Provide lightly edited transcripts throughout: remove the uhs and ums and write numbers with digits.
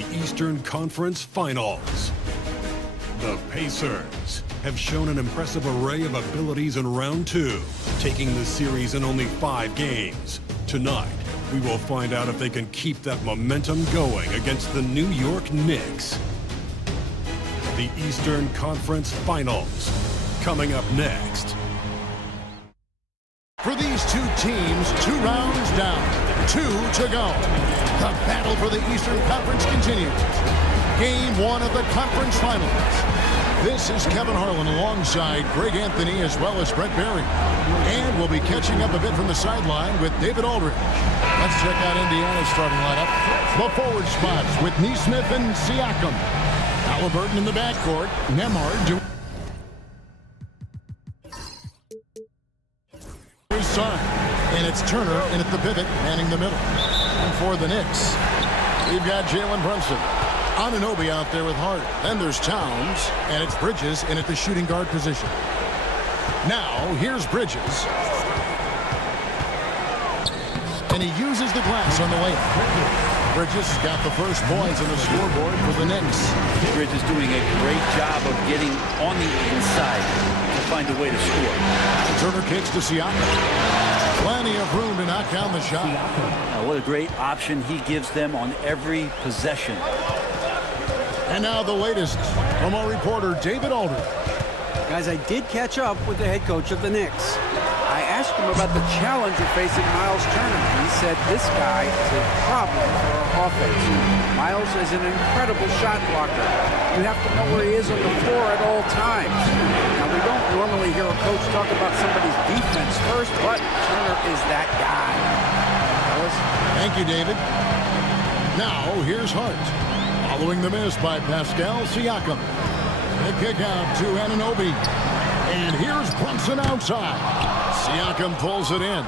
the Eastern Conference Finals. The Pacers have shown an impressive array of abilities in round two, taking the series in only 5 games. Tonight, we will find out if they can keep that momentum going against the New York Knicks. The Eastern Conference Finals, coming up next. For these two teams, 2 rounds down, 2 to go. The battle for the Eastern Conference continues. Game 1 of the conference finals. This is Kevin Harlan alongside Greg Anthony as well as Brett Barry. And we'll be catching up a bit from the sideline with David Aldridge. Let's check out Indiana's starting lineup. The forward spots with Nesmith and Siakam. Halliburton in the backcourt. Nembhard his son. And it's Turner in at the pivot, manning the middle. And for the Knicks, we've got Jalen Brunson. Anunoby out there with Hart. Then there's Towns, and it's Bridges in at the shooting guard position. Now, here's Bridges. And he uses the glass on the layup. Bridges has got the first points on the scoreboard for the Knicks. Bridges doing a great job of getting on the inside to find a way to score. Turner kicks to Siakam. Plenty of room to knock down the shot. Now, what a great option he gives them on every possession. And now the latest from our reporter, David Aldridge. Guys, I did catch up with the head coach of the Knicks. I asked him about the challenge of facing Miles Turner. He said this guy is a problem for our offense. Miles is an incredible shot blocker. You have to know where he is on the floor at all times. Now, we don't normally hear a coach talk about somebody's defense first, but Turner is that guy. Fellas? Thank you, David. Now, here's Hart. Following the miss by Pascal Siakam. The kick out to Anunoby. And here's Brunson outside. Siakam pulls it in.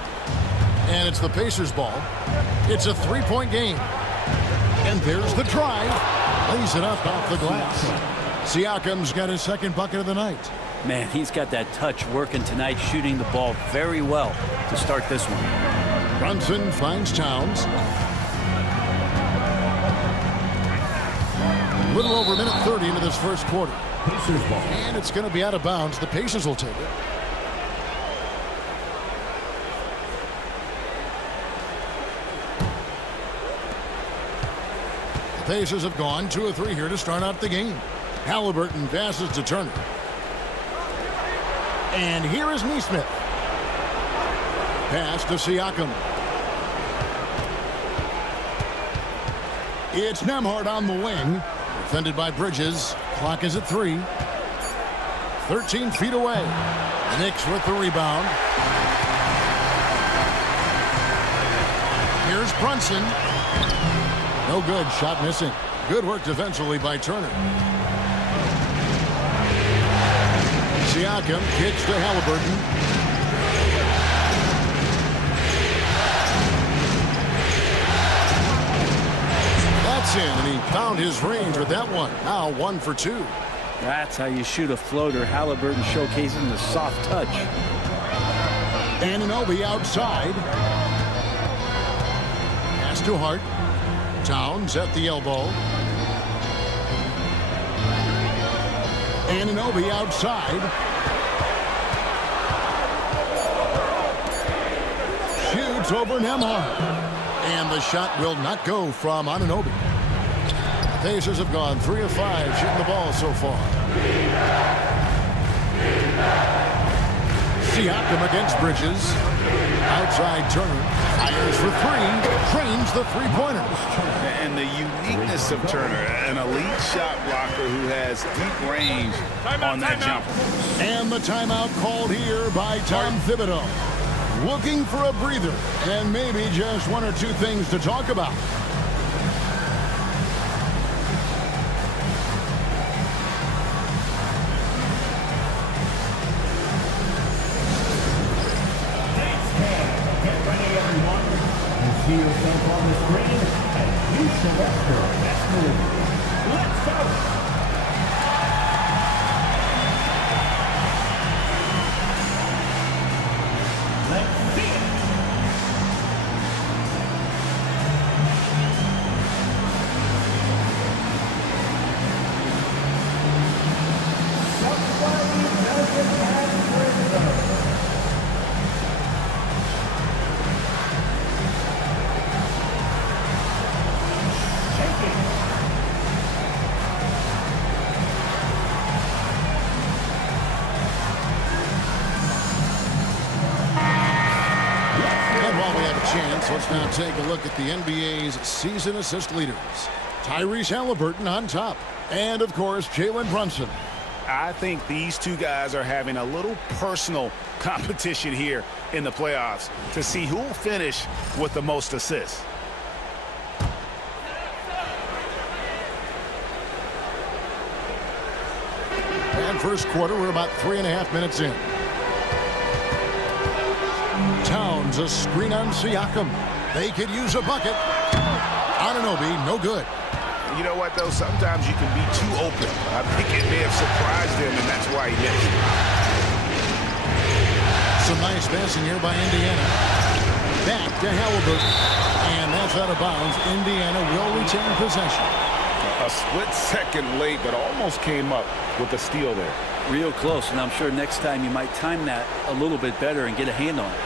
And it's the Pacers ball. It's a 3-point game. And there's the drive. Lays it up off the glass. Siakam's got his second bucket of the night. Man, he's got that touch working tonight, shooting the ball very well to start this one. Brunson finds Towns. A little over a minute 30 into this first quarter. Pacers ball. And it's going to be out of bounds. The Pacers will take it. The Pacers have gone 2 of 3 here to start out the game. Halliburton passes to Turner. And here is Nesmith. Pass to Siakam. It's Nembhard on the wing. Defended by Bridges. Clock is at 3. 13 feet away. The Knicks with the rebound. Here's Brunson. No good. Shot missing. Good work defensively by Turner. Siakam kicks to Halliburton. In, and he found his range with that one. Now 1 for 2. That's how you shoot a floater. Halliburton showcasing the soft touch. Anunoby outside. Pass to Hart. Towns at the elbow. Anunoby outside. Shoots over Nembhard. And the shot will not go from Anunoby. Pacers have gone 3 of 5 shooting the ball so far. Siakam against Bridges. Outside Turner. Fires for 3. Trains the three-pointers. And the uniqueness of Turner, an elite shot blocker who has deep range on that jumper. And the timeout called here by Tom Thibodeau. Looking for a breather and maybe just 1 or 2 things to talk about. See yourself on the screen as you select your best move. Let's go! Let's see it! Let's now take a look at the NBA's season assist leaders. Tyrese Halliburton on top. And, of course, Jalen Brunson. I think these two guys are having a little personal competition here in the playoffs to see who will finish with the most assists. And first quarter, we're about 3.5 minutes in. Towns, a screen on Siakam. They could use a bucket. Anunoby, no good. You know what, though? Sometimes you can be too open. I think it may have surprised him, and that's why he missed. Some nice passing here by Indiana. Back to Halliburton. And that's out of bounds. Indiana will retain possession. A split second late, but almost came up with the steal there. Real close, and I'm sure next time you might time that a little bit better and get a hand on it.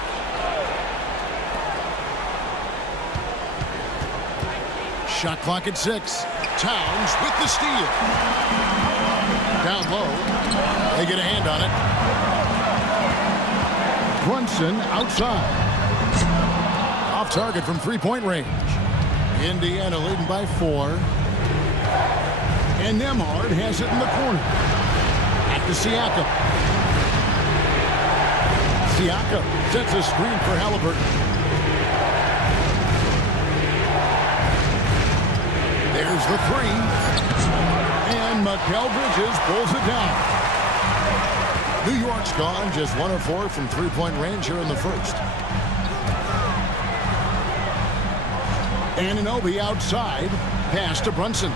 Shot clock at 6. Towns with the steal. Down low. They get a hand on it. Brunson outside. Off target from three-point range. Indiana leading by 4. And Nembhard has it in the corner. Back to Siakam. Siakam sets a screen for Halliburton. There's the 3. And Mikal Bridges pulls it down. New York's gone just 1 of 4 from three-point range here in the first. Anunoby outside. Pass to Brunson.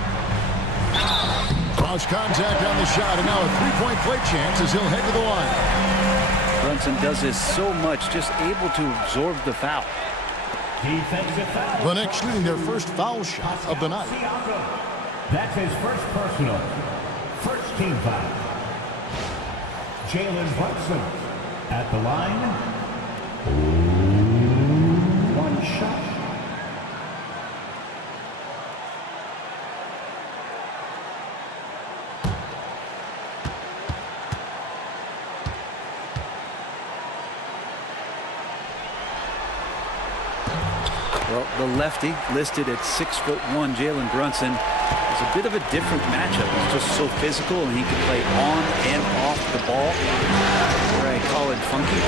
Cross contact on the shot, and now a three-point play chance as he'll head to the line. Brunson does this so much, just able to absorb the foul. Defensive foul. The Knicks shooting their first foul shot of the night. That's his first personal. First team foul. Jalen Brunson at the line. 1 shot. Well, the lefty listed at 6'1", Jalen Brunson, is a bit of a different matchup. He's just so physical, and he can play on and off the ball. Or I call it funky.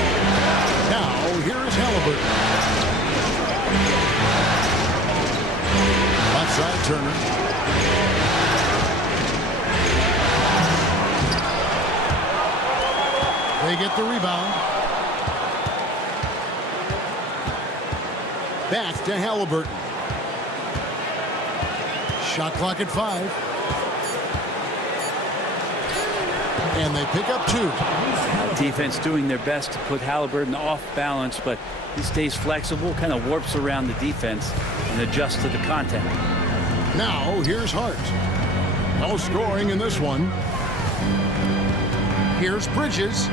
Now, here's Halliburton. Left side, Turner. They get the rebound. Back to Halliburton. Shot clock at 5. And they pick up 2. Defense doing their best to put Halliburton off balance, but he stays flexible, kind of warps around the defense and adjusts to the contact. Now, here's Hart. No scoring in this one. Here's Bridges.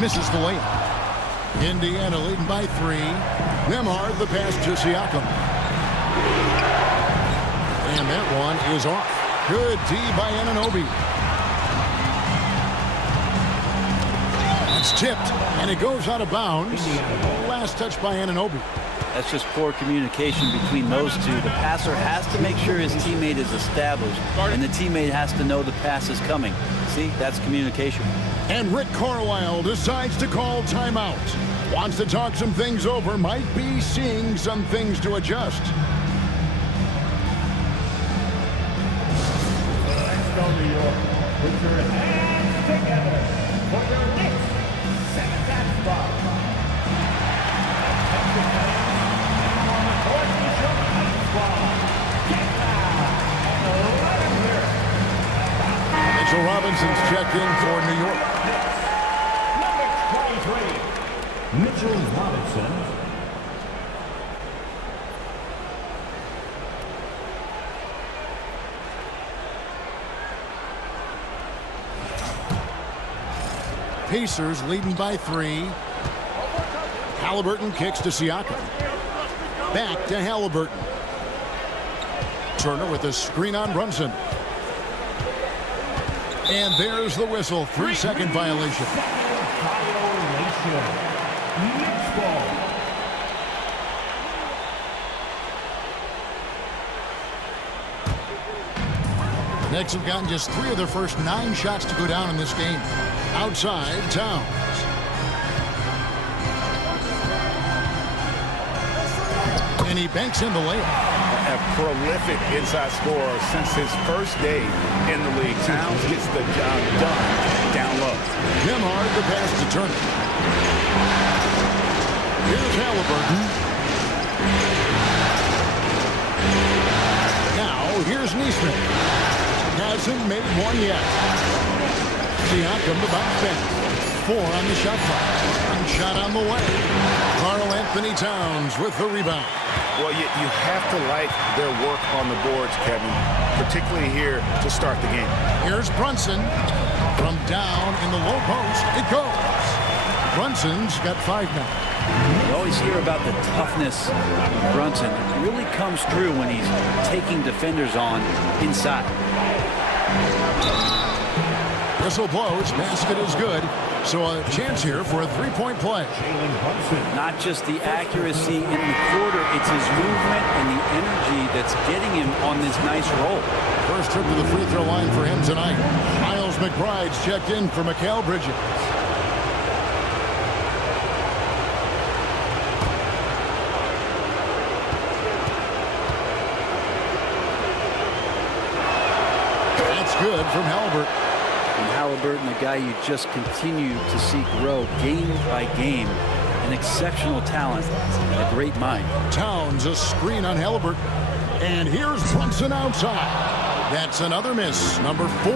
Misses the layup. Indiana leading by 3. Nembhard the pass to Siakam. And that one is off. Good D by Anunoby. It's tipped, and it goes out of bounds. Last touch by Anunoby. That's just poor communication between those two. The passer has to make sure his teammate is established, and the teammate has to know the pass is coming. See, that's communication. And Rick Carlisle decides to call timeout. Wants to talk some things over, might be seeing some things to adjust. Let's go, New York. Put your hands together for your Knicks. Second half ball. Attention fans, on the court is your Knicks ball. Get loud and let him hear it. Mitchell Robinson's checked in for New York. Number 23. Mitchell Robinson. Pacers leading by 3. Halliburton kicks to Siakam. Back to Halliburton. Turner with a screen on Brunson. And there's the whistle. 3-second violation. Knicks have gotten just 3 of their first 9 shots to go down in this game. Outside, Towns. And he banks in the layup. A prolific inside scorer since his first day in the league. Towns gets the job done down low. Nembhard the pass to Turner. Here's Halliburton. Now here's Neesmith. Hasn't made one yet. Siakam the bounce back. 4 on the shot clock. One shot on the way. Karl Anthony Towns with the rebound. Well, you have to like their work on the boards, Kevin, particularly here to start the game. Here's Brunson. From down in the low post, it goes. Brunson's got 5 now. You always hear about the toughness of Brunson. It really comes through when he's taking defenders on inside. Whistle blows. Basket is good. So a chance here for a 3-point play. Not just the accuracy in the quarter, it's his movement and the energy that's getting him on this nice roll. First trip to the free throw line for him tonight. Miles McBride's checked in for Mikal Bridges. That's good from Halliburton. And Halliburton, a guy you just continue to see grow game by game. An exceptional talent and a great mind. Towns a screen on Halliburton. And here's Brunson outside. That's another miss. Number 4.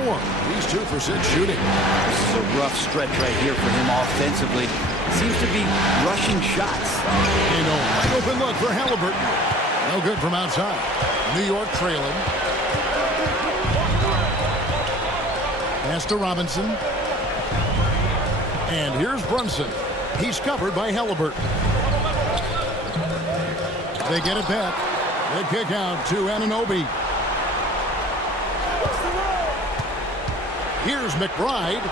He's 2 for 6 shooting. This is a rough stretch right here for him offensively. Seems to be rushing shots. And a wide open look for Halliburton. No good from outside. New York trailing. Pass to Robinson. And here's Brunson. He's covered by Halliburton. They get it back. They kick out to Anunoby. Here's McBride.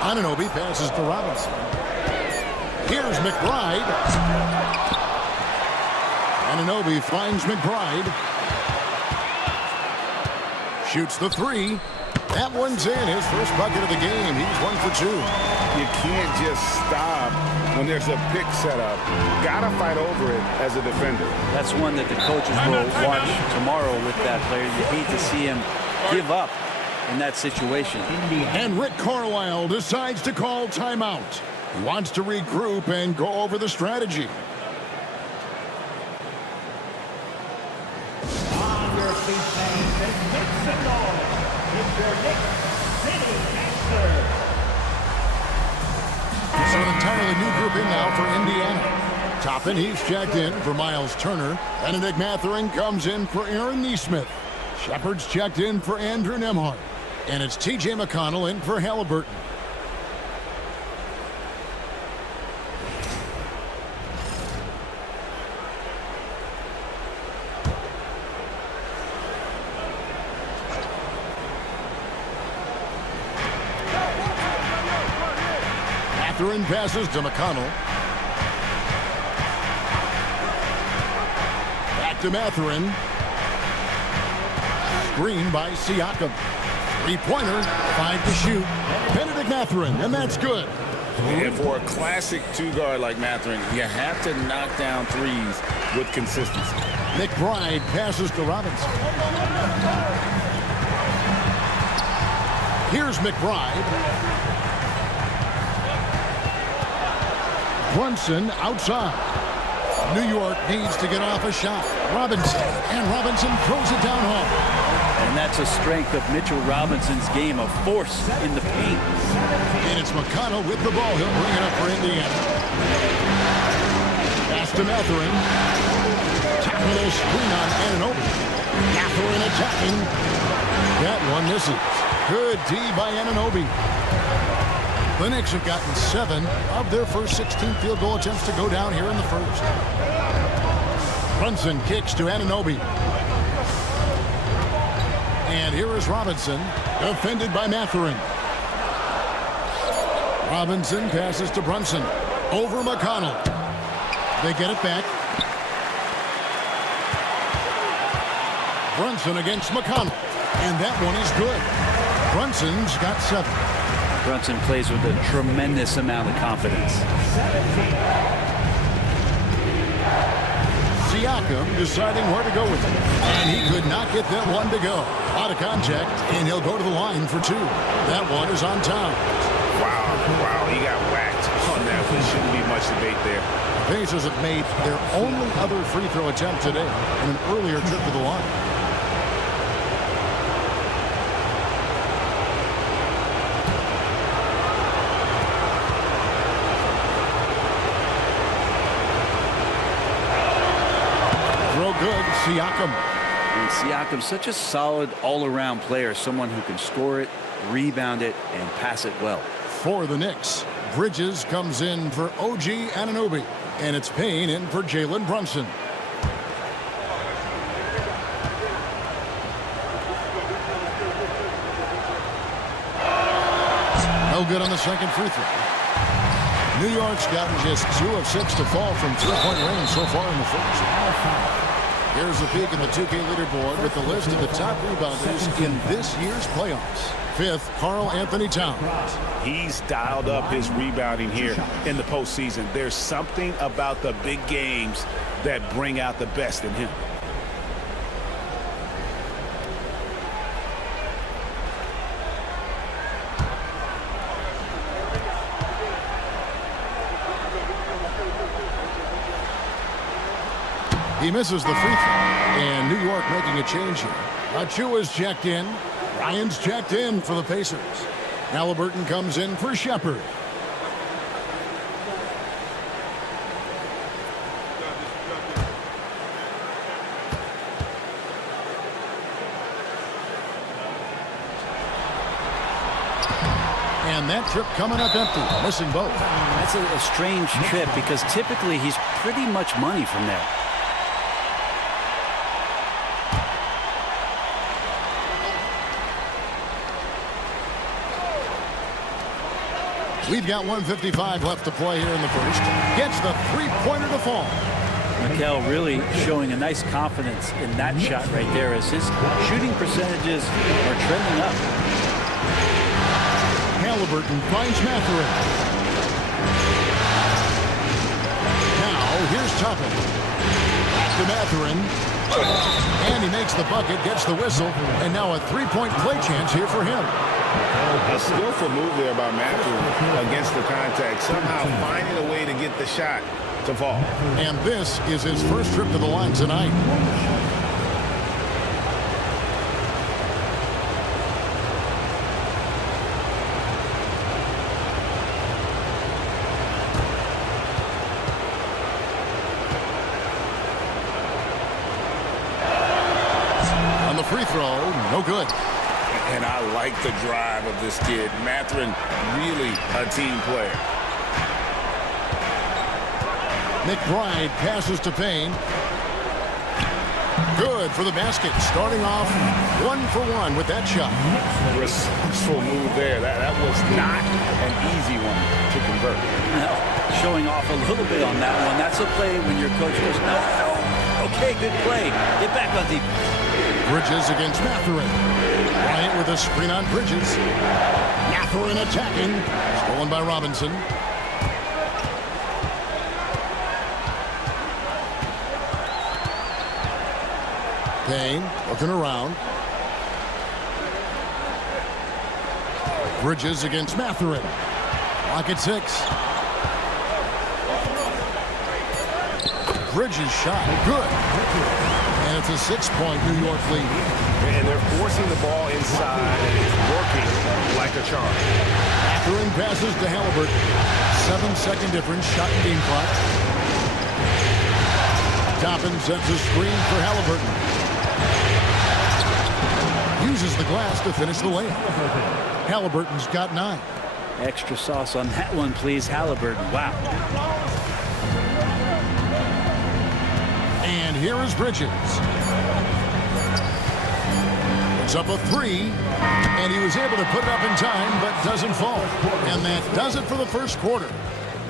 Anunoby passes to Robinson. Here's McBride. Anunoby finds McBride. Shoots the 3. That one's in. His first bucket of the game. He's 1 for 2. You can't just stop when there's a pick set up. Gotta fight over it as a defender. That's one that the coaches will watch tomorrow with that player. You hate to see him give up in that situation. And Rick Carlisle decides to call timeout. He wants to regroup and go over the strategy. On your feet, fans, and make some noise. It's your Knicks City Pacers. So an entirely new group in now for Indiana. Toppin, he's checked in for Miles Turner. Benedict Mathurin comes in for Aaron Neesmith. Shepard's checked in for Andrew Nembhard. And it's T.J. McConnell in for Halliburton. Mathurin passes to McConnell. Back to Mathurin. Screen by Siakam. 3-pointer, 5 to shoot. Benedict Mathurin, and that's good. And for a classic 2-guard like Mathurin, you have to knock down threes with consistency. McBride passes to Robinson. Here's McBride. Brunson outside. New York needs to get off a shot. Robinson, and Robinson throws it down home. And that's a strength of Mitchell Robinson's game, of force in the paint. And it's McConnell with the ball. He'll bring it up for Indiana. Pass to Mathurin. Top of the screen on Anunoby. Mathurin attacking. That one misses. Good D by Anunoby. The Knicks have gotten 7 of their first 16 field goal attempts to go down here in the first. Brunson kicks to Anunoby. And here is Robinson, defended by Mathurin. Robinson passes to Brunson. Over McConnell. They get it back. Brunson against McConnell. And that one is good. Brunson's got 7. Brunson plays with a tremendous amount of confidence. Siakam deciding where to go with it. And he could not get that one to go. Out of contact, and he'll go to the line for 2. That one is on time. Wow, he got whacked on that. There shouldn't be much debate there. The Pacers have made their only other free throw attempt today in an earlier trip to the line. Throw good, Siakam. And Siakam's such a solid all-around player, someone who can score it, rebound it, and pass it well. For the Knicks, Bridges comes in for OG Anunoby, and it's Payne in for Jalen Brunson. No good on the second free throw. New York's gotten just 2 of 6 to fall from three-point range so far in the first. Here's a peek at the 2K leaderboard with the list of the top rebounders in this year's playoffs. 5th, Karl Anthony Towns. He's dialed up his rebounding here in the postseason. There's something about the big games that bring out the best in him. He misses the free throw, and New York making a change here. Achua's checked in. Ryan's checked in for the Pacers. Halliburton comes in for Shepherd. And that trip coming up empty, missing both. That's a strange trip because typically he's pretty much money from there. We've got 1:55 left to play here in the first. Gets the three-pointer to fall. Mikel really showing a nice confidence in that shot right there as his shooting percentages are trending up. Halliburton finds Mathurin. Now here's Toppin. To Mathurin. And he makes the bucket, gets the whistle, and now a three-point play chance here for him. A skillful move there by Matthew against the contact, somehow finding a way to get the shot to fall. And this is his first trip to the line tonight. On the free throw, no good. And I like the drive of this kid. Mathurin, really a team player. McBride passes to Payne. Good for the basket. Starting off 1 for 1 with that shot. Resourceful move there. That was not an easy one to convert. No, showing off a little bit on that one. That's a play when your coach goes, no. Okay, good play. Get back on defense. Bridges against Mathurin. Bryant with a screen on Bridges. Mathurin attacking. Stolen by Robinson. Payne looking around. Bridges against Mathurin. Clock at 6. Bridges shot. Good. And it's a 6-point New York lead. And they're forcing the ball inside, and it's working like a charm. Mathurin passes to Halliburton. 7-second difference, shot and game clock. Toppin sets a screen for Halliburton. Uses the glass to finish the layup. Halliburton's got 9. Extra sauce on that one, please, Halliburton. Wow. And here is Bridges. It's up a 3, and he was able to put it up in time, but doesn't fall. And that does it for the first quarter.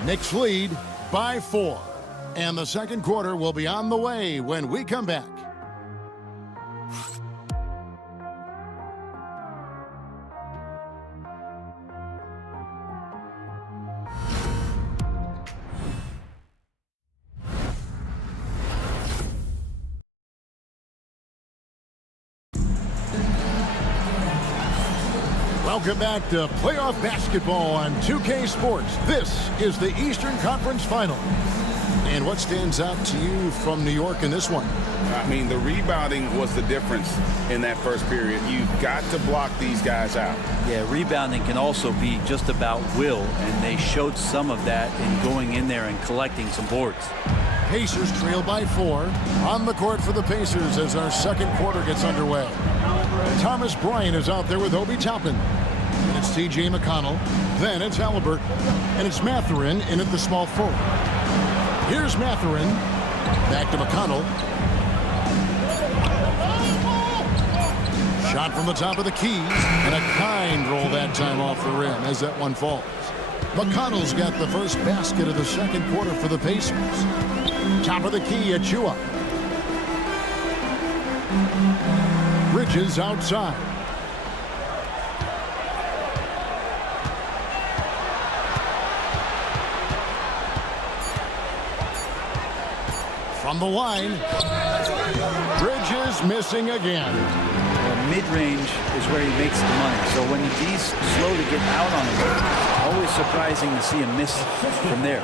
Knicks lead by 4. And the second quarter will be on the way when we come back. Welcome back to playoff basketball on 2K Sports. This is the Eastern Conference Final. And what stands out to you from New York in this one? I mean, the rebounding was the difference in that first period. You've got to block these guys out. Yeah, rebounding can also be just about will, and they showed some of that in going in there and collecting some boards. Pacers trail by 4. On the court for the Pacers as our second quarter gets underway. Thomas Bryant is out there with Obi Toppin. And it's T.J. McConnell. Then it's Halliburton. And it's Mathurin in at the small forward. Here's Mathurin. Back to McConnell. Shot from the top of the key. And a kind roll that time off the rim as that one falls. McConnell's got the first basket of the second quarter for the Pacers. Top of the key, Achua. Bridges outside. From the line, Bridges missing again. Well, mid-range is where he makes the money. So when he's slow to get out on him, always surprising to see him miss from there.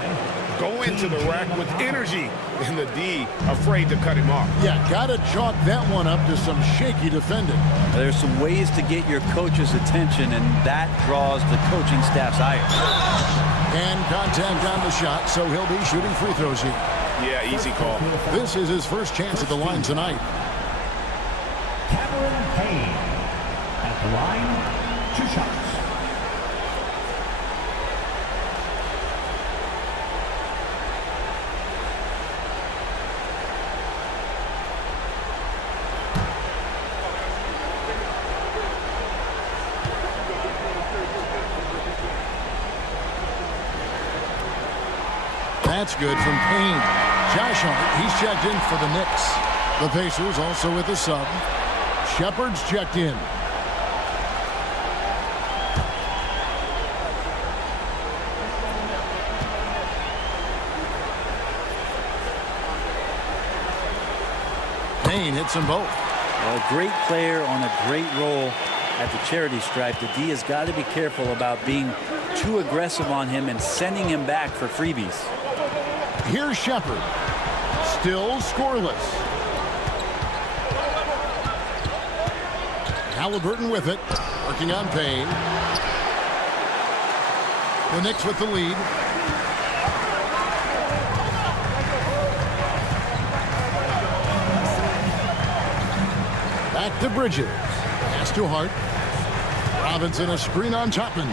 Go into the rack with energy, and the D afraid to cut him off. Yeah, gotta chalk that one up to some shaky defending. There's some ways to get your coach's attention, and that draws the coaching staff's ire. And contact on the shot, so he'll be shooting free throws here. Yeah, easy call. This is his first chance at the line tonight. Cameron Payne at the line, 2 shots. That's good from Payne. Josh Hart, he's checked in for the Knicks. The Pacers also with the sub. Shepard's checked in. Payne hits them both. A great player on a great role at the charity stripe. The D has got to be careful about being too aggressive on him and sending him back for freebies. Here's Shepard. Still scoreless. Halliburton with it. Working on Payne. The Knicks with the lead. Back to Bridges. Pass to Hart. Robinson a screen on Toppin.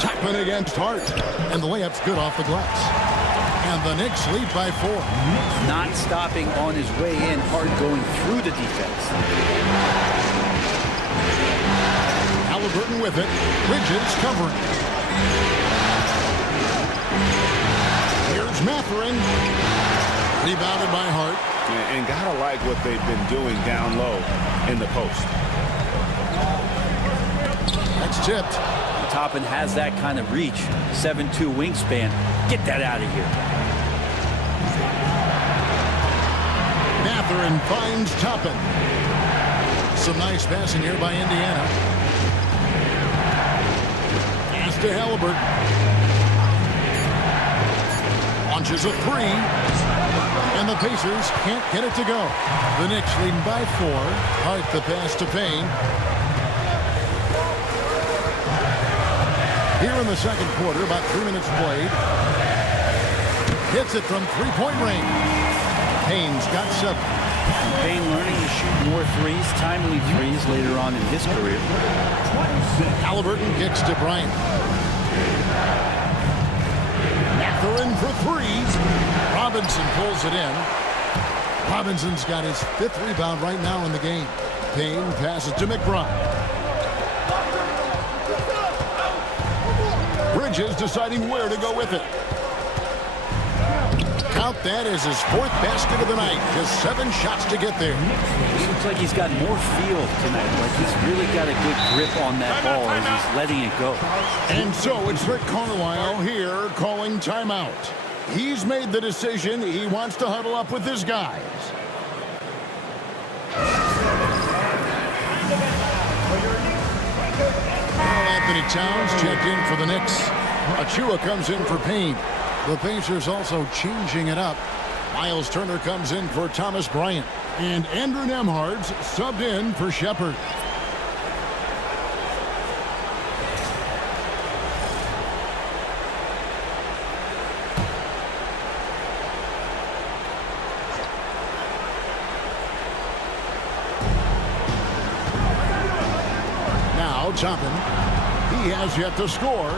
Toppin against Hart. And the layup's good off the glass. And the Knicks lead by 4. Not stopping on his way in. Hart going through the defense. Halliburton with it. Bridges covering. Here's Mathurin. Rebounded by Hart. And gotta like what they've been doing down low in the post. That's tipped. Toppin has that kind of reach. 7'2" wingspan. Get that out of here. Mathurin finds Toppin. Some nice passing here by Indiana. Pass to Halliburton. Launches a 3. And the Pacers can't get it to go. The Knicks leading by 4. Hart the pass to Payne. Here in the second quarter, about 3 minutes played. Hits it from three-point range. Payne's got 7. Payne learning to shoot more threes, timely threes later on in his career. Halliburton kicks to Bryant. Mathurin for 3. Robinson pulls it in. Robinson's got his 5th rebound right now in the game. Payne passes to McBride. Bridges deciding where to go with it. Count that as his 4th basket of the night. Just 7 shots to get there. Looks like he's got more feel tonight. Like he's really got a good grip on that ball as he's letting it go. And so it's Rick Carlisle here calling timeout. He's made the decision. He wants to huddle up with his guys. Anthony Towns checked in for the Knicks. Achua comes in for Payne. The Pacers also changing it up. Miles Turner comes in for Thomas Bryant. And Andrew Nembhard's subbed in for Shepard. Now Toppin. He has yet to score.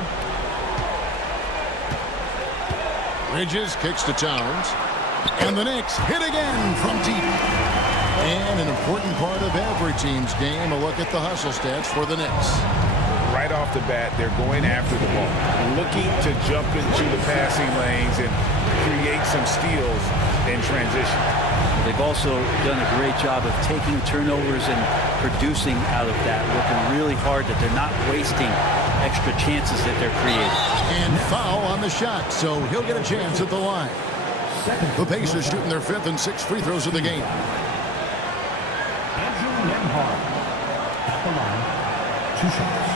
Bridges kicks to Towns. And the Knicks hit again from deep. And an important part of every team's game, a look at the hustle stats for the Knicks. Right off the bat, they're going after the ball, looking to jump into the passing lanes and create some steals in transition. They've also done a great job of taking turnovers and producing out of that, working really hard that they're not wasting extra chances that they're creating. And foul on the shot, so he'll get a chance at the line. The Pacers shooting their 5th and 6th free throws of the game. Andrew Nembhard at the line. 2 shots.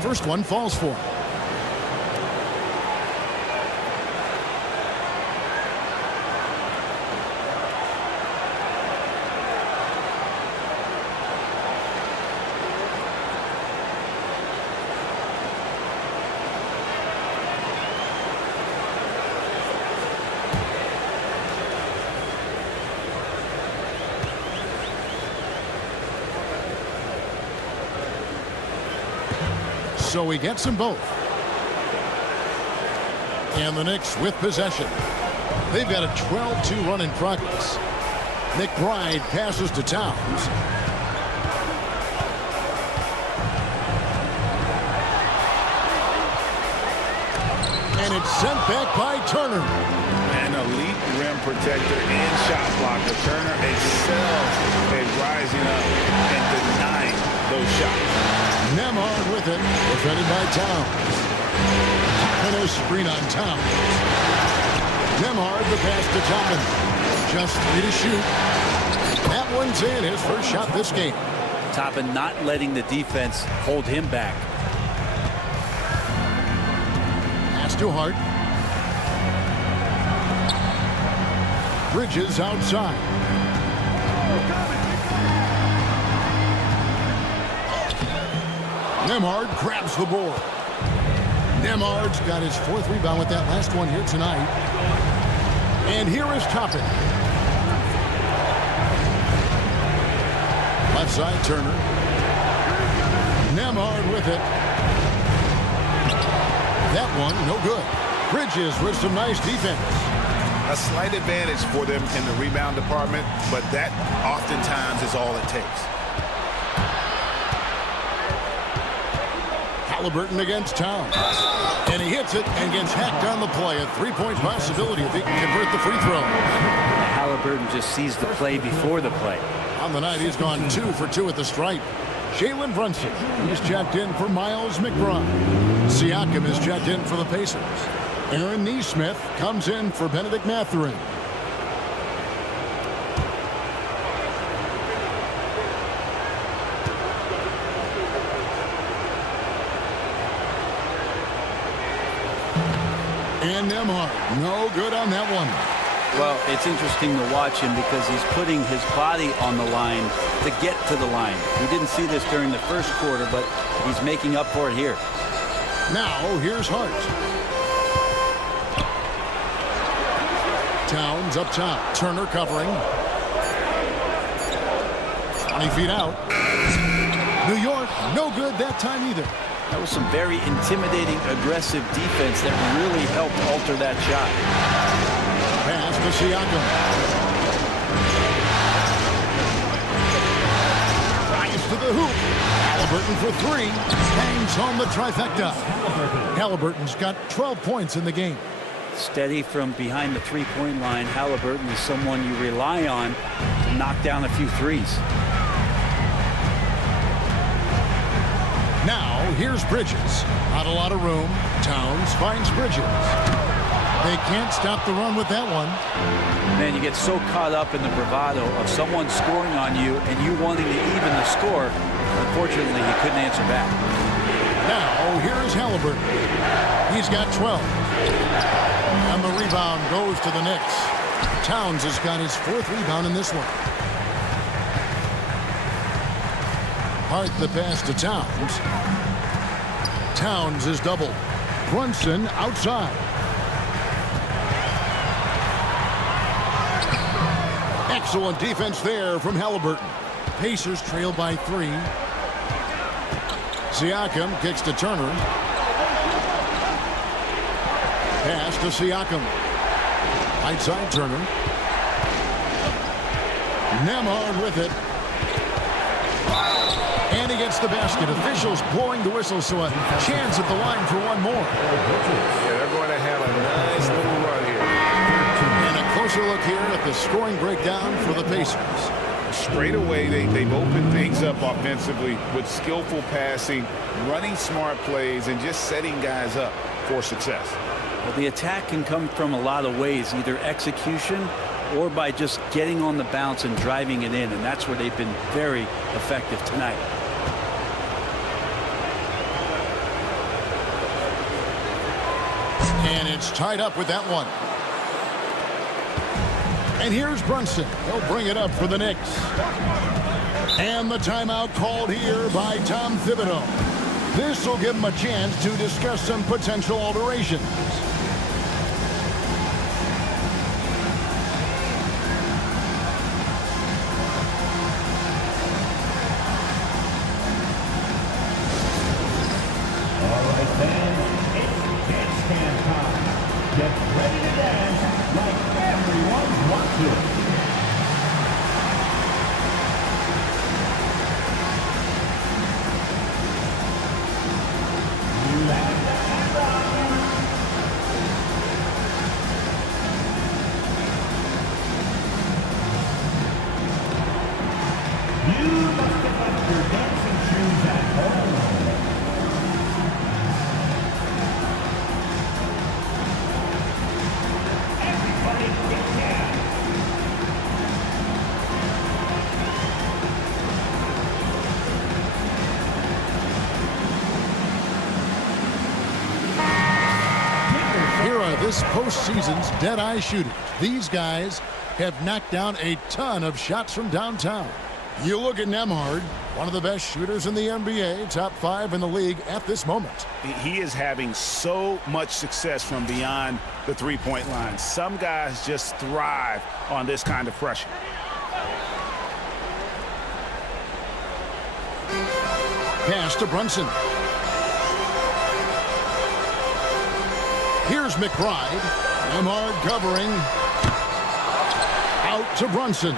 First one falls for him. So he gets them both. And the Knicks with possession. They've got a 12-2 run in progress. McBride passes to Towns. And it's sent back by Turner. An elite rim protector and shot blocker. Turner excels at rising up and denying those shots. Nembhard with it, defended by Towns. And a screen on Towns. Nembhard the pass to Toppin. Just 3 to shoot. That one's in, his first shot this game. Toppin not letting the defense hold him back. Pass to Hart. Bridges outside. Nembhard grabs the board. Nembhard's got his 4th rebound with that last one here tonight. And here is Toppin. Left side, Turner. Nembhard with it. That one, no good. Bridges with some nice defense. A slight advantage for them in the rebound department, but that oftentimes is all it takes. Halliburton against Towns. And he hits it and gets hacked on the play. A 3-point possibility if he can convert the free throw. Halliburton just sees the play before the play. On the night, he's gone 2 for 2 at the stripe. Jalen Brunson, he's checked in for Miles McBride. Siakam is checked in for the Pacers. Aaron Nesmith comes in for Benedict Mathurin. And Nembhard, no good on that one. Well, it's interesting to watch him because he's putting his body on the line to get to the line. We didn't see this during the first quarter, but he's making up for it here. Now, here's Hart. Towns up top. Turner covering. 20 feet out. New York, no good that time either. That was some very intimidating, aggressive defense that really helped alter that shot. Pass to Siakam. Drives to the hoop. Halliburton for 3. Bangs home the trifecta. Halliburton's got 12 points in the game. Steady from behind the three-point line. Halliburton is someone you rely on to knock down a few threes. Now, here's Bridges. Not a lot of room. Towns finds Bridges. They can't stop the run with that one. Man, you get so caught up in the bravado of someone scoring on you and you wanting to even the score. Unfortunately, he couldn't answer back. Now, here's Halliburton. He's got 12. And the rebound goes to the Knicks. Towns has got his 4th rebound in this one. Hart the pass to Towns. Towns is doubled. Brunson outside. Excellent defense there from Halliburton. Pacers trail by 3. Siakam kicks to Turner. Pass to Siakam. Right side Turner. Nemhard with it. And he gets the basket. Officials blowing the whistle, so a chance at the line for one more. Yeah, they're going to have a nice little run here. And a closer look here at the scoring breakdown for the Pacers. Straight away, they've opened things up offensively with skillful passing, running smart plays, and just setting guys up for success. Well, the attack can come from a lot of ways, either execution or by just getting on the bounce and driving it in, and that's where they've been very effective tonight. And it's tied up with that one. And here's Brunson. He'll bring it up for the Knicks. And the timeout called here by Tom Thibodeau. This will give him a chance to discuss some potential alterations. All right, fans, it's dance can time. Get ready to dance like everyone wants to. You must have left your dancing shoes at home. Everybody get down. Here are this postseason's dead-eye shooters. These guys have knocked down a ton of shots from downtown. You look at Nemhard, one of the best shooters in the NBA, top 5 in the league at this moment. He is having so much success from beyond the three-point line. Some guys just thrive on this kind of pressure. Pass to Brunson. Here's McBride. Nemhard covering. Out to Brunson.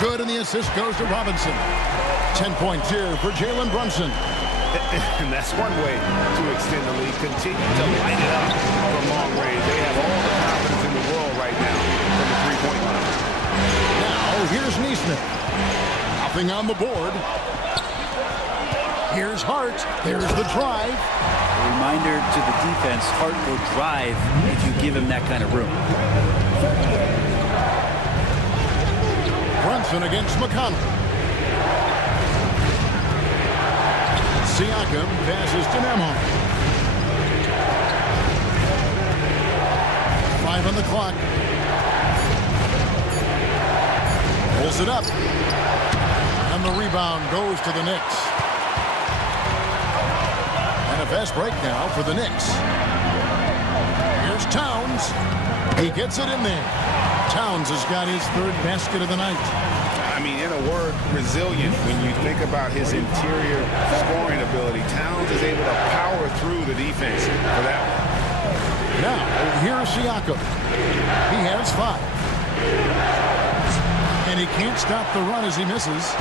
Good, and the assist goes to Robinson. 10 points here for Jalen Brunson. And that's one way to extend the lead. Continue to light it up from long range. They have all the confidence in the world right now from the three-point line. Now, here's Neesmith. Nothing on the board. Here's Hart. There's the drive. A reminder to the defense, Hart will drive if you give him that kind of room. Brunson against McConnell. Siakam passes to Nemhard. 5 on the clock. Pulls it up. And the rebound goes to the Knicks. And a fast break now for the Knicks. Here's Towns. He gets it in there. Towns has got his 3rd basket of the night. I mean, in a word, resilient. When you think about his interior scoring ability, Towns is able to power through the defense for that one. Now, here's Siakam. He has 5. And he can't stop the run as he misses.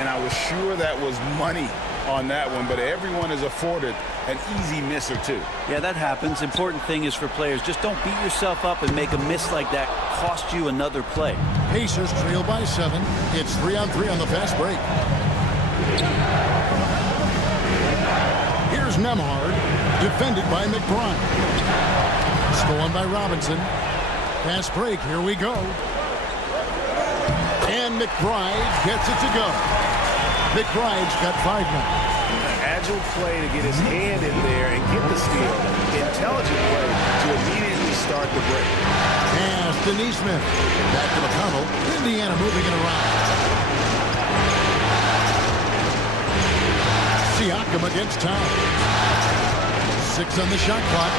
And I was sure that was money on that one, but everyone is afforded an easy miss or two. Yeah, that happens. Important thing is for players, just don't beat yourself up and make a miss like that cost you another play. Pacers trail by 7. It's 3-on-3 on the fast break. Here's Nemhard, defended by McBride. Stolen by Robinson. Fast break, here we go. And McBride gets it to go. McBride's got 5 now. Agile play to get his hand in there and get the steal. Intelligent play to immediately start the break. Pass to Neesmith. Back to McConnell. Indiana moving it around. Siakam against Town. 6 on the shot clock,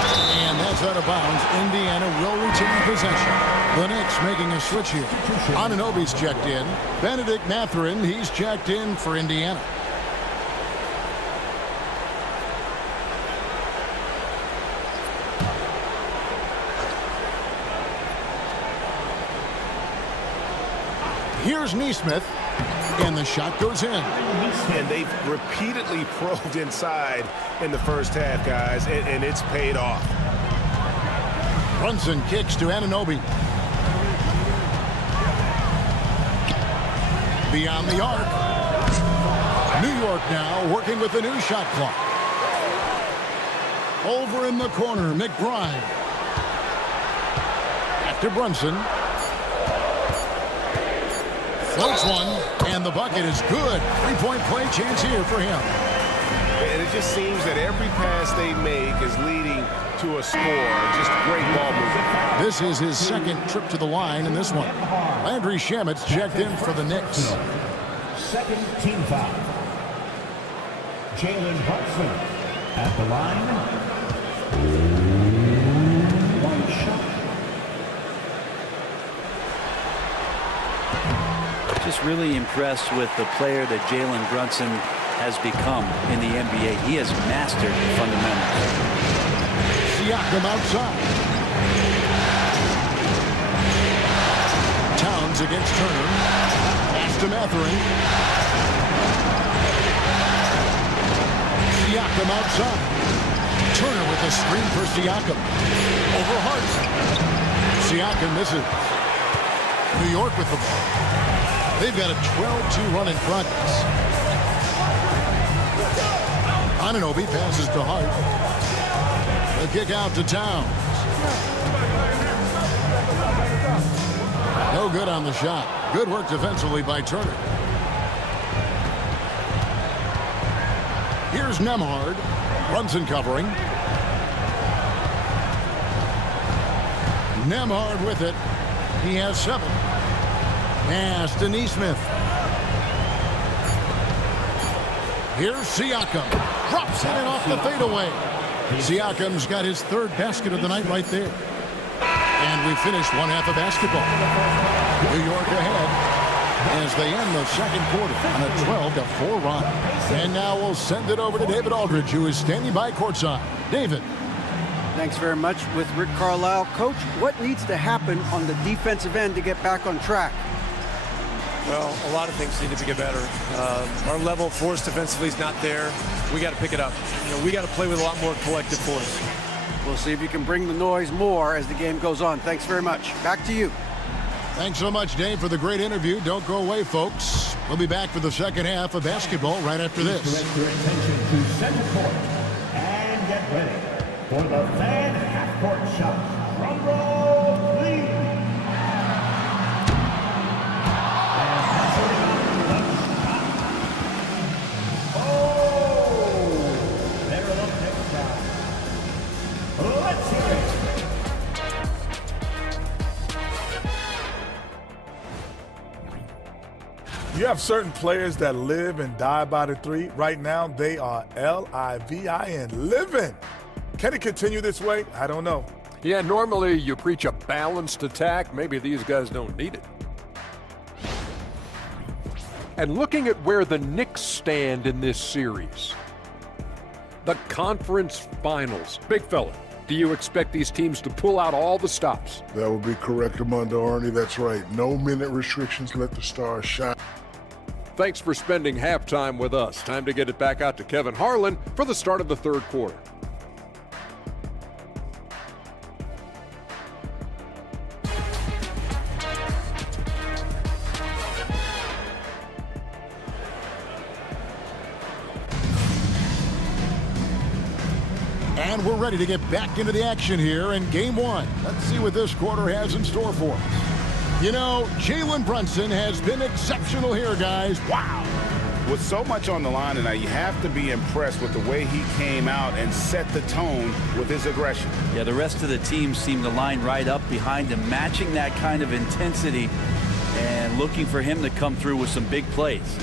and that's out of bounds. Indiana will retain possession. The Knicks making a switch here. Anunoby's checked in. Benedict Mathurin, he's checked in for Indiana. Here's Neesmith, and the shot goes in. And they've repeatedly probed inside in the first half, guys, and it's paid off. Brunson kicks to Anunoby. Beyond the arc. New York now working with the new shot clock. Over in the corner, McBride. After Brunson. Floats one, and the bucket is good. 3-point play chance here for him. And it just seems that every pass they make is leading to a score. Just great ball movement. This is his second trip to the line in this one. Landry Shamit's checked in for the Knicks. Second team foul. Jalen Brunson at the line. One shot. Just really impressed with the player that Jalen Brunson has become in the NBA. He has mastered the fundamentals. Siakam outside. Towns against Turner. Pass to Mathurin. Siakam outside. Turner with a screen for Siakam. Over Hart. Siakam misses. New York with the ball. They've got a 12-2 run in front. Anunoby passes to Hart. The kick out to Towns. No good on the shot. Good work defensively by Turner. Here's Nemhard. Brunson covering. Nemhard with it. He has 7. Pass to Neesmith. Here's Siakam. Drops in and off the fadeaway. Siakam's got his 3rd basket of the night right there. And we finished one half of basketball. New York ahead as they end the second quarter on a 12-4 run. And now we'll send it over to David Aldridge, who is standing by courtside. David. Thanks very much with Rick Carlisle. Coach, what needs to happen on the defensive end to get back on track? Well, a lot of things need to get better. Our level of force defensively is not there. We got to pick it up. We got to play with a lot more collective force. We'll see if you can bring the noise more as the game goes on. Thanks very much. Back to you. Thanks so much, Dave, for the great interview. Don't go away, folks. We'll be back for the second half of basketball right after this. Direct your attention to center court and get ready for the fan half-court shot. Drum roll, please. And passing it on the shot. Oh, they're up next time. Let's hear it. You have certain players that live and die by the 3. Right now, they are L-I-V-I-N, living. Can it continue this way? I don't know. Yeah, normally you preach a balanced attack. Maybe these guys don't need it. And looking at where the Knicks stand in this series, the conference finals. Big fella, do you expect these teams to pull out all the stops? That would be correct, Armando Arnie. That's right. No minute restrictions. Let the stars shine. Thanks for spending halftime with us. Time to get it back out to Kevin Harlan for the start of the third quarter. And we're ready to get back into the action here in game one. Let's see what this quarter has in store for us. You know, Jalen Brunson has been exceptional here, guys. Wow. With so much on the line tonight, you have to be impressed with the way he came out and set the tone with his aggression. Yeah, the rest of the team seemed to line right up behind him, matching that kind of intensity and looking for him to come through with some big plays.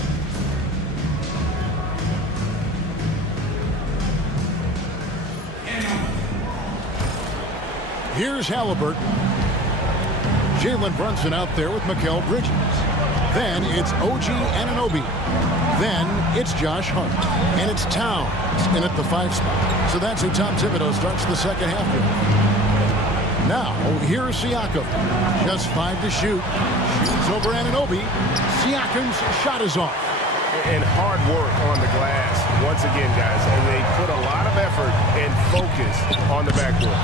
Here's Halliburton. Jalen Brunson out there with Mikal Bridges. Then it's OG Anunoby. Then it's Josh Hart. And it's Towns in at the 5 spot. So that's who Tom Thibodeau starts the second half with. Now, here's Siakam. Just 5 to shoot. Shoots over Anunoby. Siakam's shot is off. And hard work on the glass once again, guys. And they put a lot of effort and focus on the backboard.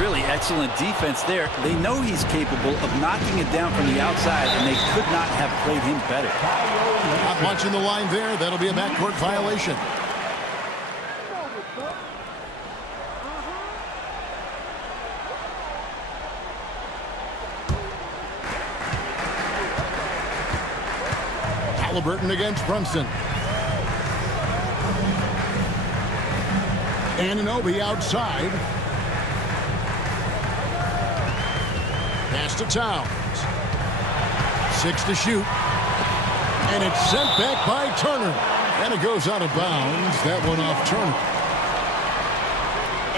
Really excellent defense there. They know he's capable of knocking it down from the outside, and they could not have played him better. Not watching the line there. That'll be a backcourt violation. Halliburton against Brunson. Anunoby outside. Pass to Towns. 6 to shoot. And it's sent back by Turner. And it goes out of bounds. That one off Turner.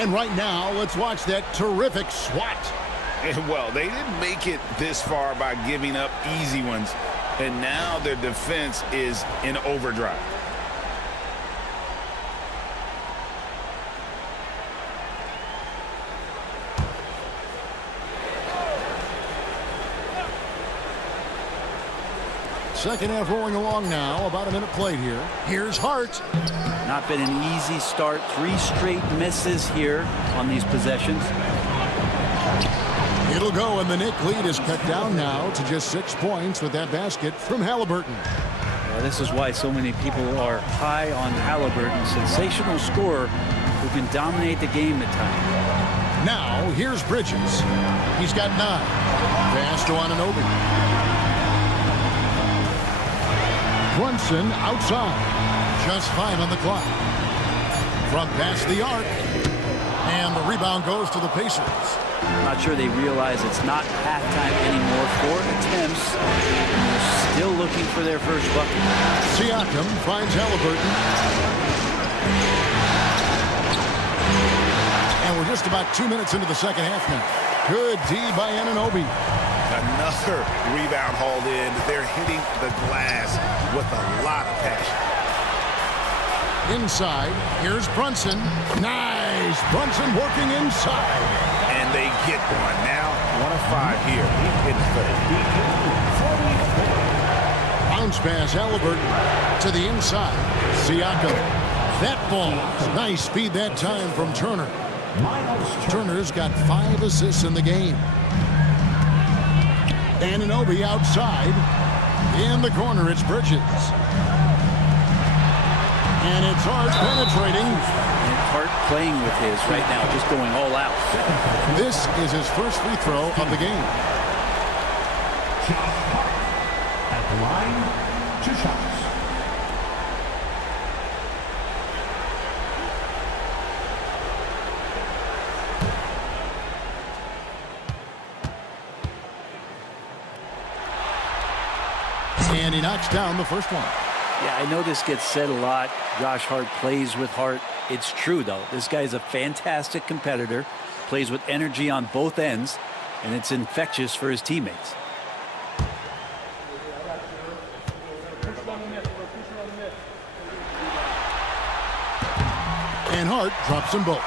And right now, let's watch that terrific swat. And well, they didn't make it this far by giving up easy ones. And now their defense is in overdrive. Second half rolling along now. About a minute played here. Here's Hart. Not been an easy start. 3 straight misses here on these possessions. It'll go, and the Knicks lead is cut down now to just 6 points with that basket from Halliburton. Yeah, this is why so many people are high on Halliburton. Sensational scorer who can dominate the game at times. Now, here's Bridges. He's got 9. Pass to Anunoby. Brunson outside. Just 5 on the clock. From past the arc. And the rebound goes to the Pacers. Not sure they realize it's not halftime anymore. 4 attempts. And they're still looking for their first bucket. Siakam finds Halliburton. And we're just about 2 minutes into the second half now. Good D by Anunoby. Another rebound hauled in. They're hitting the glass with a lot of passion. Inside, here's Brunson. Nice! Brunson working inside. And they get one. Now 1 of 5 here in the third. Bounce pass, Halliburton to the inside. Siakam. That ball. Nice speed that time from Turner. Turner's got 5 assists in the game. Anunoby outside. In the corner, it's Bridges. And it's Hart penetrating. And Hart playing with his right now, just going all out. This is his first free throw of the game. At the line, 2 shots. And he knocks down the first one. Yeah, I know this gets said a lot. Josh Hart plays with heart. It's true, though. This guy's a fantastic competitor, plays with energy on both ends, and it's infectious for his teammates. And Hart drops them both.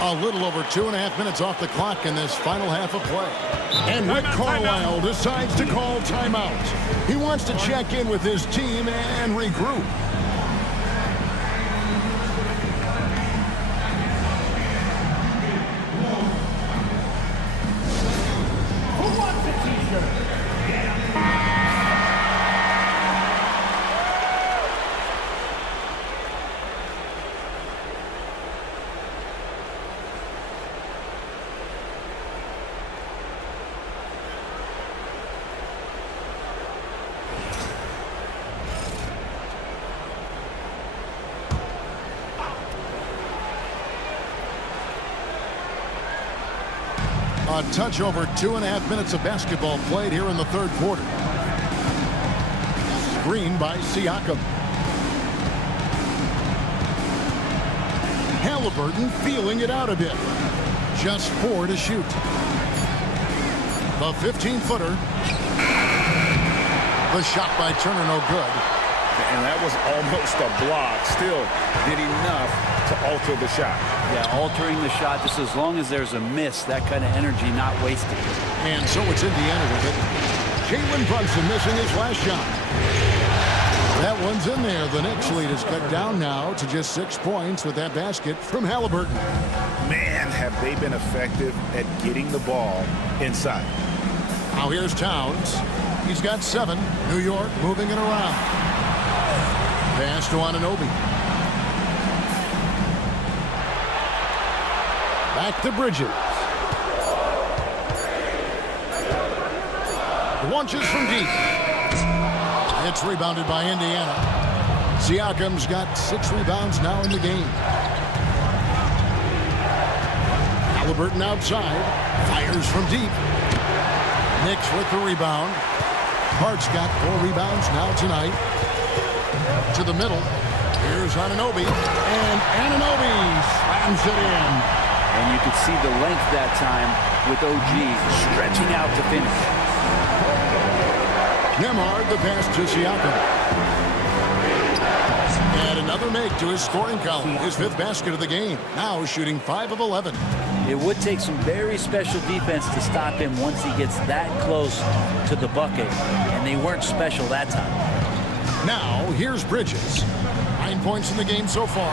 A little over 2.5 minutes off the clock in this final half of play. And Rick Carlisle decides to call timeout. He wants to check in with his team and regroup. Who wants a t-shirt? A touch over 2.5 minutes of basketball played here in the third quarter. Screen by Siakam. Halliburton feeling it out a bit. Just 4 to shoot. The 15-footer. The shot by Turner no good. And that was almost a block. Still did enough to alter the shot. Yeah, altering the shot just as long as there's a miss, that kind of energy not wasted. And so it's Indiana with it. Jalen Brunson missing his last shot. That one's in there. The Knicks lead is cut down now to just 6 points with that basket from Halliburton. Man, have they been effective at getting the ball inside. Now here's Towns. He's got 7. New York moving it around. Pass to Anunoby. Back to Bridges. Launches from deep. It's rebounded by Indiana. Siakam's got 6 rebounds now in the game. Halliburton outside. Fires from deep. Knicks with the rebound. Hart's got 4 rebounds now tonight. To the middle. Here's Anunoby. And Anunoby slams it in. And you could see the length that time with OG stretching out to finish. Nembhard the pass to Siakam. And another make to his scoring column. His 5th basket of the game. Now shooting 5 of 11. It would take some very special defense to stop him once he gets that close to the bucket. And they weren't special that time. Now here's Bridges. 9 points in the game so far.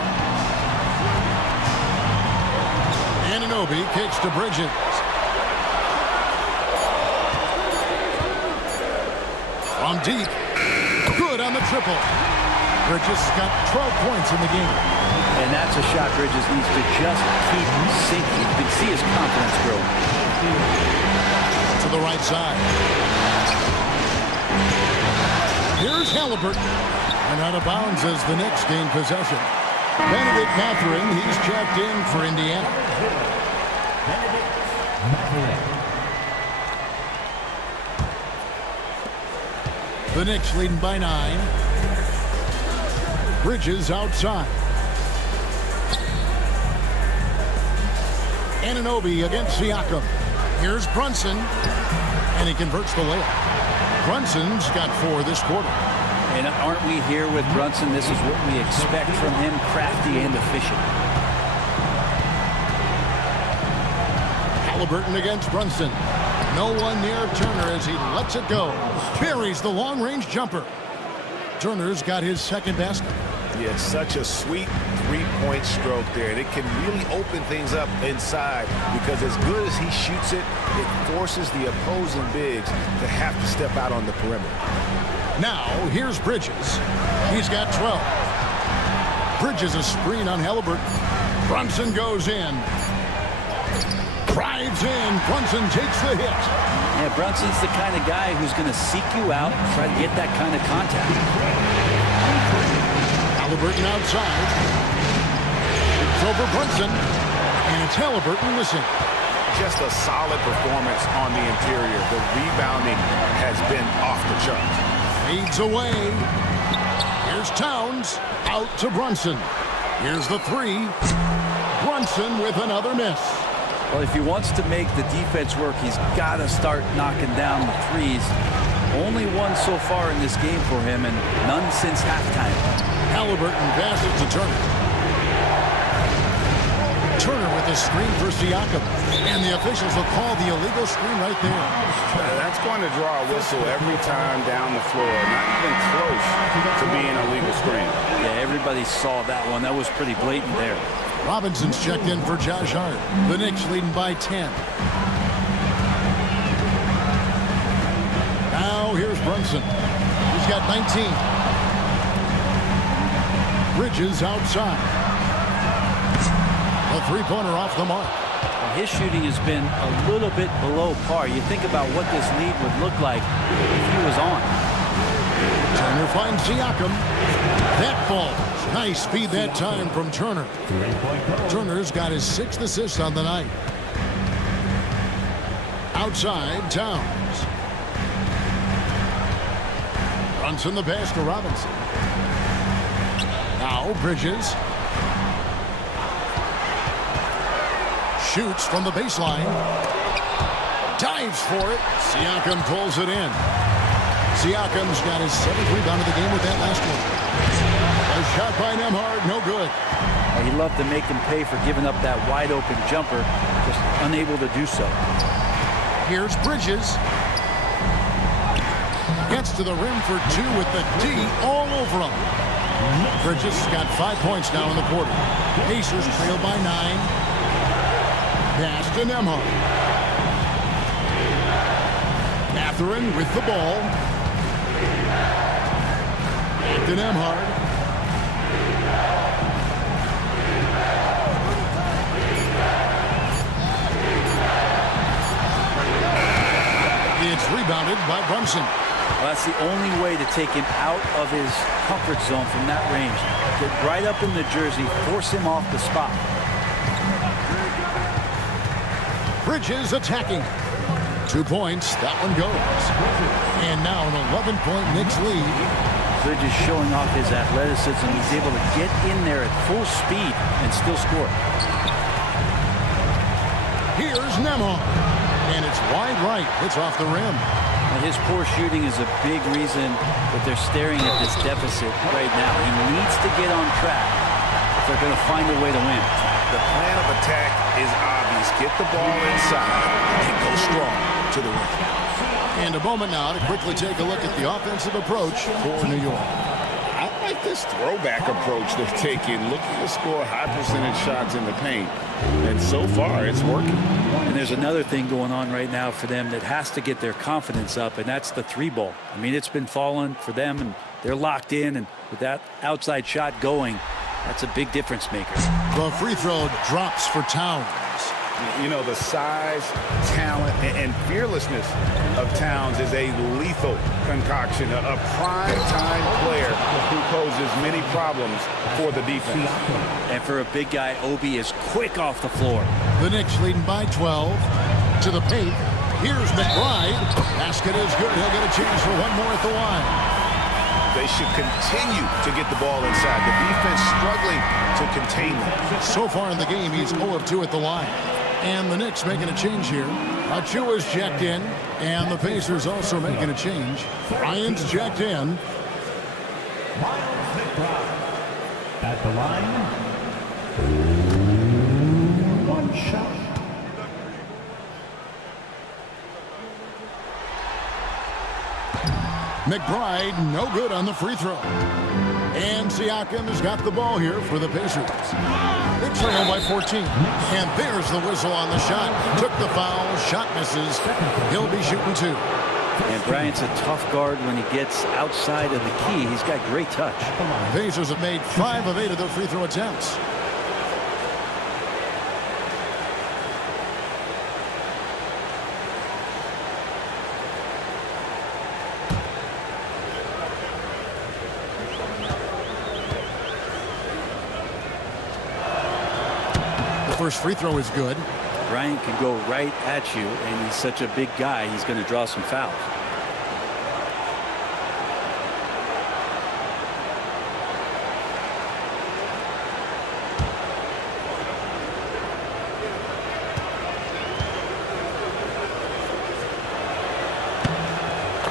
Anunoby kicks to Bridges. From deep. Good on the triple. Bridges got 12 points in the game. And that's a shot Bridges needs to just keep sinking. You can see his confidence grow. To the right side. Here's Halliburton. And out of bounds as the Knicks gain possession. Benedict Mathurin, he's checked in for Indiana. Benedict Mathurin. The Knicks leading by 9. Bridges outside. Anunoby against Siakam. Here's Brunson. And he converts the layup. Brunson's got 4 this quarter. And aren't we here with Brunson? This is what we expect from him, crafty and efficient. Halliburton against Brunson. No one near Turner as he lets it go. Buries the long-range jumper. Turner's got his 2nd basket. Yeah, it's such a sweet 3-point stroke there. And it can really open things up inside because as good as he shoots it, it forces the opposing bigs to have to step out on the perimeter. Now, here's Bridges. He's got 12. Bridges a screen on Halliburton. Brunson goes in. Drives in. Brunson takes the hit. Yeah, Brunson's the kind of guy who's going to seek you out and try to get that kind of contact. Halliburton outside. It's over Brunson. And it's Halliburton missing. Just a solid performance on the interior. The rebounding has been off the charts. Fades away. Here's Towns. Out to Brunson. Here's the 3. Brunson with another miss. Well, if he wants to make the defense work, he's got to start knocking down the threes. Only 1 so far in this game for him, and none since halftime. Halliburton passes to Turner. Turner with the screen for Siakam. And the officials will call the illegal screen right there. That's going to draw a whistle every time down the floor. Not even close to being a legal screen. Yeah, everybody saw that one. That was pretty blatant there. Robinson's checked in for Josh Hart. The Knicks leading by 10. Now here's Brunson. He's got 19. Bridges outside. A three-pointer off the mark. His shooting has been a little bit below par. You think about what this lead would look like if he was on. Turner finds Siakam. That falls. Nice speed that time from Turner. Turner's got his 6th assist on the night. Outside, Towns. Brunson the pass to Robinson. Now Bridges. Shoots from the baseline. Dives for it. Siakam pulls it in. Siakam's got his 7th rebound of the game with that last one. A shot by Nembhard, no good. He loved to make him pay for giving up that wide open jumper, just unable to do so. Here's Bridges. Gets to the rim for 2 with the D all over him. Bridges got 5 points now in the quarter. Pacers trail by 9. Pass to Nembhard. Mathurin with the ball. To Nembhard. It's rebounded by Brunson. Well, that's the only way to take him out of his comfort zone from that range. Get right up in the jersey, force him off the spot. Bridges attacking. 2 points. That one goes. And now an 11-point Knicks lead. Bridges showing off his athleticism. He's able to get in there at full speed and still score. Here's Nembhard. And it's wide right. It's off the rim. And his poor shooting is a big reason that they're staring at this deficit right now. He needs to get on track if they're going to find a way to win. The plan of attack is obvious. Get the ball inside and go strong to the rim. And a moment now to quickly take a look at the offensive approach for New York. I like this throwback approach they're taking, looking to score high percentage shots in the paint. And so far, it's working. And there's another thing going on right now for them that has to get their confidence up, and that's the 3-ball. I mean, it's been falling for them, and they're locked in, and with that outside shot going, that's a big difference maker. The free throw drops for Towns. You know, the size, talent, and fearlessness of Towns is a lethal concoction, a prime-time player who poses many problems for the defense. And for a big guy, Obi is quick off the floor. The Knicks leading by 12. To the paint. Here's McBride. Basket is good. He'll get a chance for one more at the line. They should continue to get the ball inside. The defense struggling to contain them. So far in the game, he's 0 of 2 at the line. And the Knicks making a change here. Achua's checked in. And the Pacers also making a change. Bryant's checked in. Miles McBride at the line. 1 shot. McBride, no good on the free throw. And Siakam has got the ball here for the Pacers. They trail by 14. And there's the whistle on the shot. Took the foul. Shot misses. He'll be shooting 2. And Bryant's a tough guard when he gets outside of the key. He's got great touch. Pacers have made 5 of 8 of their free throw attempts. First free throw is good. Bryant can go right at you, and he's such a big guy, he's going to draw some fouls.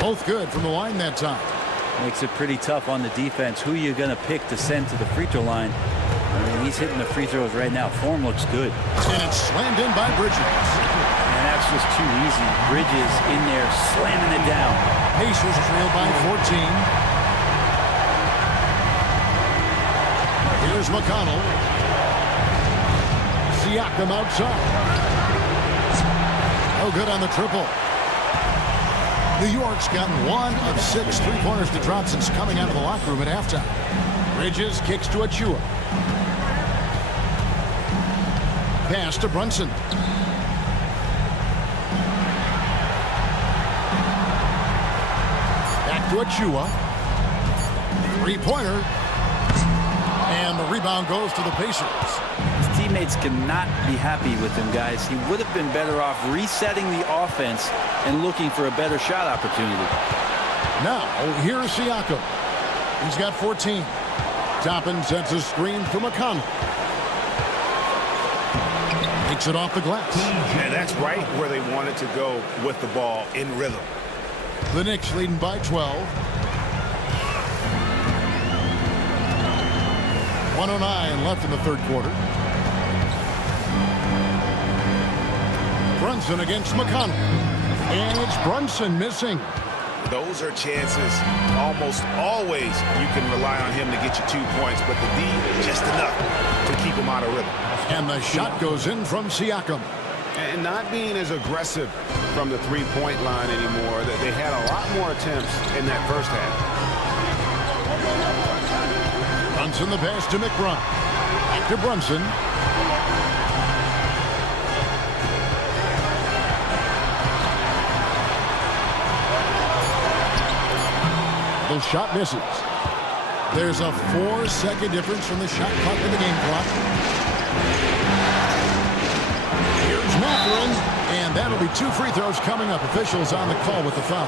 Both good from the line that time. Makes it pretty tough on the defense. Who are you going to pick to send to the free throw line mean, he's hitting the free throws right now. Form looks good. And it's slammed in by Bridges. And that's just too easy. Bridges in there slamming it down. Pacers trail by 14. Here's McConnell. Siakam outside. No good on the triple. New York's gotten 1 of 6 three-pointers to drop since coming out of the locker room at halftime. Bridges kicks to Achua. Pass to Brunson. Back to Achua. Three-pointer. And the rebound goes to the Pacers. His teammates cannot be happy with him, guys. He would have been better off resetting the offense and looking for a better shot opportunity. Now, here's Siakam. He's got 14. Toppin sets a screen for McConnell. Takes it off the glass. And that's right where they wanted to go with the ball, in rhythm. The Knicks leading by 12. 1:09 left in the third quarter. Brunson against McConnell. And it's Brunson missing. Those are chances almost always you can rely on him to get you 2 points, but the D just enough to keep him out of rhythm. And the shot goes in from Siakam. And not being as aggressive from the three-point line anymore. That they had a lot more attempts in that first half. Brunson the pass to McBride. Back to Brunson. The shot misses. There's a 4-second difference from the shot clock to the game clock. Here's Mathurin, and that'll be 2 free throws coming up. Officials on the call with the foul.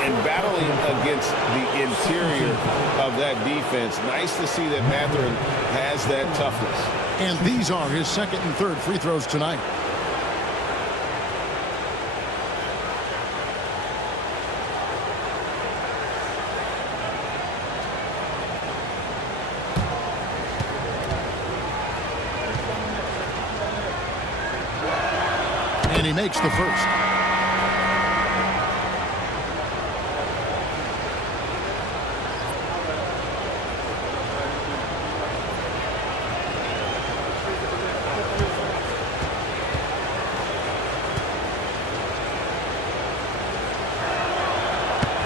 And battling against the interior of that defense, nice to see that Mathurin has that toughness. And these are his second and third free throws tonight. And he makes the first.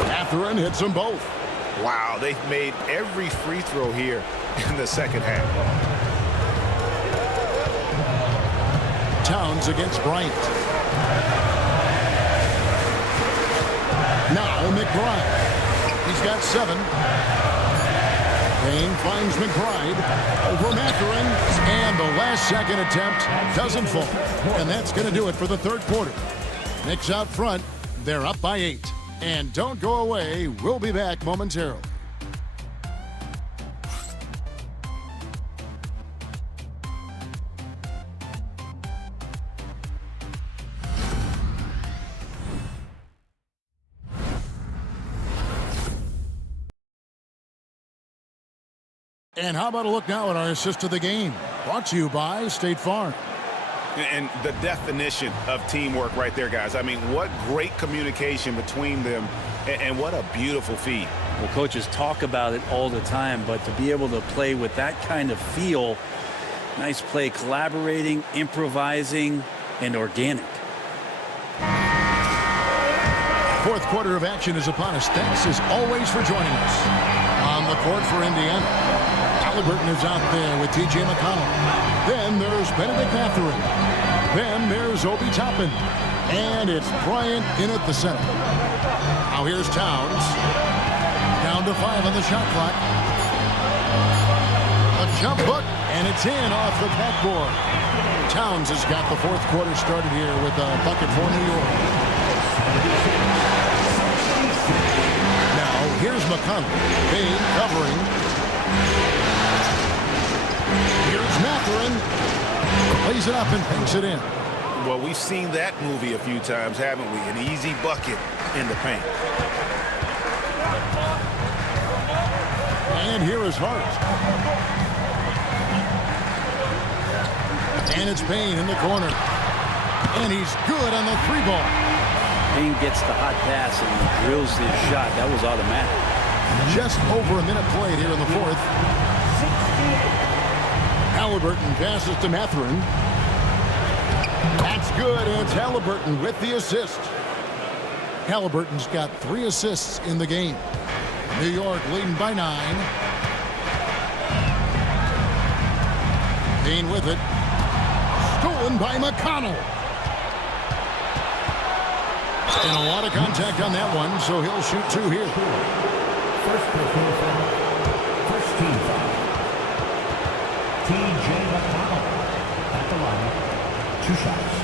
Mathurin hits them both. Wow, they've made every free throw here in the second half. Towns against Bryant. Now McBride. He's got 7. Payne finds McBride over Mathurin. And the last second attempt doesn't fall. And that's going to do it for the third quarter. Knicks out front. They're up by 8. And don't go away. We'll be back momentarily. And how about a look now at our assist of the game? Brought to you by State Farm. And the definition of teamwork right there, guys. I mean, what great communication between them, and what a beautiful feed. Well, coaches talk about it all the time, but to be able to play with that kind of feel, nice play, collaborating, improvising, and organic. Fourth quarter of action is upon us. Thanks as always for joining us. On the court for Indiana, Halliburton is out there with T.J. McConnell. Then there's Benedict Mathurin. Then there's Obi Toppin. And it's Bryant in at the center. Now here's Towns. Down to 5 on the shot clock. A jump hook, and it's in off the backboard. Towns has got the fourth quarter started here with a bucket for New York. Now here's McConnell. Payne covering. Here's Mathurin. Plays it up and banks it in. Well, we've seen that movie a few times, haven't we? An easy bucket in the paint. And here is Hart. And it's Payne in the corner. And he's good on the 3-ball. Payne gets the hot pass and drills his shot. That was automatic. Just over a minute played here in the fourth. Halliburton passes to Mathurin. That's good, and it's Halliburton with the assist. Halliburton's got 3 assists in the game. New York leading by 9. Payne with it. Stolen by McConnell. And a lot of contact on that one, so he'll shoot 2 here. First personal foul. First team foul. T.J. McConnell at the line. 2 shots.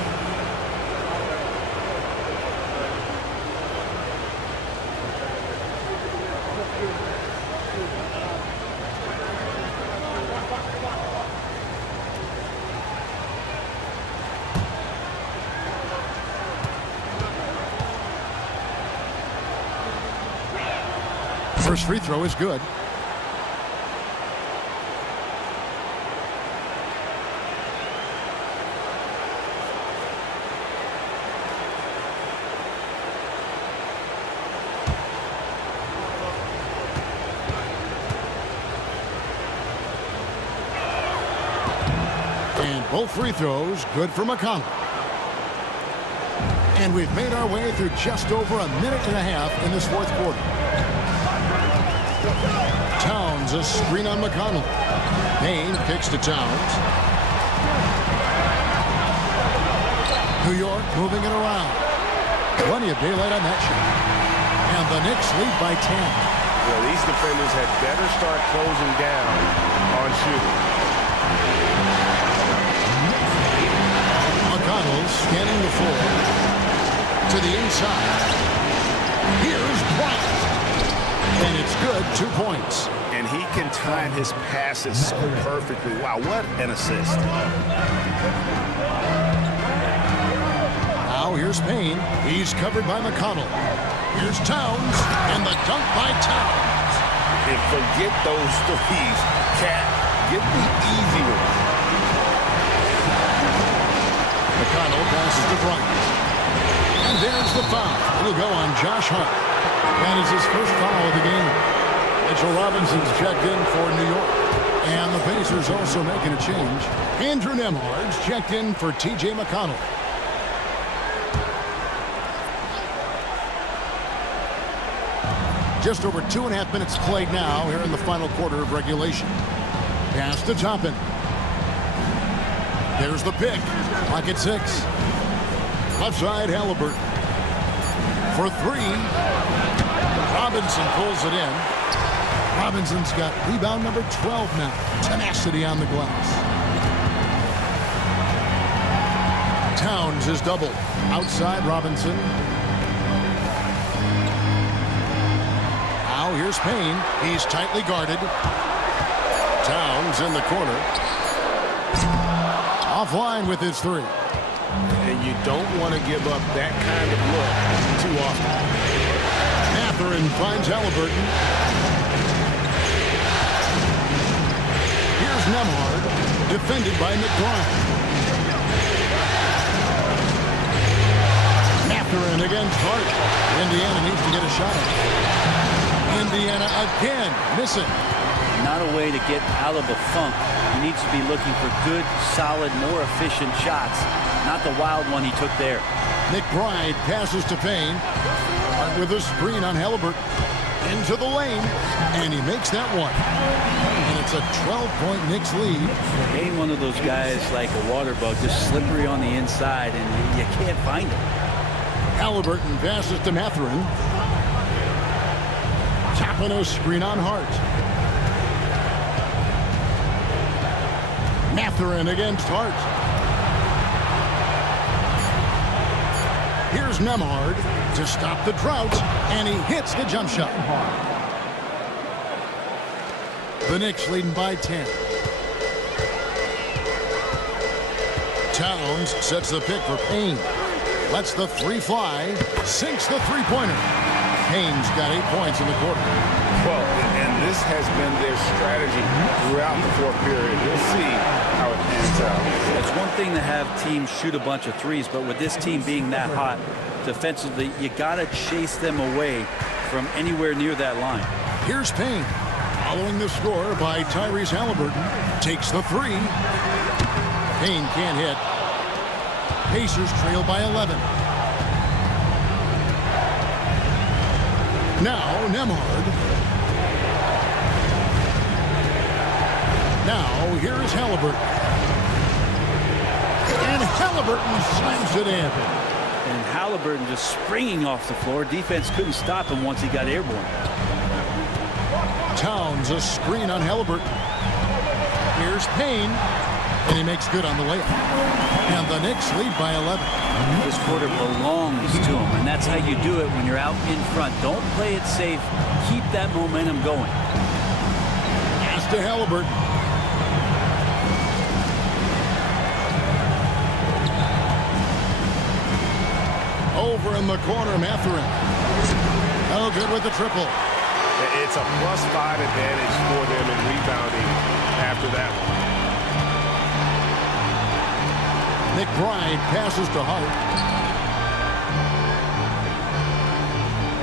First free throw is good. And both free throws good for McConnell. And we've made our way through just over a minute and a half in this fourth quarter. Towns, a screen on McConnell. Payne kicks to Towns. New York moving it around. Plenty of daylight on that shot. And the Knicks lead by 10. Well, these defenders had better start closing down on shooting. McConnell scanning the floor. To the inside. Here's Bryant. And it's good, 2 points. And he can time his passes so perfectly. Wow, what an assist. Now here's Payne. He's covered by McConnell. Here's Towns, and the dunk by Towns. And forget those threes. Cat, get the easy ones. McConnell passes to Bryant. And there's the foul. It'll go on Josh Hart. That is his first foul of the game. Mitchell Robinson's checked in for New York. And the Pacers also making a change. Andrew Nembhard's checked in for T.J. McConnell. Just over 2.5 minutes played now here in the final quarter of regulation. Pass to Toppin. There's the pick. Clock at 6. Left side, Halliburton. For 3. Robinson pulls it in. Robinson's got rebound number 12 now. Tenacity on the glass. Towns is doubled. Outside Robinson. Now here's Payne. He's tightly guarded. Towns in the corner. Offline with his 3. And you don't want to give up that kind of look too often. Mathurin finds Halliburton. Here's Nembhard, defended by McBride. Mathurin against Hart. Indiana needs to get a shot. Indiana again missing. Not a way to get out of a funk. He needs to be looking for good, solid, more efficient shots. Not the wild one he took there. McBride passes to Payne. Hart with a screen on Halliburton. Into the lane. And he makes that one. And it's a 12-point Knicks lead. Payne, one of those guys like a water bug, just slippery on the inside, and you can't find him. Halliburton passes to Mathurin. Tapping a screen on Hart. Mathurin against Hart. Here's Nembhard to stop the drought, and he hits the jump shot. The Knicks leading by 10. Towns sets the pick for Payne. Lets the 3 fly. Sinks the 3-pointer. Payne's got 8 points in the quarter. Well, and This has been their strategy throughout the fourth period. We'll see how it pans out. It's one thing to have teams shoot a bunch of threes, but with this team being that hot defensively, you got to chase them away from anywhere near that line. Here's Payne. Following the score by Tyrese Halliburton. Takes the three. Payne can't hit. Pacers trail by 11. Now Nembhard. Now here's Halliburton. And Halliburton slams it in. And Halliburton just springing off the floor. Defense couldn't stop him once he got airborne. Towns a screen on Halliburton. Here's Payne. And he makes good on the layup. And the Knicks lead by 11. This quarter belongs to him, and that's how you do it when you're out in front. Don't play it safe. Keep that momentum going. Pass to Halliburton. Over in the corner, Mathurin. Oh, good with the triple. It's a +5 advantage for them in rebounding after that one. McBride passes to Hart.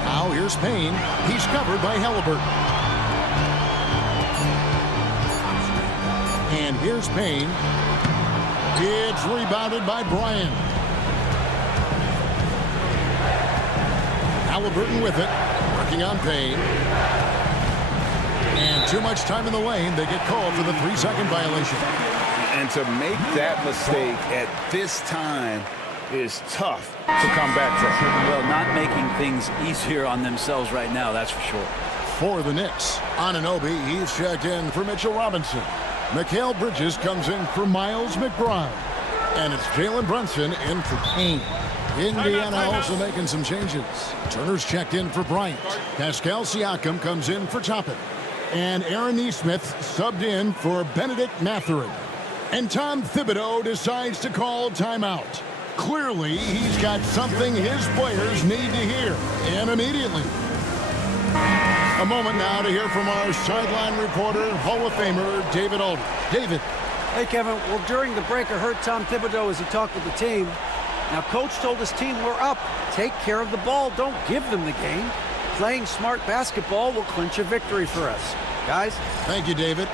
Now here's Payne. He's covered by Halliburton. And here's Payne. It's rebounded by Bryant. Halliburton with it. Working on Payne. And too much time in the lane. They get called for the 3-second violation. And to make that mistake at this time is tough to come back from. Well, not making things easier on themselves right now, that's for sure. For the Knicks, Anunoby, he's checked in for Mitchell Robinson. Mikal Bridges comes in for Miles McBride. And it's Jalen Brunson in for Payne. Indiana also making some changes. Turner's checked in for Bryant. Pascal Siakam comes in for Toppin. And Aaron Nesmith subbed in for Benedict Mathurin. And Tom Thibodeau decides to call timeout. Clearly, he's got something his players need to hear, and immediately. A moment now to hear from our sideline reporter, Hall of Famer David Alder. David. Hey, Kevin. Well, during the break, I heard Tom Thibodeau as he talked with the team. Now, Coach told his team, we're up. Take care of the ball. Don't give them the game. Playing smart basketball will clinch a victory for us. Guys? Thank you, David.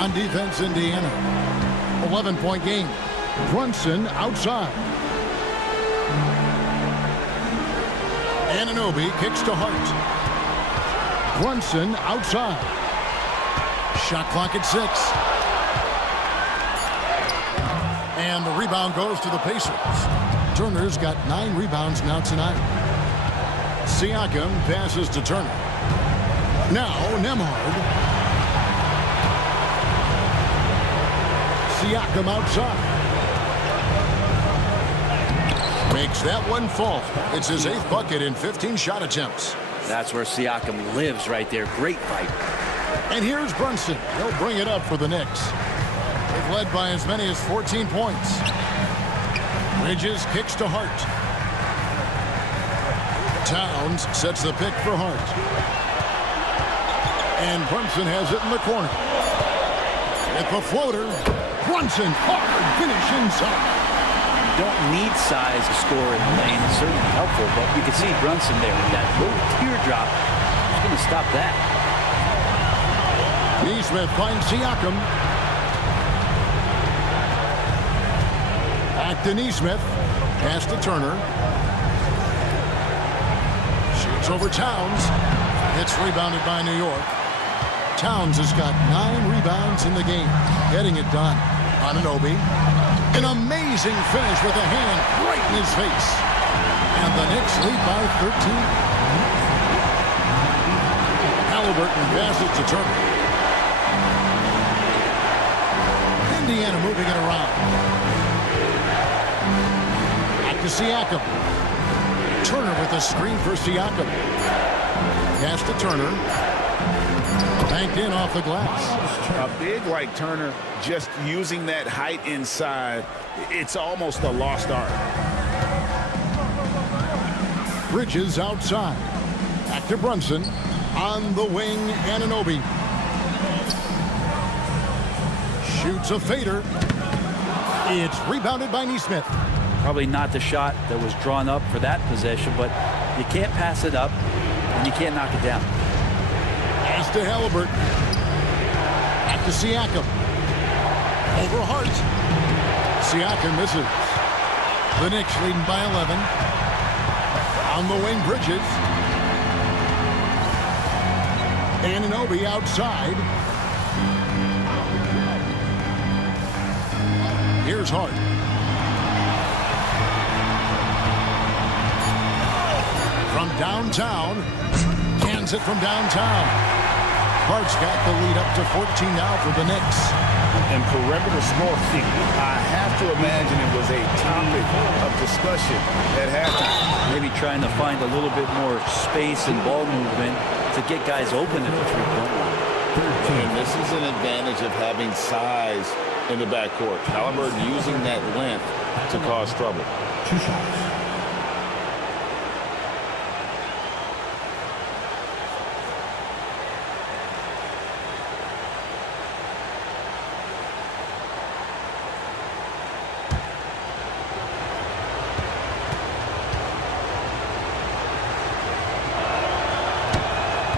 On defense, Indiana. 11-point game. Brunson outside. Anunoby kicks to Hart. Brunson outside. Shot clock at 6. And the rebound goes to the Pacers. Turner's got 9 rebounds now tonight. Siakam passes to Turner. Now Nembhard. Siakam outside. Makes that one fall. It's his 8th bucket in 15 shot attempts. That's where Siakam lives right there. Great fight. And here's Brunson. He'll bring it up for the Knicks. They've led by as many as 14 points. Bridges kicks to Hart. Towns sets the pick for Hart. And Brunson has it in the corner. With the floater, Brunson, hard finish inside. You don't need size to score in the lane. It's certainly helpful, but you can see Brunson there with that little teardrop. He's going to stop that. Nesmith finds Siakam. Back to Nesmith. Pass to Turner. Shoots over Towns. It's rebounded by New York. Towns has got 9 rebounds in the game. Getting it done. Anunoby. An amazing finish with a hand right in his face. And the Knicks lead by 13. Halliburton passes to Turner. Indiana moving it around. Back to Siakam. Turner with a screen for Siakam. Pass to Turner. Banked in off the glass. A big like Turner, just using that height inside, it's almost a lost art. Bridges outside. Back to Brunson. On the wing, Anunoby. Shoots a fader. It's rebounded by Neesmith. Probably not the shot that was drawn up for that possession, but you can't pass it up, and you can't knock it down. Pass to Halliburton. Back to Siakam. Over Hart. Siakam misses. The Knicks leading by 11. On the wing, Bridges. Anunoby outside. Here's Hart. From downtown. Cans it from downtown. Hart's got the lead up to 14 now for the Knicks. And perimeter scoring, I have to imagine it was a topic of discussion at halftime. Maybe trying to find a little bit more space and ball movement to get guys open at the three-point line. And this is an advantage of having size in the backcourt. Halliburton using that length to cause trouble. 2 shots.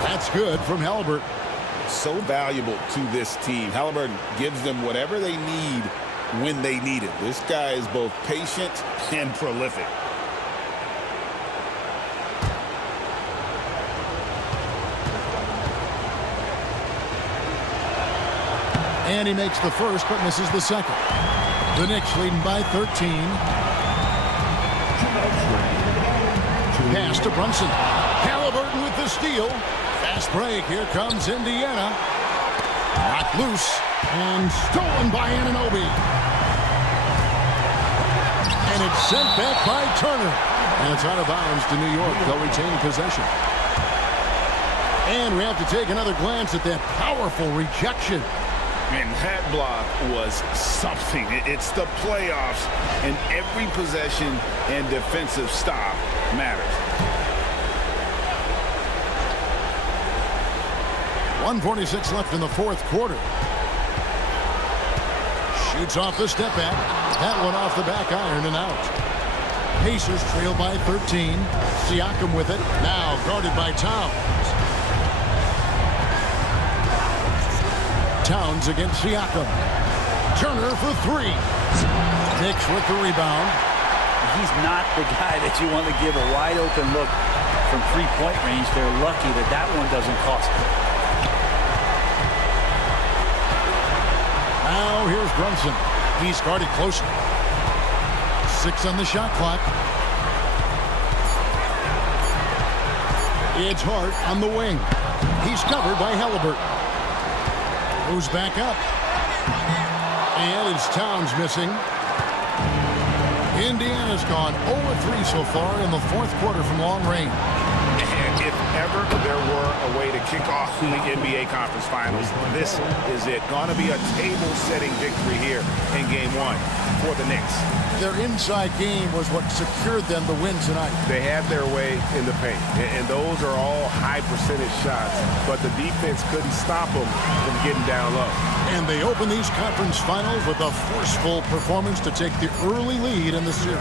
That's good from Halliburton. So valuable to this team. Halliburton gives them whatever they need when they need it. This guy is both patient and prolific. And he makes the first but misses the second. The Knicks leading by 13. Pass to Brunson. Halliburton with the steal. Fast break. Here comes Indiana. Knocked loose and stolen by Anunoby. And it's sent back by Turner. And it's out of bounds to New York. They'll retain possession. And we have to take another glance at that powerful rejection. And that block was something. It's the playoffs, and every possession and defensive stop matters. 1:46 left in the fourth quarter. Shoots off the step back. That one off the back iron and out. Pacers trail by 13. Siakam with it. Now guarded by Towns. Towns against Siakam. Turner for three. Knicks with the rebound. He's not the guy that you want to give a wide open look from three-point range. They're lucky that that one doesn't cost them. Now here's Brunson. He's guarded closer. 6 on the shot clock. It's Hart on the wing. He's covered by Halliburton. Goes back up. And it's Towns missing. Indiana's gone 0-3 so far in the fourth quarter from long range. And if ever there were a way to kick off the NBA Conference Finals, this is it. Going to be a table-setting victory here in Game 1 for the Knicks. Their inside game was what secured them the win tonight. They had their way in the paint, and those are all high-percentage shots, but the defense couldn't stop them from getting down low. And they open these conference finals with a forceful performance to take the early lead in the series.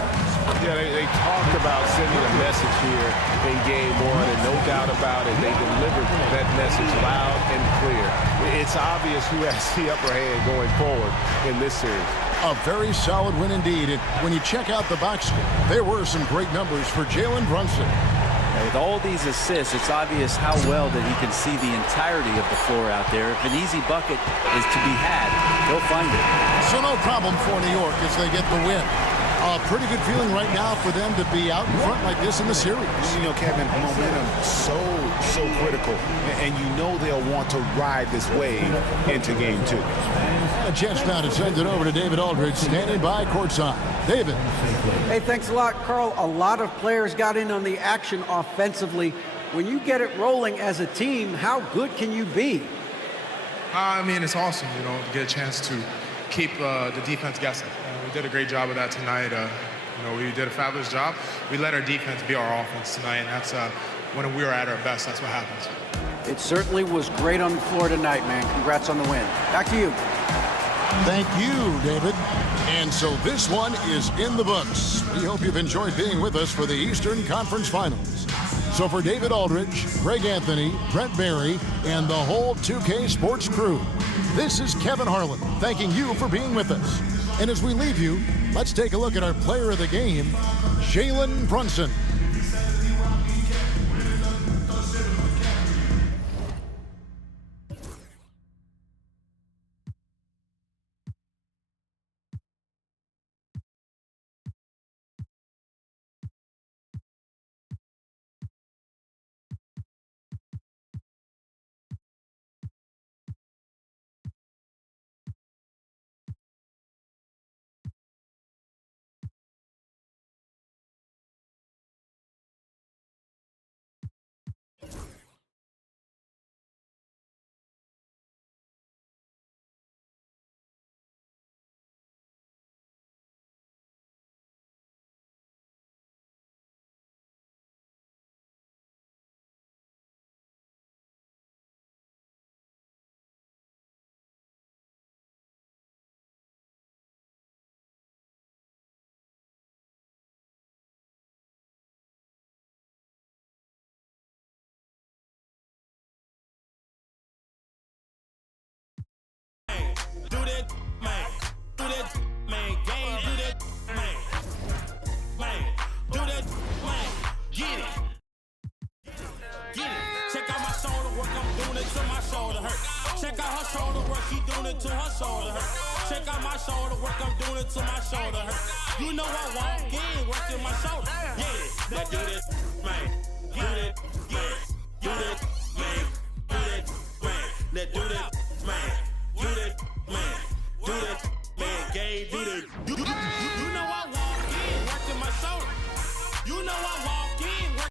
Yeah, they talked about sending a message here in Game 1, and no doubt about it, they delivered that message loud and clear. It's obvious who has the upper hand going forward in this series. A very solid win indeed. And when you check out the box score, there were some great numbers for Jalen Brunson. And with all these assists, it's obvious how well that he can see the entirety of the floor out there. If an easy bucket is to be had, he'll find it. So no problem for New York as they get the win. A pretty good feeling right now for them to be out in front like this in the series. You know, Kevin, momentum so critical. And you know they'll want to ride this wave into Game 2. A chance now to send it over to David Aldridge, standing by courtside. David. Hey, thanks a lot, Carl. A lot of players got in on the action offensively. When you get it rolling as a team, how good can you be? I mean, it's awesome, you know, to get a chance to keep the defense guessing. We did a great job of that tonight. You know, we did a fabulous job. We let our defense be our offense tonight, and that's when we are at our best, that's what happens. It certainly was great on the floor tonight, man. Congrats on the win. Back to you. Thank you, David. And so this one is in the books. We hope you've enjoyed being with us for the Eastern Conference Finals. So for David Aldridge, Greg Anthony, Brent Barry, and the whole 2K Sports crew, this is Kevin Harlan thanking you for being with us. And as we leave you, let's take a look at our player of the game, Jalen Brunson. Check out her shoulder work, she doing it to her shoulder hurt. Check out my shoulder work, I'm doing it to my shoulder hurt. You know I walk in, working my shoulder. Yeah, now do this, man. Do that, yeah. Do that, man. Do that, man. Now do that, man. Do that, man. Do that, man. Game, do that. You know I walk in, working my shoulder. You know I walk in, working.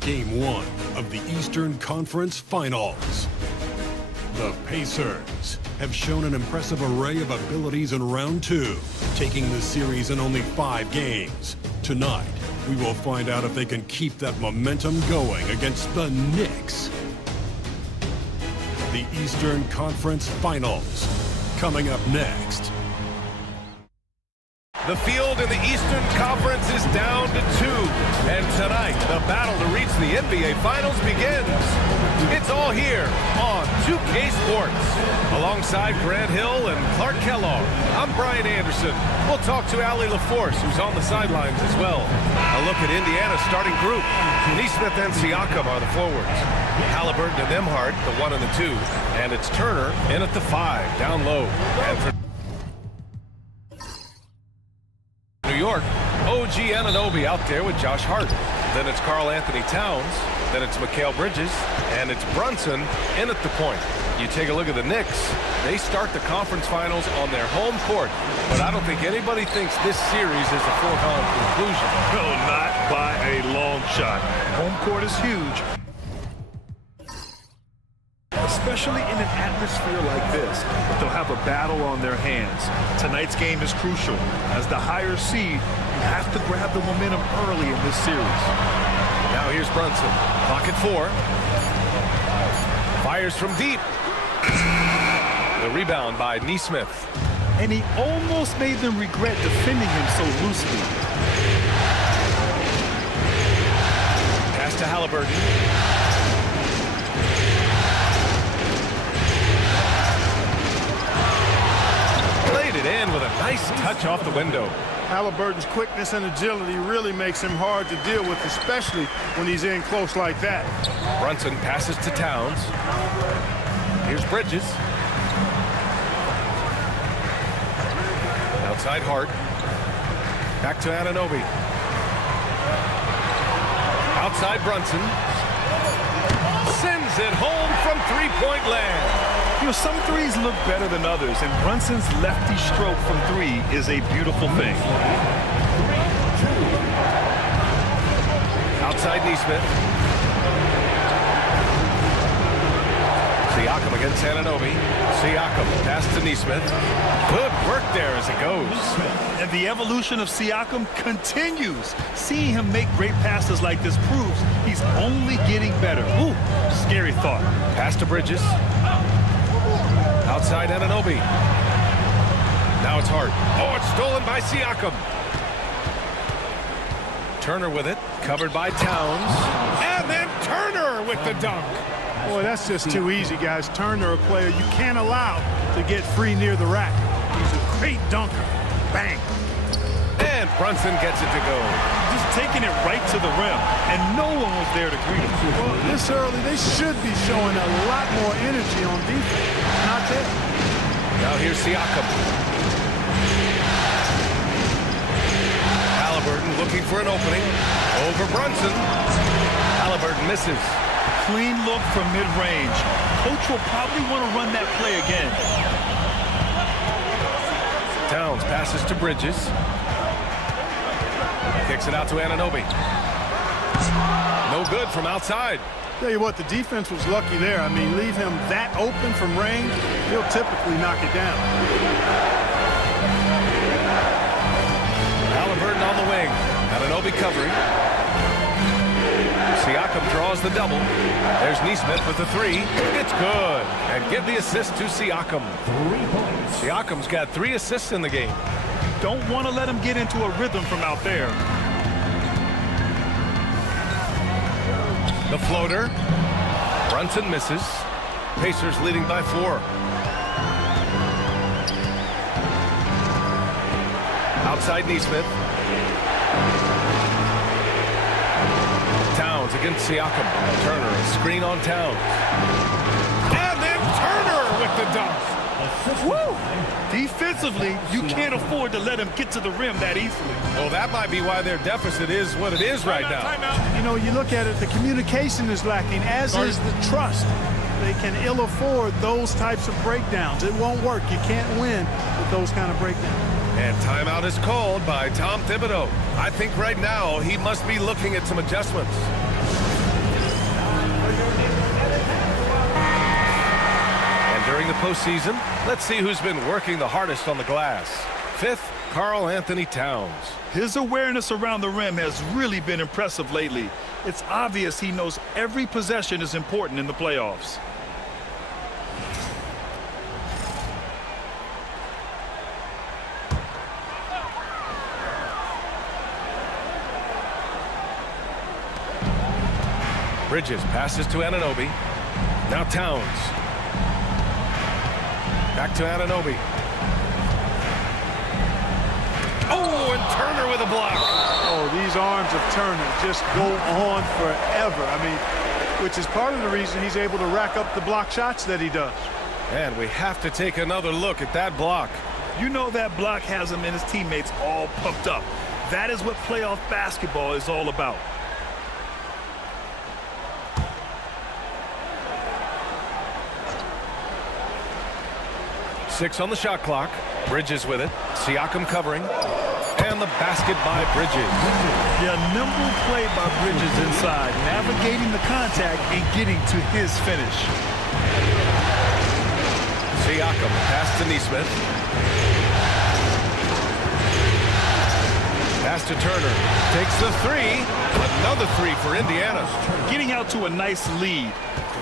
Game 1 of the Eastern Conference Finals. The Pacers have shown an impressive array of abilities in round 2, taking the series in only 5 games. Tonight, we will find out if they can keep that momentum going against the Knicks. The Eastern Conference Finals, coming up next. The field in the Eastern Conference is down to 2. And tonight, the battle to reach the NBA Finals begins. It's all here on 2K Sports. Alongside Grant Hill and Clark Kellogg, I'm Brian Anderson. We'll talk to Allie LaForce, who's on the sidelines as well. A look at Indiana's starting group. Nesmith and Siakam are the forwards. Halliburton and Nembhard, the 1 and the 2. And it's Turner in at the 5, down low. And for New York, OG Anunoby out there with Josh Hart. Then it's Karl Anthony Towns. Then it's Mikal Bridges. And it's Brunson in at the point. You take a look at the Knicks. They start the conference finals on their home court. But I don't think anybody thinks this series is a foregone conclusion. No, not by a long shot. Home court is huge. Especially in an atmosphere like this, but they'll have a battle on their hands. Tonight's game is crucial. As the higher seed, you have to grab the momentum early in this series. Now here's Brunson. Clock at 4. Fires from deep. The rebound by Nesmith. And he almost made them regret defending him so loosely. Pass to Halliburton. It in with a nice touch off the window. Halliburton's quickness and agility really makes him hard to deal with, especially when he's in close like that. Brunson passes to Towns. Here's Bridges. Outside Hart. Back to Anunoby. Outside Brunson. Sends it home from three-point land. You know, some threes look better than others, and Brunson's lefty stroke from 3 is a beautiful thing. Outside Nesmith. Siakam against Anunoby. Siakam, pass to Nesmith. Good work there as it goes. And the evolution of Siakam continues. Seeing him make great passes like this proves he's only getting better. Ooh, scary thought. Pass to Bridges. Outside Anunoby. Now it's Hart. Oh, it's stolen by Siakam. Turner with it, covered by Towns. And then Turner with the dunk. Boy, that's just too easy, guys. Turner, a player you can't allow to get free near the rack. He's a great dunker. Bang. And Brunson gets it to go. Just taking it right to the rim, and no one was there to greet him. Well, this early, they should be showing a lot more energy on defense. Not there. Now here's Siakam. Halliburton looking for an opening. Over Brunson. Halliburton misses. Clean look from mid-range. Coach will probably want to run that play again. Towns passes to Bridges. Kicks it out to Anunoby. No good from outside. Tell you what, the defense was lucky there. I mean, leave him that open from range, he'll typically knock it down. Halliburton on the wing. Anunoby covering. Siakam draws the double. There's Nesmith with the three. It's good. And give the assist to Siakam. 3 points. Siakam's got 3 assists in the game. Don't want to let him get into a rhythm from out there. The floater. Brunson misses. Pacers leading by 4. Outside Nesmith. Towns against Siakam. Turner, a screen on Towns. And then Turner with the dunk. Woo! Defensively, you can't afford to let him get to the rim that easily. Well, that might be why their deficit is what it is right now. You know, you look at it, the communication is lacking, as is the trust. They can ill afford those types of breakdowns. It won't work. You can't win with those kind of breakdowns. And timeout is called by Tom Thibodeau. I think right now he must be looking at some adjustments. And during the postseason, let's see who's been working the hardest on the glass. 5th, Karl Anthony Towns. His awareness around the rim has really been impressive lately. It's obvious he knows every possession is important in the playoffs. Bridges passes to Anunoby. Now Towns. Back to Anunoby. Oh, and Turner with a block. Oh, these arms of Turner just go on forever. I mean, which is part of the reason he's able to rack up the block shots that he does. And we have to take another look at that block. You know that block has him and his teammates all pumped up. That is what playoff basketball is all about. Six on the shot clock. Bridges with it. Siakam covering. And the basket by Bridges. Yeah, nimble play by Bridges inside, navigating the contact and getting to his finish. Siakam pass to Nesmith. Pass to Turner. Takes the three. Another three for Indiana. Getting out to a nice lead.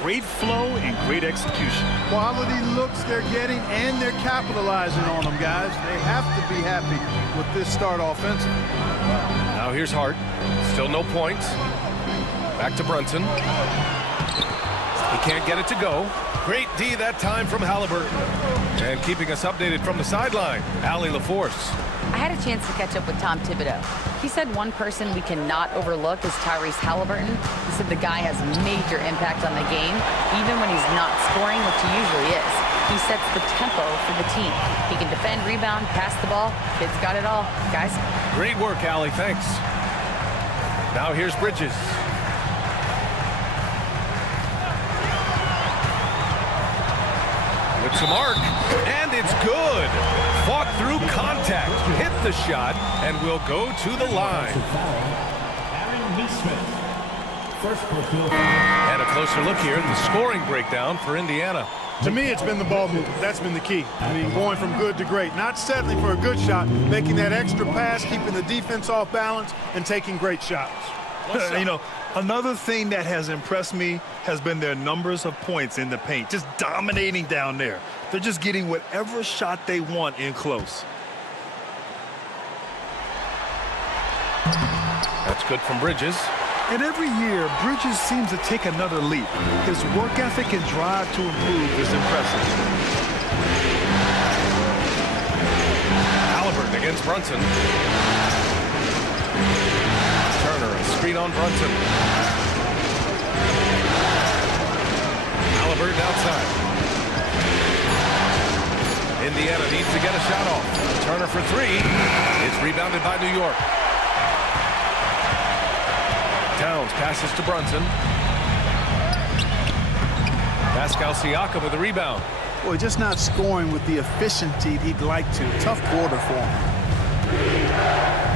Great flow and great execution. Quality looks they're getting, and they're capitalizing on them, guys. They have to be happy with this start offensively. Now here's Hart. Still no points. Back to Brunson. He can't get it to go. Great D that time from Halliburton. And keeping us updated from the sideline, Allie LaForce. I had a chance to catch up with Tom Thibodeau. He said one person we cannot overlook is Tyrese Halliburton. He said the guy has major impact on the game, even when he's not scoring, which he usually is. He sets the tempo for the team. He can defend, rebound, pass the ball. Kid's got it all. Guys. Great work, Allie. Thanks. Now here's Bridges. With some arc, and it's good. Fought through contact, hit the shot, and will go to the line. And a closer look here at the scoring breakdown for Indiana. To me, it's been the ball movement. That's been the key. I mean, going from good to great. Not settling for a good shot, making that extra pass, keeping the defense off balance, and taking great shots. You know, another thing that has impressed me has been their numbers of points in the paint, just dominating down there. They're just getting whatever shot they want in close. That's good from Bridges. And every year, Bridges seems to take another leap. His work ethic and drive to improve is impressive. Halliburton against Brunson. Turner, a screen on Brunson. Halliburton outside. Indiana needs to get a shot off. Turner for three. It's rebounded by New York. Towns passes to Brunson. Pascal Siakam with the rebound. Boy, just not scoring with the efficiency he'd like to. Tough quarter for him.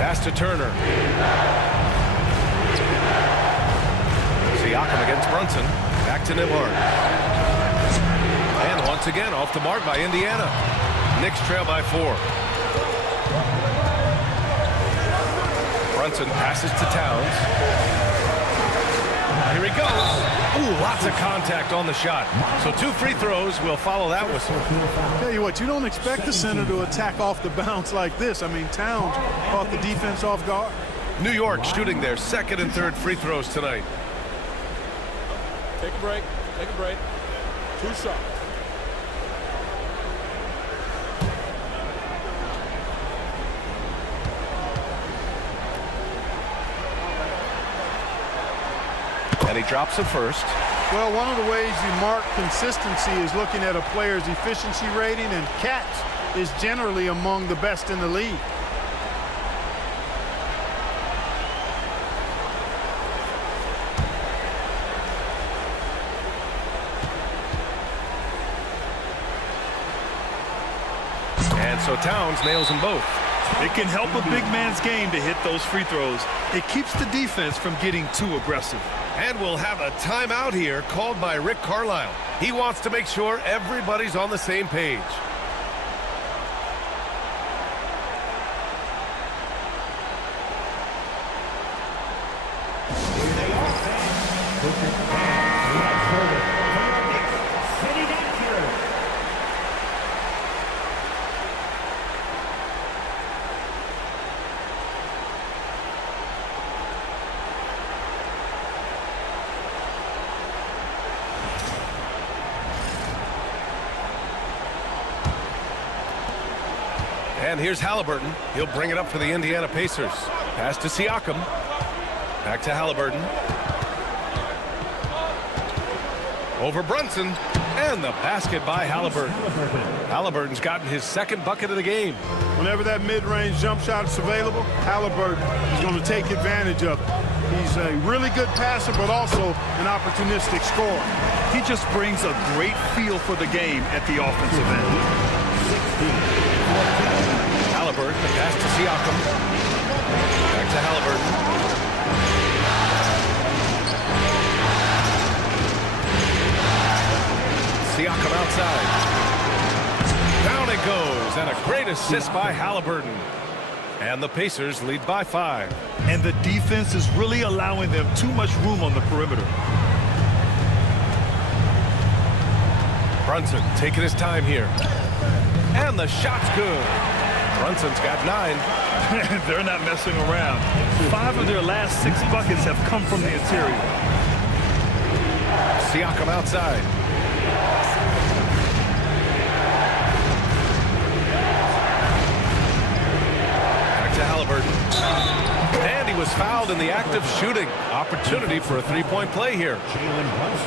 Pass to Turner. Siakam against Brunson. Back to Nembhard. And once again off the mark by Indiana. Knicks trail by 4. Brunson passes to Towns. Here he goes. Ooh, lots of contact on the shot. So 2 free throws will follow that whistle. Tell you what, you don't expect the center to attack off the bounce like this. I mean, Towns caught the defense off guard. New York shooting their 2nd and 3rd free throws tonight. Take a break. Take a break. 2 shots. And he drops it first. Well, one of the ways you mark consistency is looking at a player's efficiency rating, and Katz is generally among the best in the league. And so Towns nails them both. It can help a big man's game to hit those free throws. It keeps the defense from getting too aggressive. And we'll have a timeout here called by Rick Carlisle. He wants to make sure everybody's on the same page. And here's Halliburton. He'll bring it up for the Indiana Pacers. Pass to Siakam. Back to Halliburton. Over Brunson. And the basket by Halliburton. Halliburton's gotten his 2nd bucket of the game. Whenever that mid-range jump shot is available, Halliburton is going to take advantage of it. He's a really good passer, but also an opportunistic scorer. He just brings a great feel for the game at the offensive end. Halliburton, the pass to Siakam. Back to Halliburton. Siakam outside. Down it goes, and a great assist by Halliburton. And the Pacers lead by 5. And the defense is really allowing them too much room on the perimeter. Brunson taking his time here. And the shot's good. Brunson's got 9. They're not messing around. 5 of their last 6 buckets have come from the interior. Siakam outside. Back to Halliburton. And he was fouled in the act of shooting. Opportunity for a 3-point play here.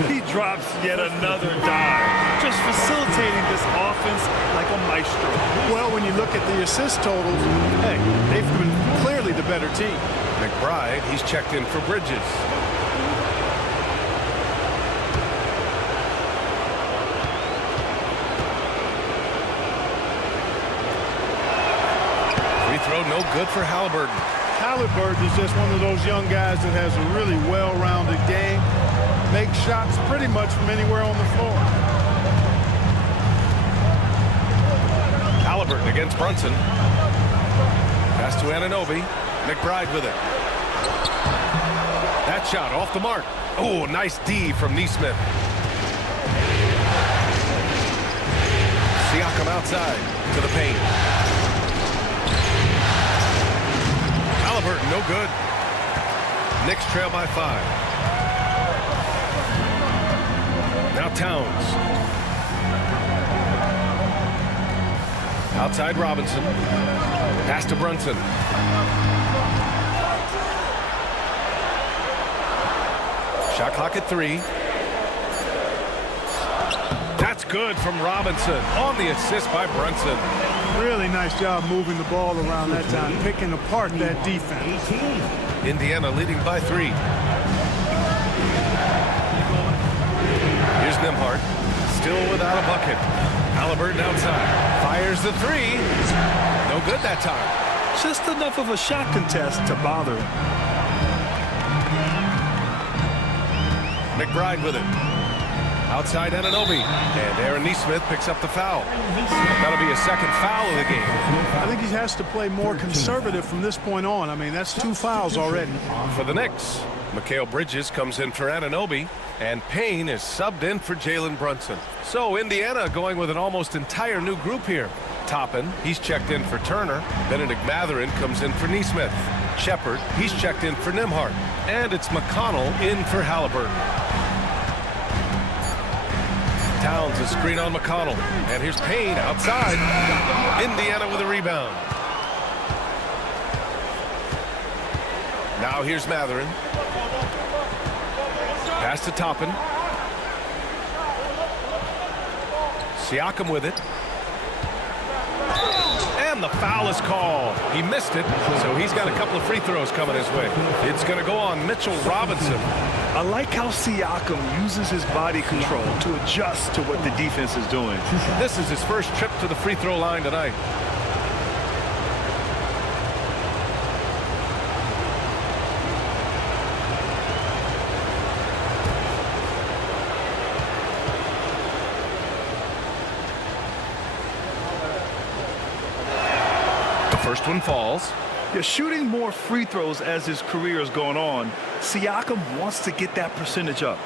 He drops yet another dive, just facilitating this offense like a maestro. Well, when you look at the assist totals, hey, they've been clearly the better team. McBride, he's checked in for Bridges. Free throw no good for Halliburton. Halliburton is just one of those young guys that has a really well-rounded game. Makes shots pretty much from anywhere on the floor. Halliburton against Brunson. Pass to Anunoby. McBride with it. That shot off the mark. Oh, nice D from Neesmith. Siakam outside to the paint. Halliburton, no good. Knicks trail by 5. Now Towns. Outside Robinson. Pass to Brunson. Shot clock at 3. That's good from Robinson on the assist by Brunson. Really nice job moving the ball around that time, picking apart that defense. Indiana leading by 3. Here's Nembhard, still without a bucket. Halliburton outside, fires the 3. No good that time. Just enough of a shot contest to bother him. McBride with it. Outside Anunoby. And Aaron Neesmith picks up the foul. That'll be a second foul of the game. I think he has to play more conservative from this point on. I mean, that's 2 fouls already. For the Knicks, Mikal Bridges comes in for Anunoby. And Payne is subbed in for Jalen Brunson. So Indiana going with an almost entire new group here. Toppin, he's checked in for Turner. Benedict Mathurin comes in for Neesmith. Shepard, he's checked in for Nembhard. And it's McConnell in for Halliburton. Towns a screen on McConnell. And here's Payne outside. Indiana with a rebound. Now here's Mathurin. Pass to Toppin. Siakam with it. And the foul is called. He missed it, so he's got a couple of free throws coming his way. It's going to go on Mitchell Robinson. I like how Siakam uses his body control to adjust to what the defense is doing. This is his first trip to the free throw line tonight. First one falls. Yeah, shooting more free throws as his career is going on, Siakam wants to get that percentage up.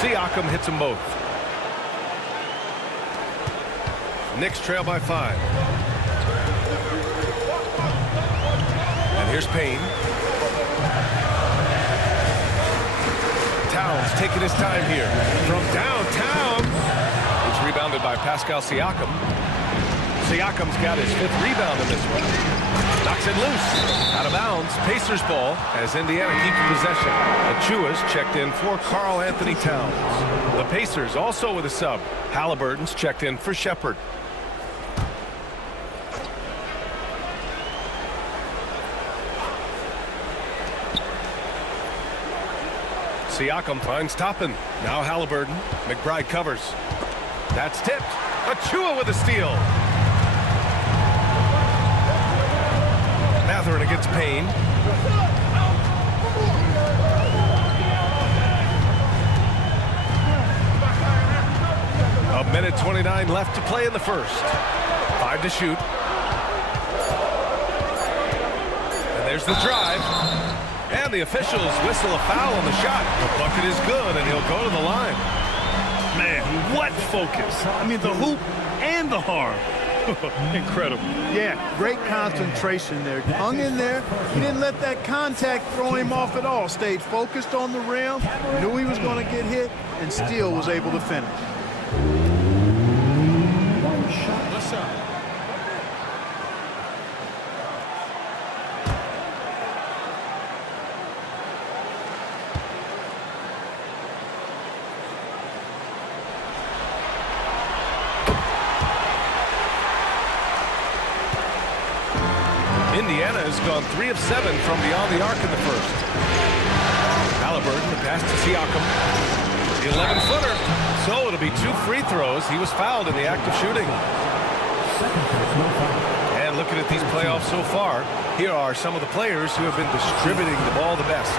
Siakam hits them both. Knicks trail by 5. Here's Payne. Towns taking his time here. From downtown. It's rebounded by Pascal Siakam. Siakam's got his 5th rebound in this one. Knocks it loose. Out of bounds. Pacers ball as Indiana keeps possession. Achua's checked in for Karl Anthony Towns. The Pacers also with a sub. Halliburton's checked in for Shepard. Siakam finds Toppin. Now Halliburton. McBride covers. That's tipped. Achua with a steal. Mathurin against Payne. A minute 29 left to play in the first. 5 to shoot. And there's the drive. And the officials whistle a foul on the shot. The bucket is good, and he'll go to the line. Man, what focus. I mean, the hoop and the harm. Incredible. Yeah, great concentration there. Hung in there. He didn't let that contact throw him off at all. Stayed focused on the rim, knew he was going to get hit, and still was able to finish. What's up? Indiana has gone 3 of 7 from beyond the arc in the first. Halliburton, the pass to Siakam. The 11-footer. So it'll be 2 free throws. He was fouled in the act of shooting. And looking at these playoffs so far, here are some of the players who have been distributing the ball the best.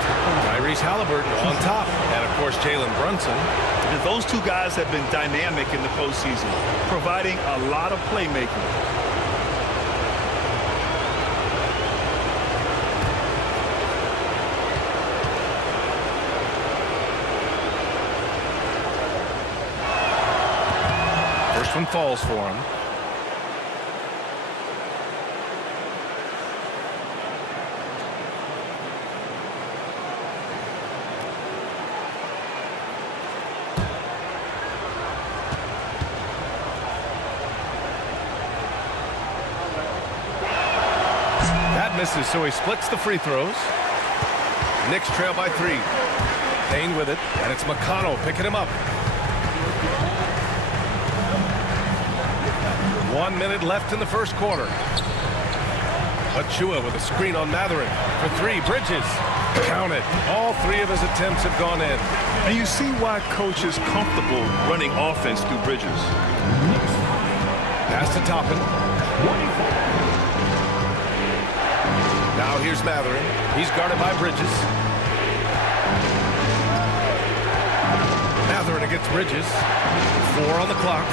Tyrese Halliburton on top, and of course Jalen Brunson. And those two guys have been dynamic in the postseason, providing a lot of playmaking. First one falls for him. That misses, so he splits the free throws. Knicks trail by 3. Payne with it, and it's McConnell picking him up. 1 minute left in the first quarter. Achua with a screen on Matherin. For 3, Bridges. Count it. All 3 of his attempts have gone in. And you see why Coach is comfortable running offense through Bridges. Pass to Toppin. Now here's Matherin. He's guarded by Bridges. Matherin against Bridges. 4 on the clock.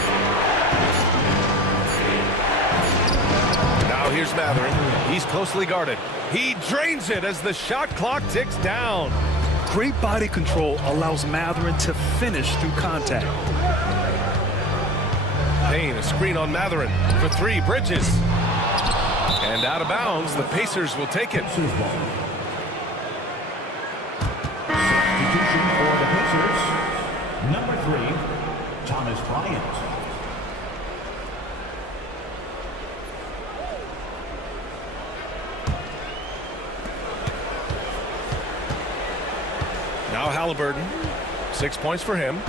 Now here's Matherin. He's closely guarded. He drains it as the shot clock ticks down. Great body control allows Matherin to finish through contact. Payne, a screen on Matherin. For 3, Bridges. And out of bounds, the Pacers will take it. Substitution for the Pacers, number 3, Thomas Bryant. Now Halliburton, 6 points for him.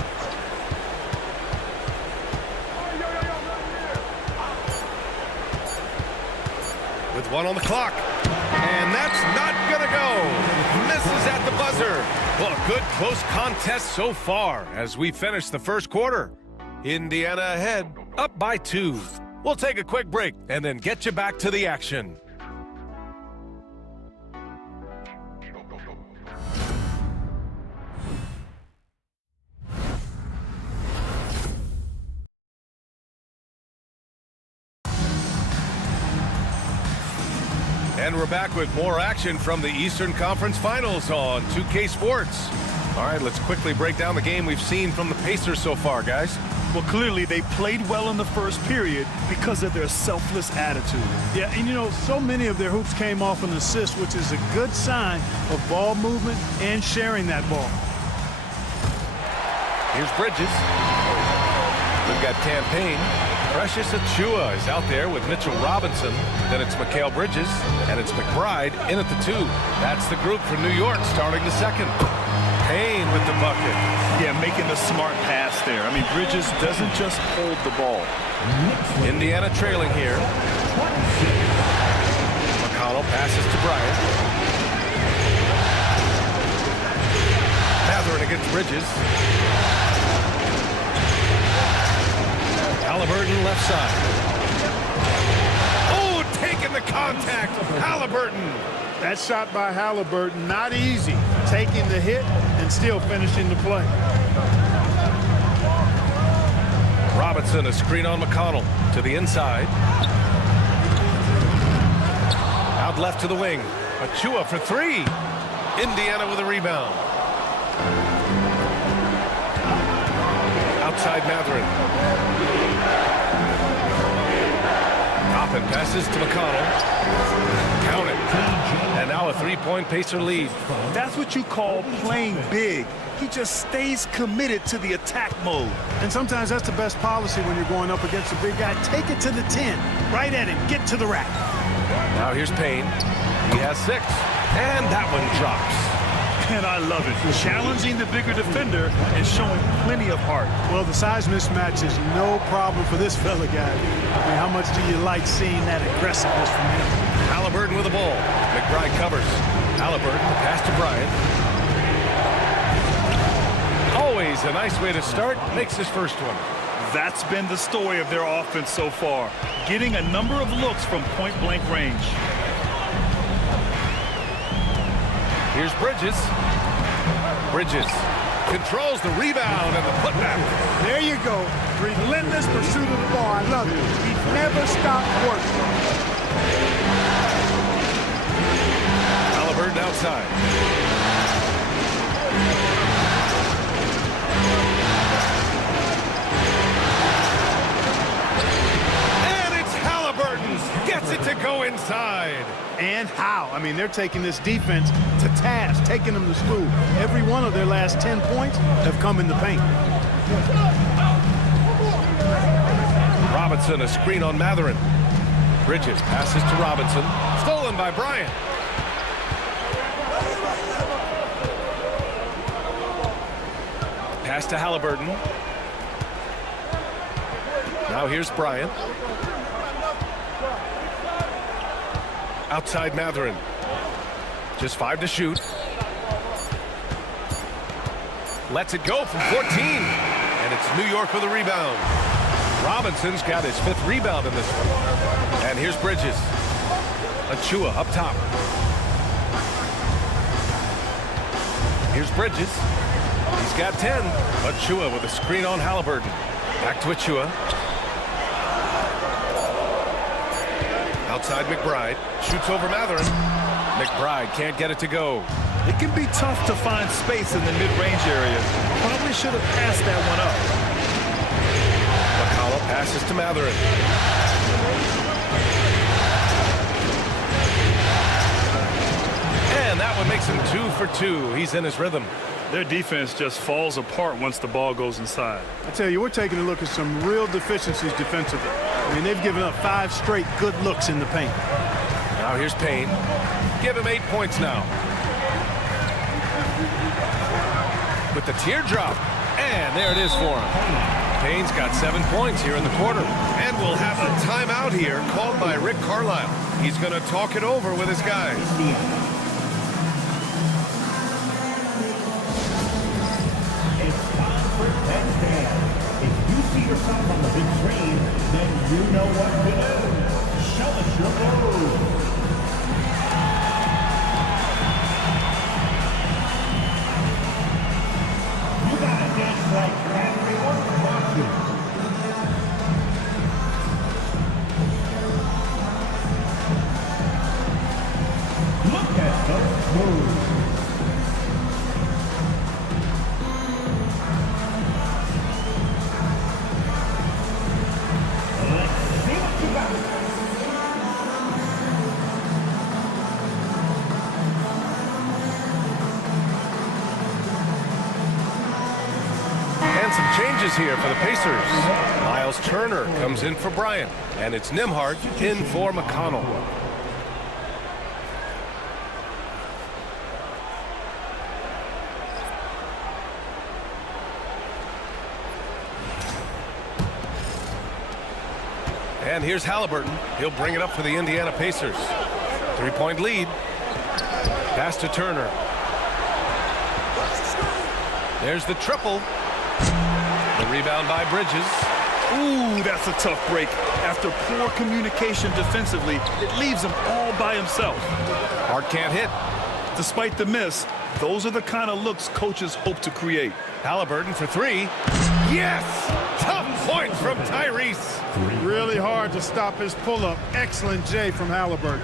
With 1 on the clock. And that's not gonna go. Misses at the buzzer. Well, a good close contest so far as we finish the first quarter. Indiana ahead, up by 2. We'll take a quick break and then get you back to the action. And we're back with more action from the Eastern Conference Finals on 2K Sports. All right, let's quickly break down the game we've seen from the Pacers so far, guys. Well, clearly they played well in the first period because of their selfless attitude. Yeah, and you know, so many of their hoops came off an assist, which is a good sign of ball movement and sharing that ball. Here's Bridges. We've got Campaign. Precious Achua is out there with Mitchell Robinson. Then it's Mikal Bridges, and it's McBride in at the 2. That's the group for New York starting the second. Payne with the bucket. Yeah, making the smart pass there. I mean, Bridges doesn't just hold the ball. Indiana trailing here. McConnell passes to Bryant. Matherin against Bridges. Halliburton left side. Oh, taking the contact. Halliburton. That shot by Halliburton, not easy. Taking the hit and still finishing the play. Robinson, a screen on McConnell to the inside. Out left to the wing. Achua for 3. Indiana with a rebound. Outside Matherin. Toppin passes to McConnell. Count it. And now a 3-point Pacer lead. That's what you call playing big. He just stays committed to the attack mode. And sometimes that's the best policy when you're going up against a big guy. Take it to the 10. Right at him. Get to the rack. Now here's Payne. He has 6. And that one drops. And I love it. Challenging the bigger defender and showing plenty of heart. Well, the size mismatch is no problem for this fella guy. I mean, how much do you like seeing that aggressiveness from him? Halliburton with the ball. McBride covers. Halliburton, pass to Bryant. Always a nice way to start. Makes his first one. That's been the story of their offense so far, getting a number of looks from point-blank range. Here's Bridges. Bridges controls the rebound and the putback. There you go. Relentless pursuit of the ball. I love it. He's never stopped working. Halliburton outside. And it's Halliburton. Gets it to go inside. And how? I mean, they're taking this defense to task, taking them to school. Every one of their last 10 points have come in the paint. Robinson, a screen on Matherin. Bridges passes to Robinson. Stolen by Bryant. Pass to Halliburton. Now here's Bryant. Outside Matherin. Just 5 to shoot. Lets it go from 14. And it's New York with a rebound. Robinson's got his 5th rebound in this one. And here's Bridges. Achua up top. Here's Bridges. He's got 10. Achua with a screen on Halliburton. Back to Achua. Outside McBride. Shoots over Matherin. McBride can't get it to go. It can be tough to find space in the mid-range area. Probably should have passed that one up. McCollum passes to Matherin. And that one makes him 2 for 2. He's in his rhythm. Their defense just falls apart once the ball goes inside. I tell you, we're taking a look at some real deficiencies defensively. I mean, they've given up 5 straight good looks in the paint. Now here's Payne. Give him 8 points now. With the teardrop. And there it is for him. Payne's got 7 points here in the quarter. And we'll have a timeout here called by Rick Carlisle. He's going to talk it over with his guys. It's time for Bandstand. If you see yourself on the big screen, then you know what to do. Show us your move. You gotta dance like everyone's watching. Look at those moves. Some changes here for the Pacers. Miles Turner comes in for Bryant, and it's Nembhard in for McConnell. And here's Halliburton. He'll bring it up for the Indiana Pacers. 3-point lead. Pass to Turner. There's the triple. The rebound by Bridges. Ooh, that's a tough break. After poor communication defensively, it leaves him all by himself. Hart can't hit. Despite the miss, those are the kind of looks coaches hope to create. Halliburton for 3. Yes! Tough points from Tyrese. Really hard to stop his pull-up. Excellent J from Halliburton.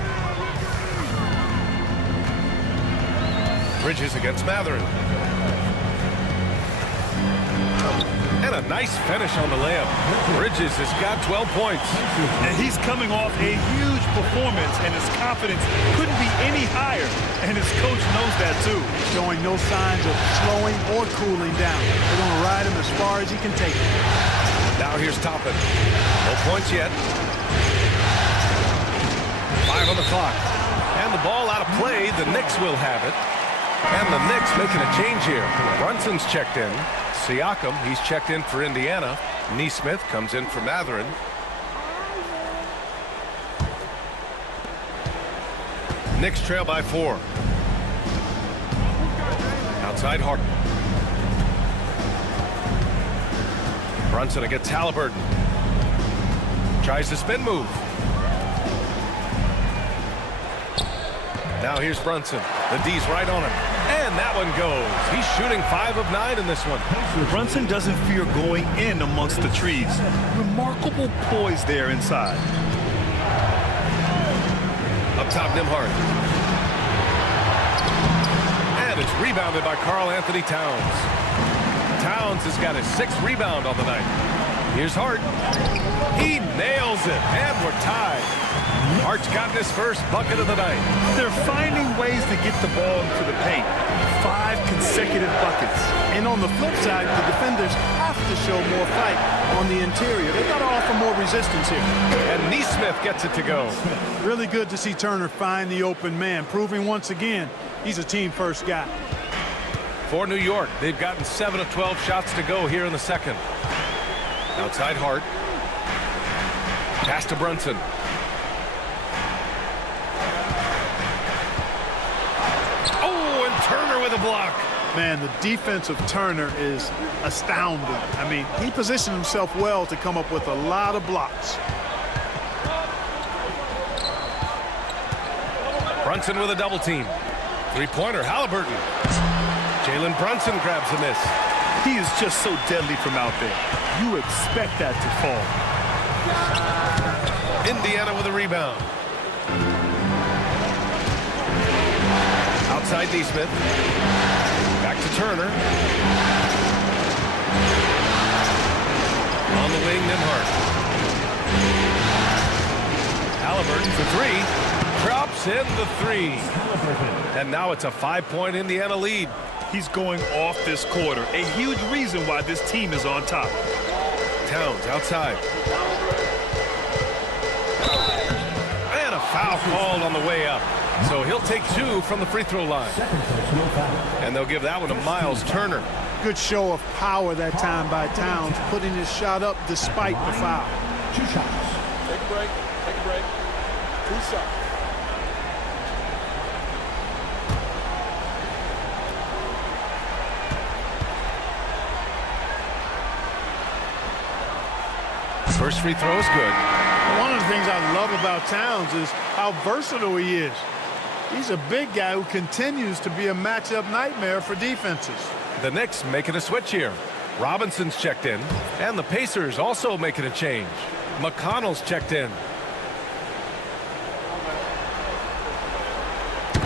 Bridges against Matherin. And a nice finish on the layup. Bridges has got 12 points. And he's coming off a huge performance, and his confidence couldn't be any higher. And his coach knows that, too. Showing no signs of slowing or cooling down. They're going to ride him as far as he can take it. Now here's Toppin. No points yet. 5 on the clock. And the ball out of play. The Knicks will have it. And the Knicks making a change here. Brunson's checked in. Siakam, he's checked in for Indiana. Nesmith comes in for Matherin. Knicks trail by 4. Outside Hart. Brunson against Halliburton. Tries the spin move. Now here's Brunson. The D's right on him. And that one goes. He's shooting 5 of 9 in this one. Brunson doesn't fear going in amongst the trees. Remarkable poise there inside. Up top, Nembhard. And it's rebounded by Karl Anthony Towns. Towns has got his 6th rebound on the night. Here's Hart. He nails it, and we're tied. Hart's gotten his first bucket of the night. They're finding ways to get the ball into the paint. 5 consecutive buckets. And on the flip side, the defenders have to show more fight on the interior. They've got to offer more resistance here. And Nesmith gets it to go. Really good to see Turner find the open man, proving once again he's a team-first guy. For New York, they've gotten 7 of 12 shots to go here in the second. Outside Hart. Pass to Brunson. Oh, and Turner with a block. Man, the defense of Turner is astounding. I mean, he positioned himself well to come up with a lot of blocks. Brunson with a double team. 3-pointer, Halliburton. Jalen Brunson grabs a miss. He is just so deadly from out there. You expect that to fall. Indiana with a rebound. Outside Nesmith. Back to Turner. On the wing, Nembhard. Halliburton for 3. Drops in the 3. And now it's a 5-point Indiana lead. He's going off this quarter. A huge reason why this team is on top. Towns outside. And a foul called on the way up. So he'll take 2 from the free throw line. And they'll give that one to Miles Turner. Good show of power that time by Towns, putting his shot up despite the foul. 2 shots. Take a break. Take a break. 2 shots. First free throw is good. One of the things I love about Towns is how versatile he is. He's a big guy who continues to be a matchup nightmare for defenses. The Knicks making a switch here. Robinson's checked in, and the Pacers also making a change. McConnell's checked in.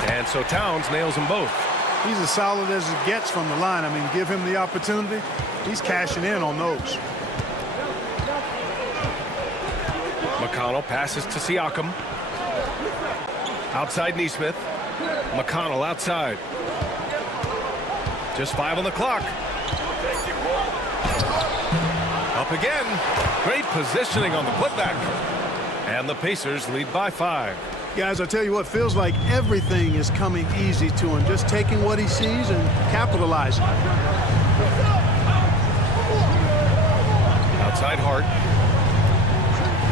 And so Towns nails them both. He's as solid as it gets from the line. I mean, give him the opportunity, he's cashing in on those. McConnell passes to Siakam. Outside Nesmith. McConnell outside. Just 5 on the clock. Up again. Great positioning on the putback. And the Pacers lead by 5. Guys, I tell you what, feels like everything is coming easy to him. Just taking what he sees and capitalizing. Outside Hart.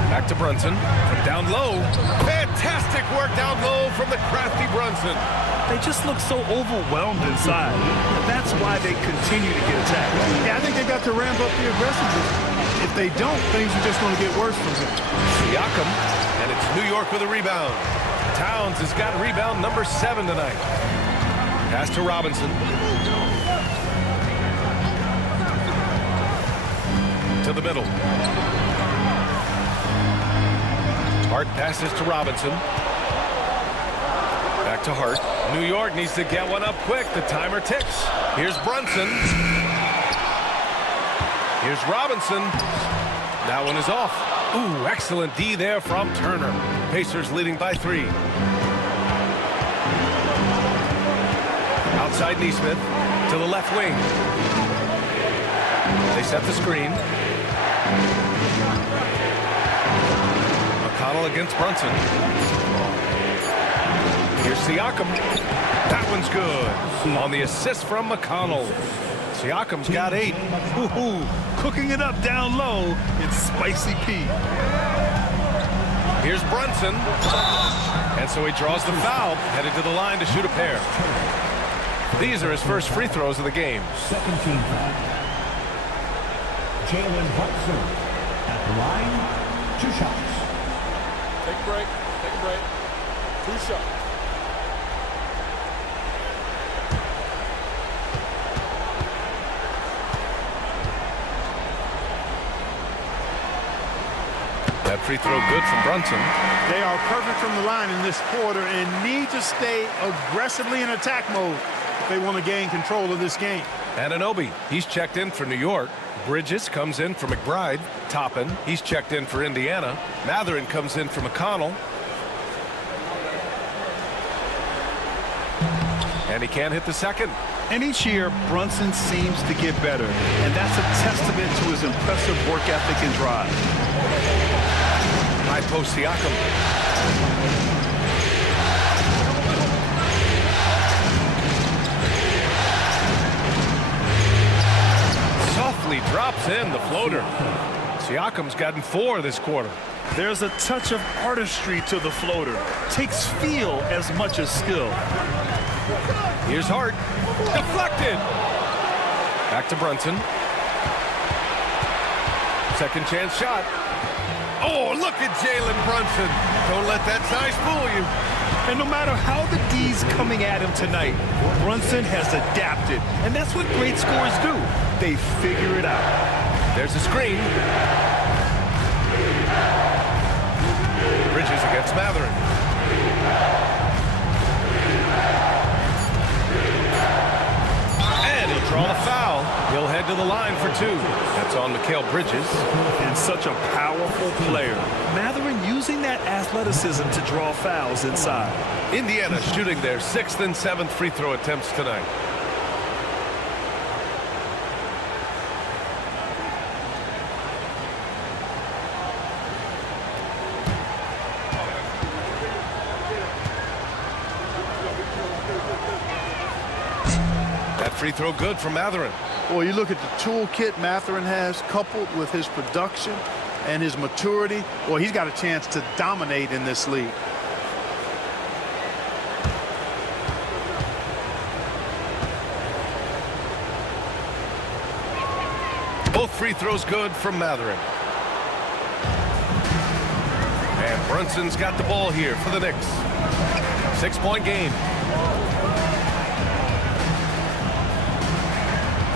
Back to Brunson. From down low. Fantastic work down low from the crafty Brunson. They just look so overwhelmed inside. That's why they continue to get attacked. Yeah, I think they got to ramp up the aggressiveness. If they don't, things are just going to get worse from here. Siakam, and it's New York with a rebound. Towns has got rebound number 7 tonight. Pass to Robinson. To the middle. Hart passes to Robinson. Back to Hart. New York needs to get one up quick. The timer ticks. Here's Brunson. Here's Robinson. That one is off. Ooh, excellent D there from Turner. Pacers leading by 3. Outside Nesmith to the left wing. They set the screen. McConnell against Brunson. Here's Siakam. That one's good. On the assist from McConnell. Siakam's got 8. Ooh, cooking it up down low. It's Spicy P. Here's Brunson. And so he draws the foul, headed to the line to shoot a pair. These are his first free throws of the game. Jalen Brunson. At the line, 2 shots. Take a break. Take a break. 2 shots. That free throw good from Brunson. They are perfect from the line in this quarter and need to stay aggressively in attack mode if they want to gain control of this game. Anunoby, he's checked in for New York. Bridges comes in for McBride. Toppin, he's checked in for Indiana. Matherin comes in for McConnell. And he can't hit the second. And each year, Brunson seems to get better. And that's a testament to his impressive work ethic and drive. High post Siakam. Softly drops in the floater. Siakam's gotten 4 this quarter. There's a touch of artistry to the floater. Takes feel as much as skill. Here's Hart. Deflected. Back to Brunson. Second chance shot. Oh, look at Jalen Brunson. Don't let that size fool you. And no matter how the D's coming at him tonight, Brunson has adapted. And that's what great scorers do. They figure it out. There's a screen. Bridges against Matherin. And he'll draw the foul. He'll head to the line for 2. That's on Mikal Bridges. And such a powerful player. Matherin using that athleticism to draw fouls inside. Indiana shooting their 6th and 7th free throw attempts tonight. That free throw good from Matherin. Well, you look at the toolkit Matherin has, coupled with his production and his maturity. Well, he's got a chance to dominate in this league. Both free throws good from Matherin. And Brunson's got the ball here for the Knicks. 6-point game.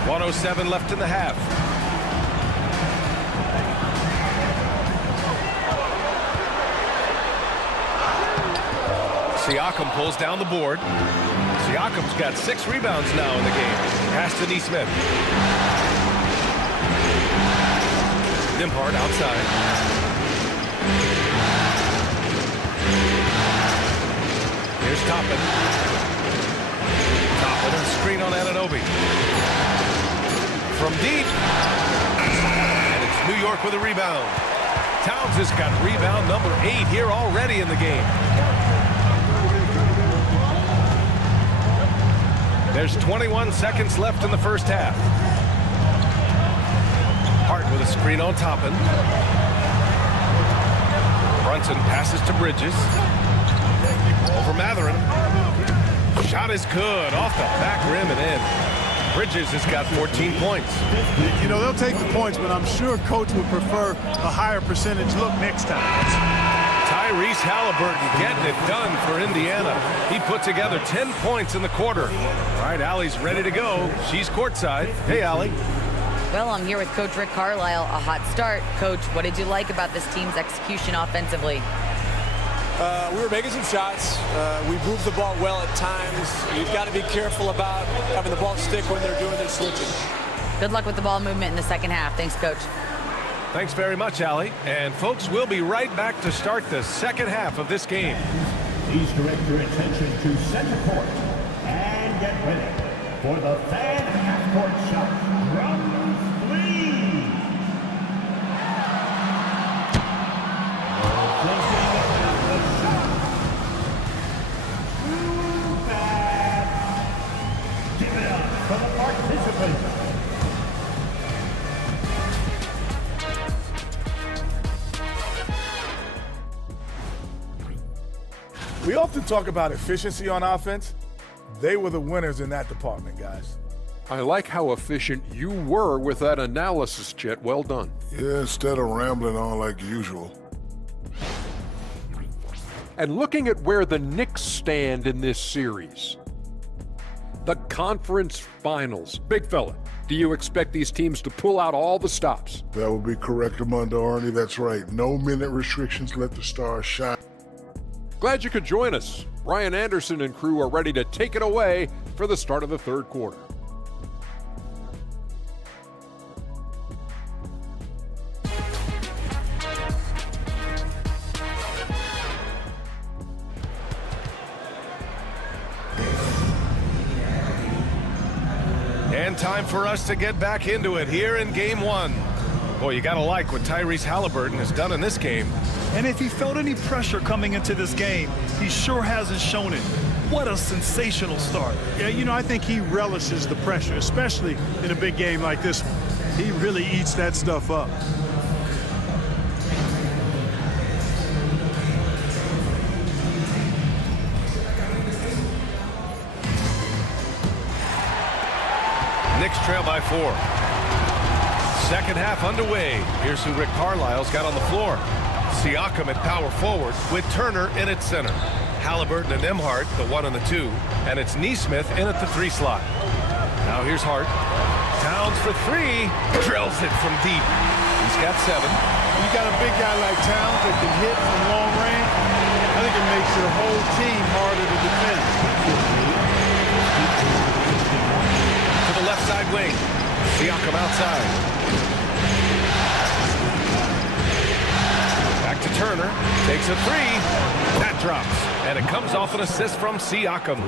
1:07 left in the half. Siakam pulls down the board. Siakam's got 6 rebounds now in the game. Pass to Nesmith. Nembhard outside. Here's Toppin. Toppin and screen on Anunoby. From deep. And it's New York with a rebound. Towns has got rebound number 8 here already in the game. There's 21 seconds left in the first half. Hart with a screen on Toppin. Brunson passes to Bridges. Over Matherin. Shot is good. Off the back rim and in. Bridges has got 14 points. You know, they'll take the points, but I'm sure Coach would prefer a higher percentage look next time. Tyrese Halliburton getting it done for Indiana. He put together 10 points in the quarter. All right, Allie's ready to go. She's courtside. Hey, Allie. Well, I'm here with Coach Rick Carlisle. A hot start. Coach, what did you like about this team's execution offensively? We were making some shots. We moved the ball well at times. You've got to be careful about having the ball stick when they're doing their switching. Good luck with the ball movement in the second half. Thanks, Coach. Thanks very much, Allie. And, folks, we'll be right back to start the second half of this game. Please direct your attention to center court and get ready for the fan half-court shot. Drums, please. Thinking about the shot. Too bad. Give it up for the participants. We often talk about efficiency on offense. They were the winners in that department, guys. I like how efficient you were with that analysis, Chet. Well done. Yeah, instead of rambling on like usual. And looking at where the Knicks stand in this series, the conference finals. Big fella, do you expect these teams to pull out all the stops? That would be correct, Armando Arnie. That's right. No minute restrictions. Let the stars shine. Glad you could join us. Brian Anderson and crew are ready to take it away for the start of the third quarter. And time for us to get back into it here in game one. Boy, you gotta like what Tyrese Halliburton has done in this game. And if he felt any pressure coming into this game, he sure hasn't shown it. What a sensational start. Yeah, you know, I think he relishes the pressure, especially in a big game like this one. He really eats that stuff up. Knicks trail by 4. Second half underway. Here's who Rick Carlisle's got on the floor. Siakam at power forward with Turner in at center. Halliburton and Nembhard, the 1 and the 2. And it's Nesmith in at the 3 slot. Now here's Hart. Towns for 3. Drills it from deep. He's got 7. When you got a big guy like Towns that can hit from long range, I think it makes your whole team harder to defend. To the left side wing. Siakam outside. Back to Turner. Takes a 3. That drops. And it comes off an assist from Siakam.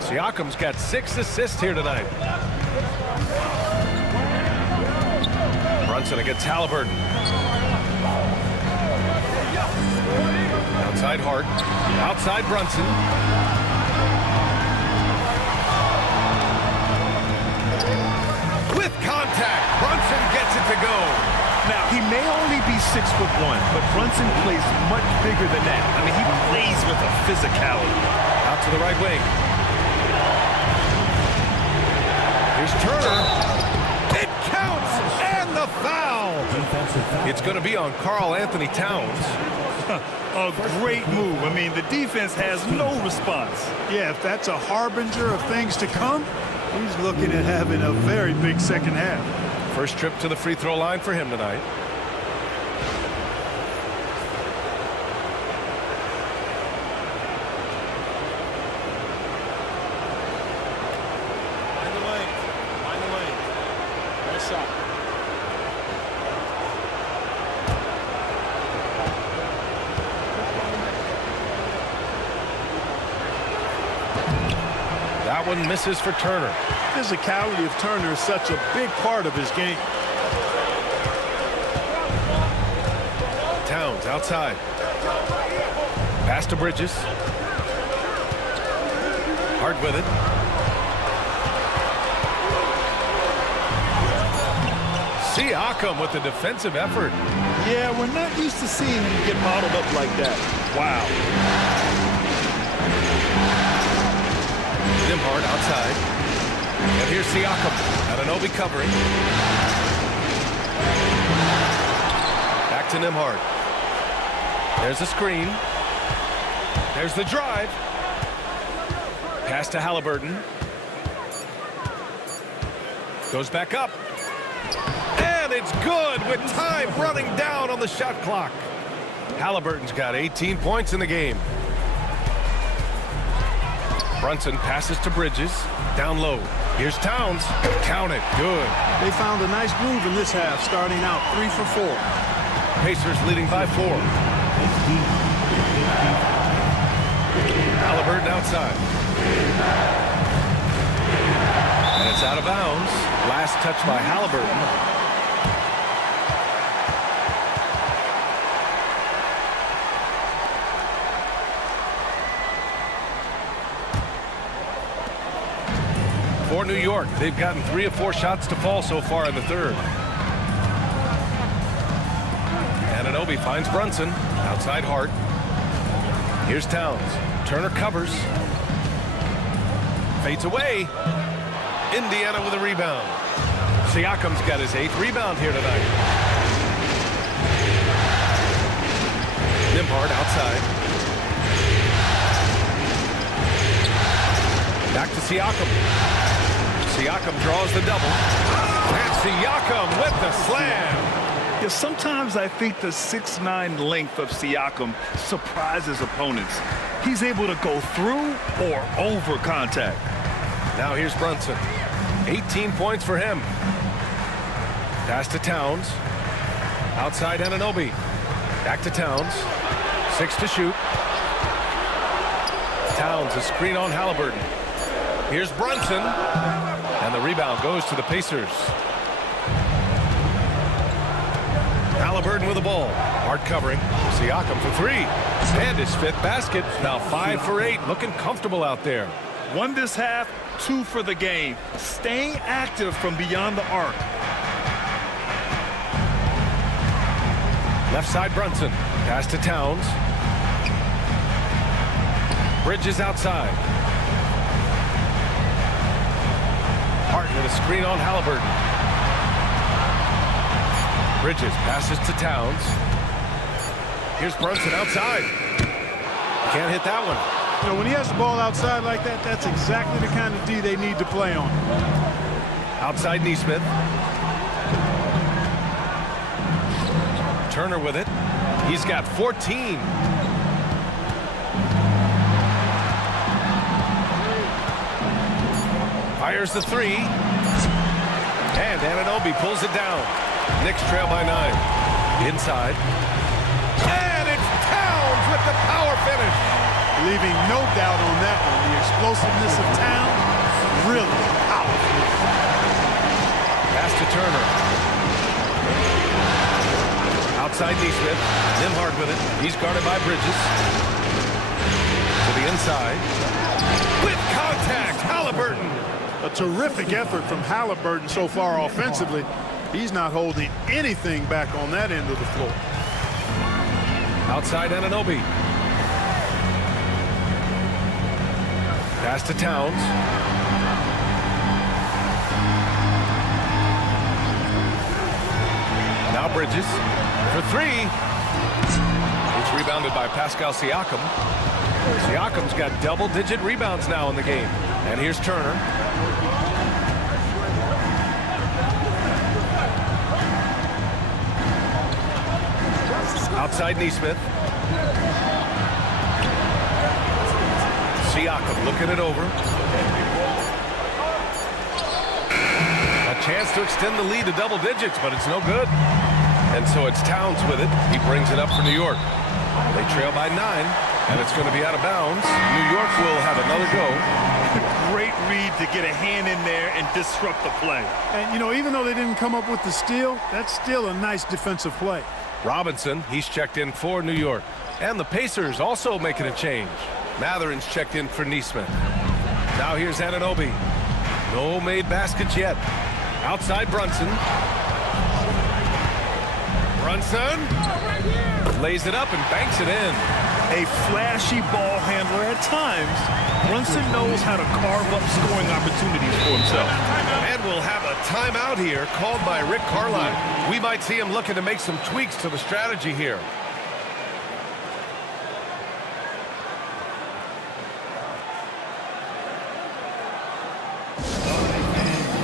Siakam's got 6 assists here tonight. Brunson against Halliburton. Outside Hart. Outside Brunson. With contact, Brunson gets it to go. Now, he may only be 6'1", but Brunson plays much bigger than that. I mean, he plays with a physicality. Out to the right wing. Here's Turner. It counts, and the foul. It's going to be on Karl Anthony Towns. A great move. I mean, the defense has no response. Yeah, if that's a harbinger of things to come, he's looking at having a very big second half. First trip to the free throw line for him tonight. Find the lane. Find the lane. Nice shot. That one misses for Turner. Physicality of Turner is such a big part of his game. Towns outside. Pass to Bridges. Hart with it. Siakam with the defensive effort. Yeah, we're not used to seeing him get bottled up like that. Wow. Nembhard outside. And here's Siakam. Anunoby covering. Back to Nembhard. There's the screen. There's the drive. Pass to Halliburton. Goes back up. And it's good with time running down on the shot clock. Halliburton's got 18 points in the game. Brunson passes to Bridges. Down low. Here's Towns. Count it. Good. They found a nice groove in this half, starting out 3 for 4. Pacers leading by 4. Halliburton outside. And it's out of bounds. Last touch by Halliburton. For New York, they've gotten 3 of 4 shots to fall so far in the third. Anunoby finds Brunson. Outside Hart. Here's Towns. Turner covers. Fades away. Indiana with a rebound. Siakam's got his 8th rebound here tonight. Nembhard outside. Back to Siakam. Siakam draws the double. And Siakam with the slam. Yeah, sometimes I think the 6'9" length of Siakam surprises opponents. He's able to go through or over contact. Now here's Brunson. 18 points for him. Pass to Towns. Outside Anunoby. Back to Towns. 6 to shoot. Towns, a screen on Halliburton. Here's Brunson. And the rebound goes to the Pacers. Halliburton with the ball. Hard covering. Siakam for 3. And his 5th basket. Now 5 for 8. Looking comfortable out there. 1 this half, 2 for the game. Staying active from beyond the arc. Left side Brunson. Pass to Towns. Bridges outside. Hart with a screen on Halliburton. Bridges passes to Towns. Here's Brunson outside. Can't hit that one. You know, when he has the ball outside like that, that's exactly the kind of D they need to play on. Outside Nesmith. Turner with it. He's got 14. Fires the 3. And Anunoby pulls it down. Knicks trail by 9. Inside. And it's Towns with the power finish. Leaving no doubt on that one. The explosiveness of Towns, really powerful. Pass to Turner. Outside Nesmith. Nembhard with it. He's guarded by Bridges. To the inside. With contact, Halliburton. A terrific effort from Halliburton so far offensively. He's not holding anything back on that end of the floor. Outside Anunoby. Pass to Towns. Now Bridges for 3. It's rebounded by Pascal Siakam. Siakam's got double-digit rebounds now in the game. And here's Turner. Outside Nesmith. Siakam looking it over. A chance to extend the lead to double digits, but it's no good. And so it's Towns with it. He brings it up for New York. They trail by 9, and it's going to be out of bounds. New York will have another go. Great read to get a hand in there and disrupt the play. And, you know, even though they didn't come up with the steal, that's still a nice defensive play. Robinson, he's checked in for New York. And the Pacers also making a change. Matherin's checked in for Nesmith. Now here's Anunoby. No made baskets yet. Outside Brunson. Brunson lays it up and banks it in. A flashy ball handler at times. Brunson knows how to carve up scoring opportunities for himself. And we'll have a timeout here called by Rick Carlisle. We might see him looking to make some tweaks to the strategy here.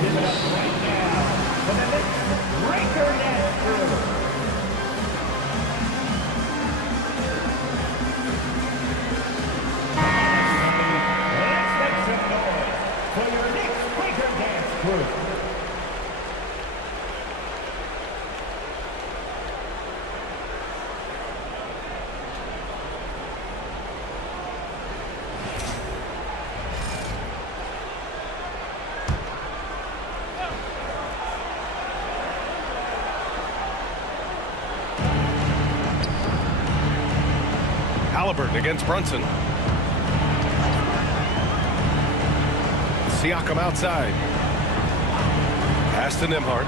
Give it up right now for the Knicks breaker net crew. Let's make some noise for your Knicks breaker dance crew. Halliburton against Brunson. Siakam outside. Pass to Nembhard.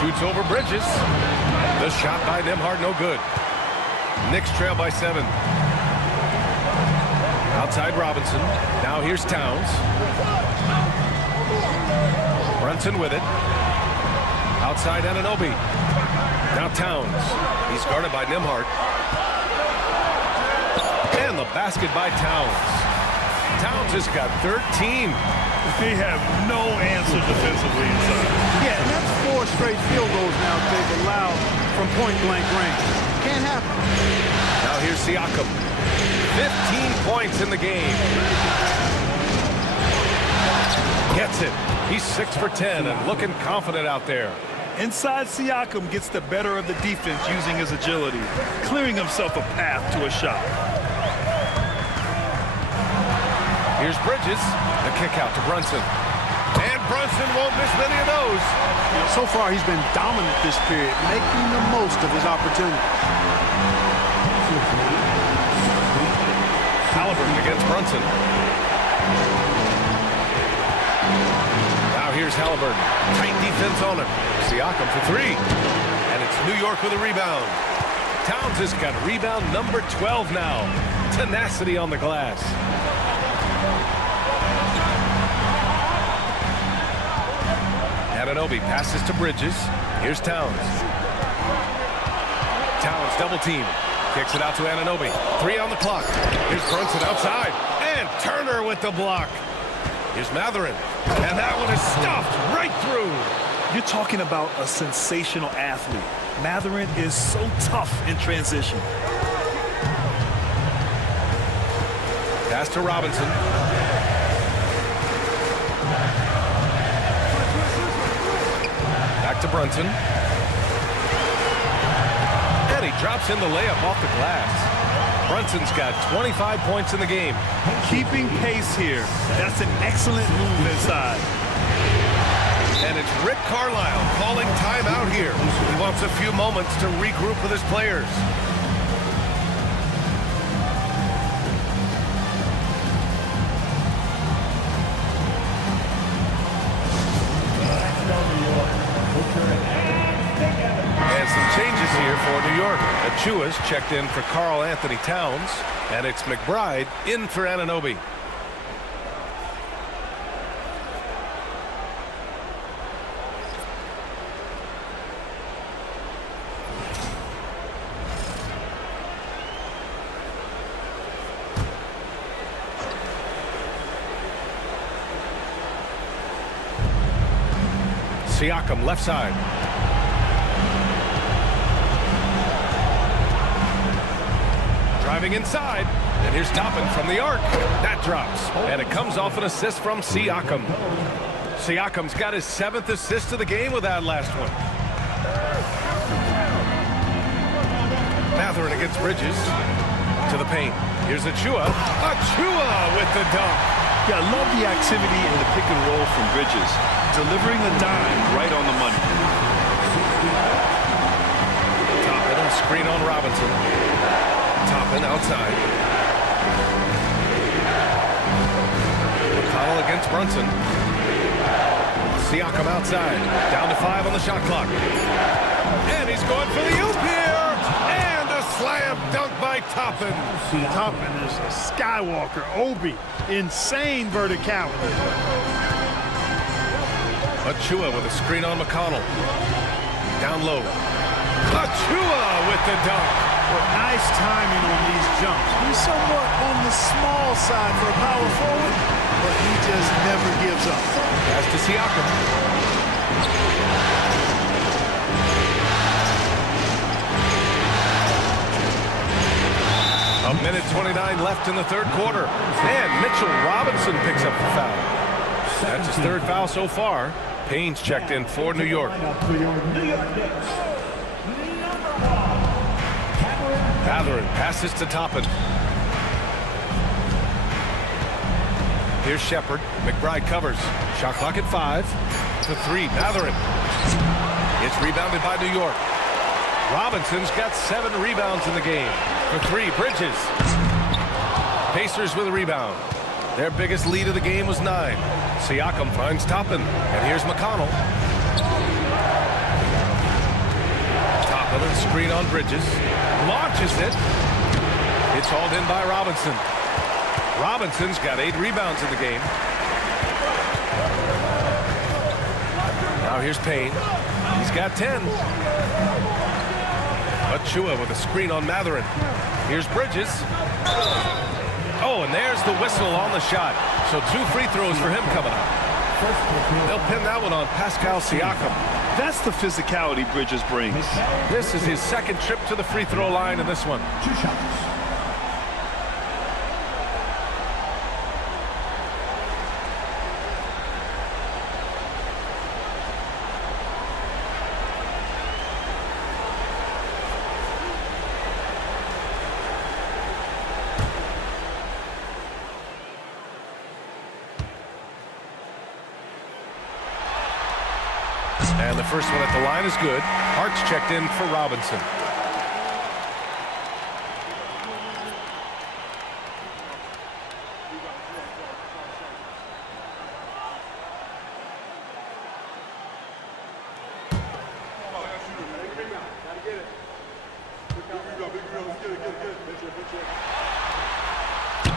Shoots over Bridges. The shot by Nembhard, no good. Knicks trail by 7. Outside Robinson. Now here's Towns. Brunson with it. Outside Anunoby. Now Towns. He's guarded by Nembhard. And the basket by Towns. Towns has got 13. They have no answer defensively inside. Yeah, and that's 4 straight field goals now they've allowed from point-blank range. Can't happen. Now here's Siakam. 15 points in the game. Gets it. He's 6 for 10 and looking confident out there. Inside, Siakam gets the better of the defense using his agility, clearing himself a path to a shot. Here's Bridges. The kick out to Brunson. And Brunson won't miss many of those. So far, he's been dominant this period, making the most of his opportunity. Halliburton against Brunson. Now here's Halliburton. Tight defense on him. Siakam for 3. And it's New York with a rebound. Towns has got rebound number 12 now. Tenacity on the glass. Anunoby passes to Bridges. Here's Towns. Towns double team. Kicks it out to Anunoby. 3 on the clock. Here's Brunson outside. And Turner with the block. Here's Mathurin. And that one is stuffed right through. You're talking about a sensational athlete. Mathurin is so tough in transition. Pass to Robinson. Back to Brunson. And he drops in the layup off the glass. Brunson's got 25 points in the game. Keeping pace here. That's an excellent move inside. And it's Rick Carlisle calling timeout here. He wants a few moments to regroup with his players. And some changes here for New York. Achua's checked in for Karl Anthony Towns, and it's McBride in for Anunoby. Siakam left side. Driving inside, and here's Toppin from the arc. That drops, and it comes off an assist from Siakam. Siakam's got his 7th assist of the game with that last one. Mathurin against Bridges. To the paint. Here's Achua. Achua with the dunk. Yeah, I love the activity in the pick and roll from Bridges. Delivering a dime right on the money. Toppin, a screen on Robinson. Toppin outside. McConnell against Brunson. Siakam outside. Down to 5 on the shot clock. And he's going for the oop here. And a slam dunk by Toppin. Toppin is a Skywalker. Obi. Insane verticality. Achua with a screen on McConnell. Down low. Achua with the dunk. Well, nice timing on these jumps. He's somewhat on the small side for a power forward, but he just never gives up. Pass to Siakam. A minute 29 left in the 3rd quarter. And Mitchell Robinson picks up the foul. That's his 3rd foul so far. Payne's checked in for New York. Mathurin passes to Toppin. Here's Shepard. McBride covers. Shot clock at 5. To 3. Mathurin. It's rebounded by New York. Robinson's got 7 rebounds in the game. For 3. Bridges. Pacers with a rebound. Their biggest lead of the game was 9. Siakam finds Toppin. And here's McConnell. Toppin, a screen on Bridges. Launches it. It's hauled in by Robinson. Robinson's got 8 rebounds in the game. Now here's Payne. He's got 10. Achua with a screen on Matherin. Here's Bridges. Oh, and there's the whistle on the shot. So 2 free throws for him coming up. They'll pin that one on Pascal Siakam. That's the physicality Bridges brings. This is his second trip to the free throw line in this one. 2 shots. And the first one at the line is good. Hart's checked in for Robinson.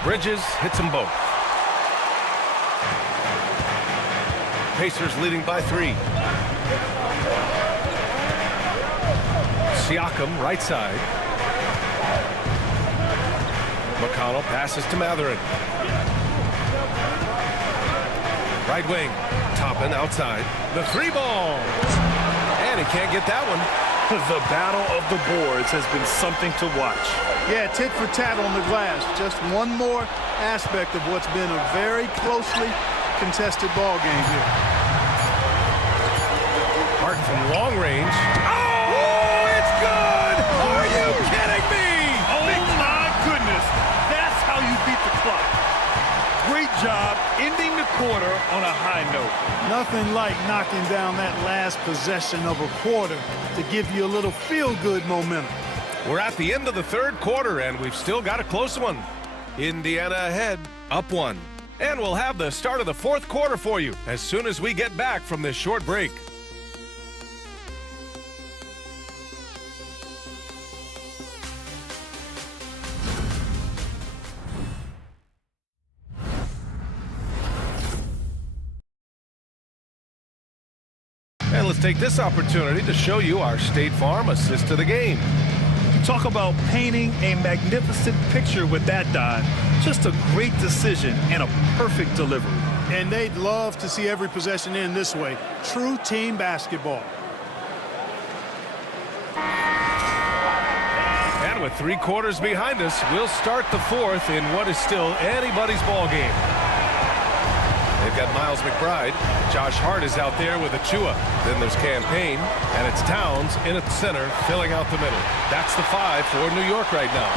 Bridges hits them both. Pacers leading by 3. Siakam, right side. McConnell passes to Matherin. Right wing. Toppin outside. The 3-ball. And he can't get that one. The battle of the boards has been something to watch. Yeah, tit for tat on the glass. Just one more aspect of what's been a very closely contested ball game here. Hart from long range. Oh, it's good! Are you kidding me? Oh, my goodness. That's how you beat the clock. Great job ending the quarter on a high note. Nothing like knocking down that last possession of a quarter to give you a little feel-good momentum. We're at the end of the third quarter, and we've still got a close one. Indiana ahead, up 1. And we'll have the start of the fourth quarter for you as soon as we get back from this short break. And let's take this opportunity to show you our State Farm assist to the game. Talk about painting a magnificent picture with that dive. Just a great decision and a perfect delivery. And they'd love to see every possession end this way. True team basketball. And with 3 quarters behind us, we'll start the fourth in what is still anybody's ball game. They've got Miles McBride. Josh Hart is out there with Achua. Then there's Campaign, and it's Towns in at the center, filling out the middle. That's the 5 for New York right now.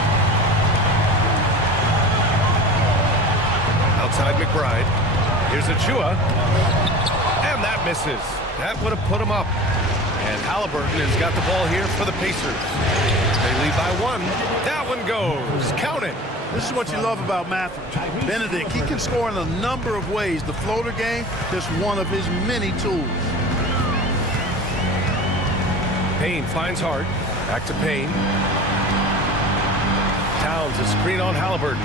Outside McBride. Here's Achua. And that misses. That would have put him up. And Halliburton has got the ball here for the Pacers. They lead by 1. That one goes. Count it. This is what you love about Matherin. Benedict, he can score in a number of ways. The floater game, just one of his many tools. Payne finds Hart. Back to Payne. Towns a screen on Halliburton.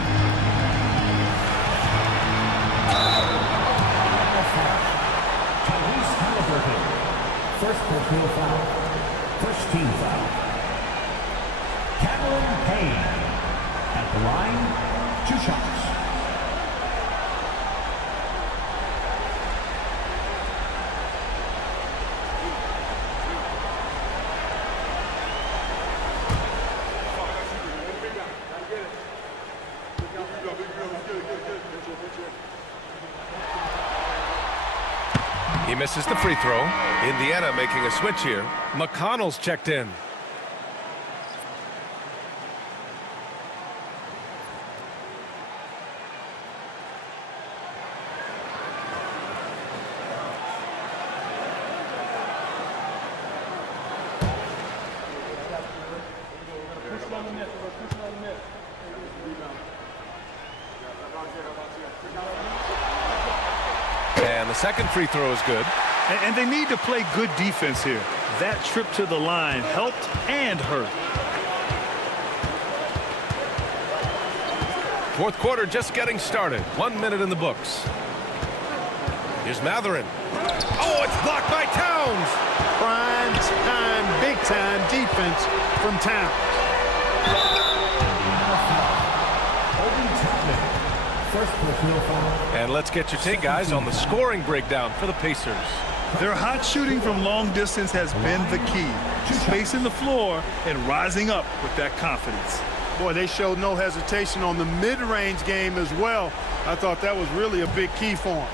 First personal foul. First team foul. Cameron Payne. At the line, 2 shots. He misses the free throw. Indiana making a switch here. McConnell's checked in. And the second free throw is good. And they need to play good defense here. That trip to the line helped and hurt. Fourth quarter just getting started. 1 minute in the books. Here's Matherin. Oh, it's blocked by Towns. Prime time, big time defense from Towns. And let's get your take, guys, on the scoring breakdown for the Pacers. Their hot shooting from long distance has been the key. Spacing the floor and rising up with that confidence. Boy, they showed no hesitation on the mid-range game as well. I thought that was really a big key for them.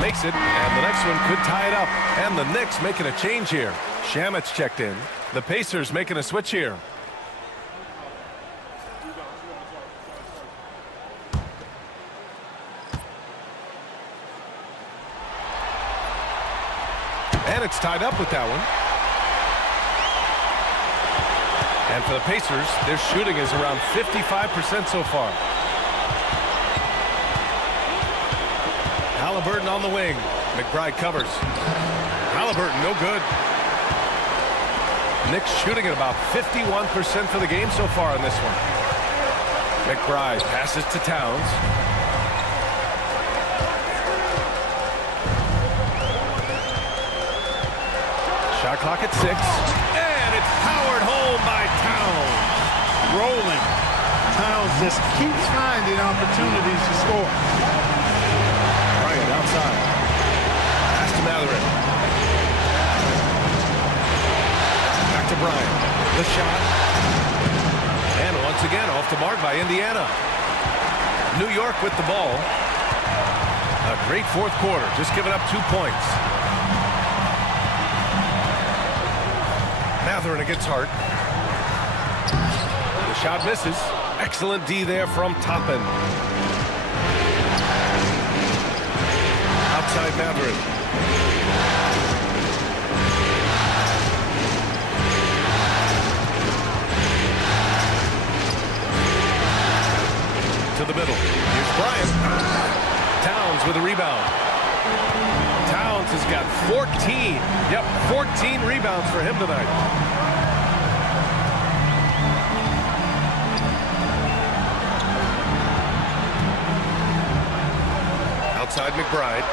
Makes it, and the next one could tie it up. And the Knicks making a change here. Shamit's checked in. The Pacers making a switch here. And it's tied up with that one. And for the Pacers, their shooting is around 55% so far. Halliburton on the wing. McBride covers. Halliburton, no good. Knicks shooting at about 51% for the game so far in this one. McBride passes to Towns. Shot clock at 6. And it's powered home by Towns. Rolling. Towns just keeps finding opportunities to score. Bryant outside. Pass to Matherin. Back to Bryant. The shot. And once again off the mark by Indiana. New York with the ball. A great fourth quarter. Just giving up 2 points. Matherin against Hart. The shot misses. Excellent D there from Toppin. Outside Matherin. To the middle. Here's Bryant. Towns with a rebound. Towns has got 14. Yep, 14 rebounds for him tonight. Outside McBride.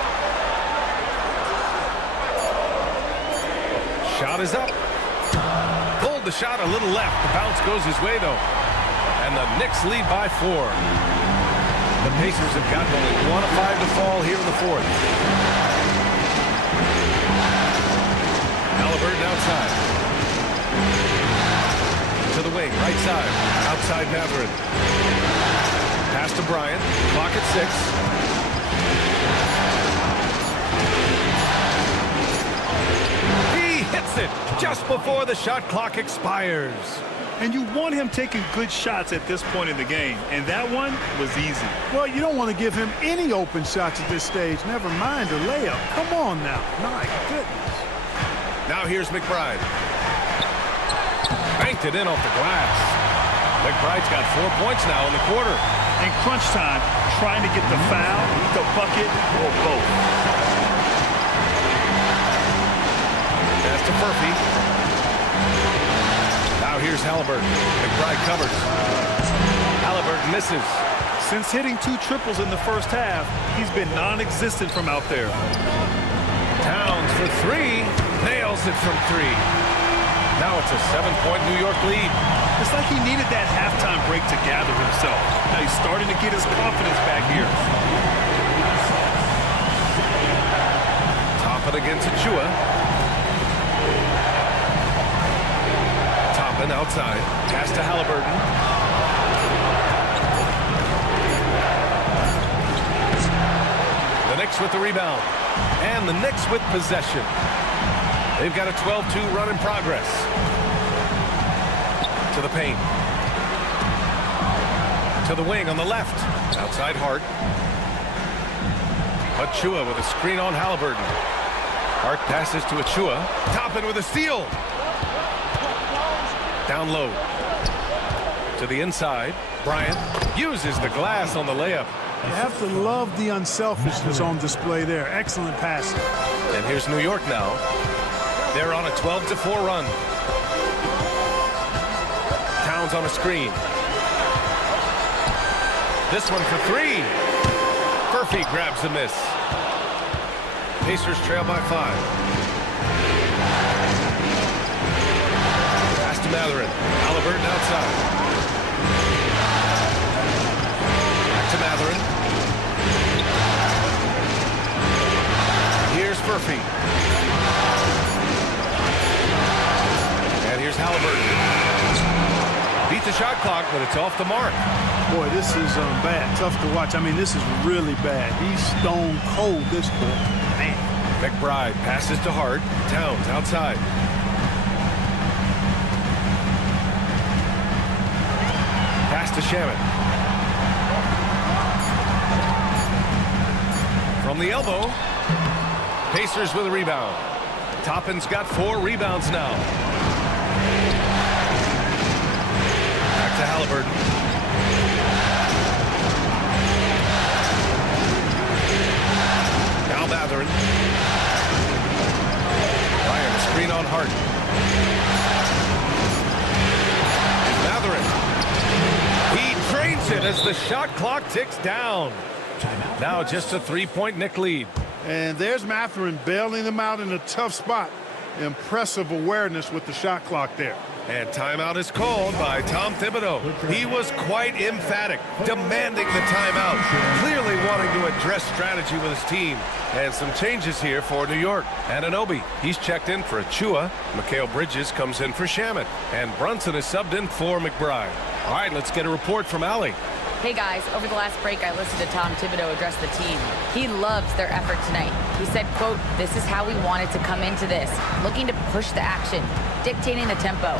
Shot is up. Pulled the shot a little left. The bounce goes his way, though. And the Knicks lead by 4. The Pacers have gotten only 1 of 5 to fall here in the fourth. Halliburton outside. To the wing, right side. Outside Matherin. Pass to Bryant. Clock at 6. He hits it just before the shot clock expires. And you want him taking good shots at this point in the game, and that one was easy. Well, you don't want to give him any open shots at this stage, never mind a layup. Come on now. My goodness. Now here's McBride. Banked it in off the glass. McBride's got 4 points now in the quarter. In crunch time, trying to get the foul, the bucket, or both. Pass to Murphy. Now here's Halliburton. McBride covers. Halliburton misses. Since hitting 2 triples in the first half, he's been non-existent from out there. Towns for 3. Nails it from 3. Now it's a 7-point New York lead. It's like he needed that halftime break to gather himself. Now he's starting to get his confidence back here. Toppin against Achua. Toppin outside. Pass to Halliburton. The Knicks with the rebound. And the Knicks with possession. They've got a 12-2 run in progress. To the paint. To the wing on the left. Outside Hart. Achua with a screen on Halliburton. Hart passes to Achua. Toppin with a steal. Down low. To the inside. Bryant uses the glass on the layup. You have to love the unselfishness on display there. Excellent passing. And here's New York now. They're on a 12-4 run. Towns on a screen. This one for three. Murphy grabs the miss. Pacers trail by 5. Pass to Matherin. Halliburton outside. Back to Matherin. Here's Murphy. And here's Halliburton. Beat the shot clock, but it's off the mark. Boy, this is bad. Tough to watch. I mean, this is really bad. He's stone cold this quarter. Man. McBride passes to Hart. Towns outside. Pass to Shaman. From the elbow. Pacers with a rebound. Toppin's got 4 rebounds now. Back to Halliburton. Now Matherin. Ryan, a screen on Hart. Matherin. He drains it as the shot clock ticks down. Now just a 3-point Knick lead. And there's Matherin bailing them out in a tough spot. Impressive awareness with the shot clock there. And timeout is called by Tom Thibodeau. He was quite emphatic, demanding the timeout, clearly wanting to address strategy with his team. And some changes here for New York. Anunoby, he's checked in for Achua. Mikal Bridges comes in for Shaman. And Brunson is subbed in for McBride. All right, let's get a report from Allie. Hey guys, over the last break I listened to Tom Thibodeau address the team. He loves their effort tonight. He said, quote, "This is how we wanted to come into this, looking to push the action, dictating the tempo.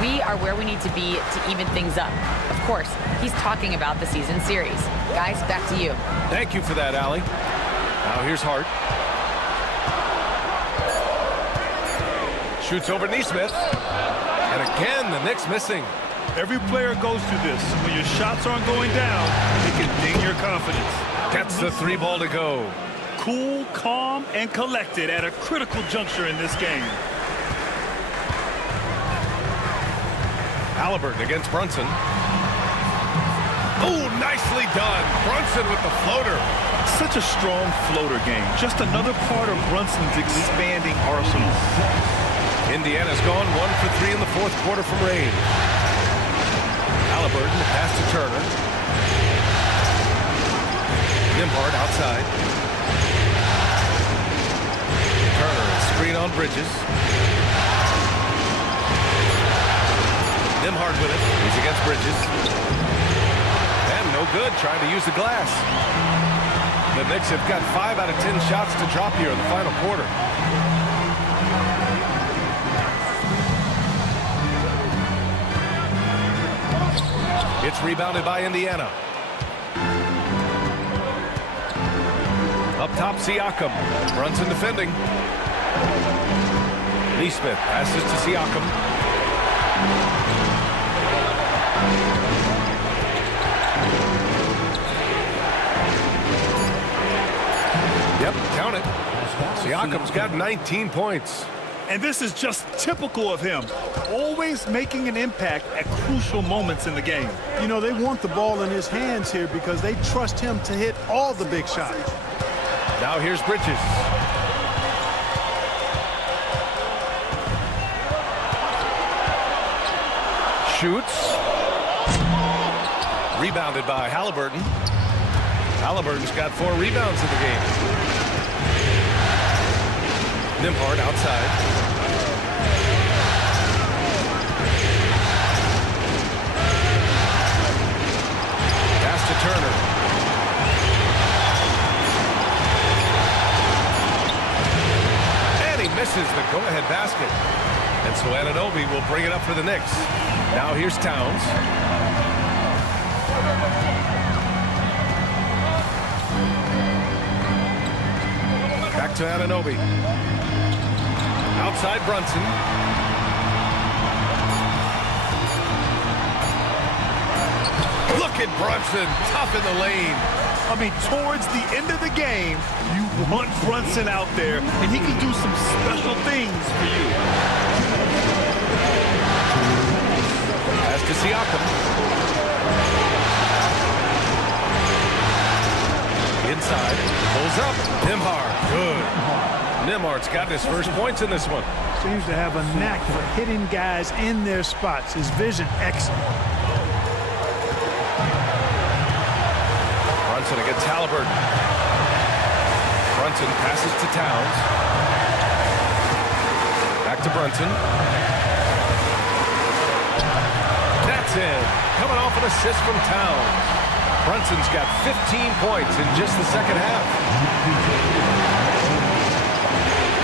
We are where we need to be to even things up." Of course, he's talking about the season series. Guys, back to you. Thank you for that, Allie. Now here's Hart. Shoots over Neesmith. And again, the Knicks missing. Every player goes through this. When your shots aren't going down, it can ding your confidence. Gets the 3 ball to go. Cool, calm, and collected at a critical juncture in this game. Halliburton against Brunson. Oh, nicely done. Brunson with the floater. Such a strong floater game. Just another part of Brunson's expanding arsenal. Indiana's gone 1 for 3 in the 4th quarter from range. Halliburton, the pass to Turner. Nembhard outside. Turner, screen on Bridges. Nembhard with it. He's against Bridges. And no good, trying to use the glass. The Knicks have got 5 out of 10 shots to drop here in the final quarter. It's rebounded by Indiana. Up top, Siakam. Brunson defending. Neesmith passes to Siakam. Yep, count it. Siakam's got 19 points. And this is just typical of him, always making an impact at crucial moments in the game. You know, they want the ball in his hands here because they trust him to hit all the big shots. Now here's Bridges. Shoots. Rebounded by Halliburton. Halliburton's got 4 rebounds in the game. Nembhard outside. Pass to Turner. And he misses the go-ahead basket. And so Anunoby will bring it up for the Knicks. Now here's Towns. Back to Anunoby. Outside Brunson. Look at Brunson, tough in the lane. I mean, towards the end of the game, you want Brunson out there, and he can do some special things for you. Pass to Siakam. inside. Pulls up. Nembhard. Good. Nembhard's got his first points in this one. Seems to have a knack for hitting guys in their spots. His vision, excellent. Brunson against Halliburton. Brunson passes to Towns. Back to Brunson. That's in. Coming off an assist from Towns. Brunson's got 15 points in just the second half.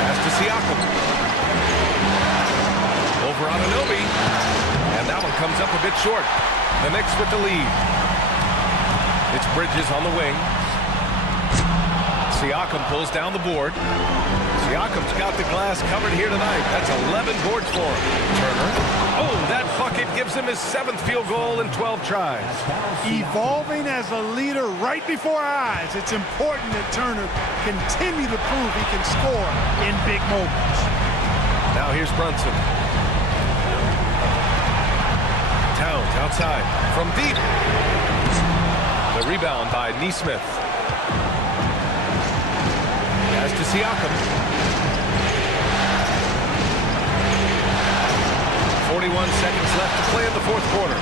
Pass to Siakam. Over on Anunoby. And that one comes up a bit short. The Knicks with the lead. It's Bridges on the wing. Siakam pulls down the board. Siakam's got the glass covered here tonight. That's 11 boards for him. Turner. Oh, that bucket gives him his 7th field goal in 12 tries. Evolving as a leader right before our eyes. It's important that Turner continue to prove he can score in big moments. Now here's Brunson. Towns outside from deep. The rebound by Nesmith. Pass to Siakam. 41 seconds left to play in the fourth quarter.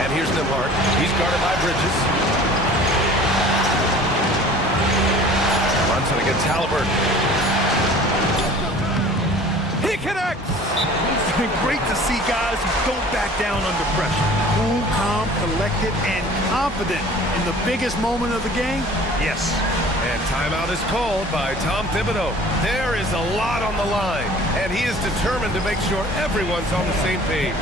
And here's Nembhard. He's guarded by Bridges. Brunson against Halliburton. He connects! It's been great to see guys who don't back down under pressure. Cool, calm, collected, and confident in the biggest moment of the game. Yes. And timeout is called by Tom Thibodeau. There is a lot on the line, and he is determined to make sure everyone's on the same page.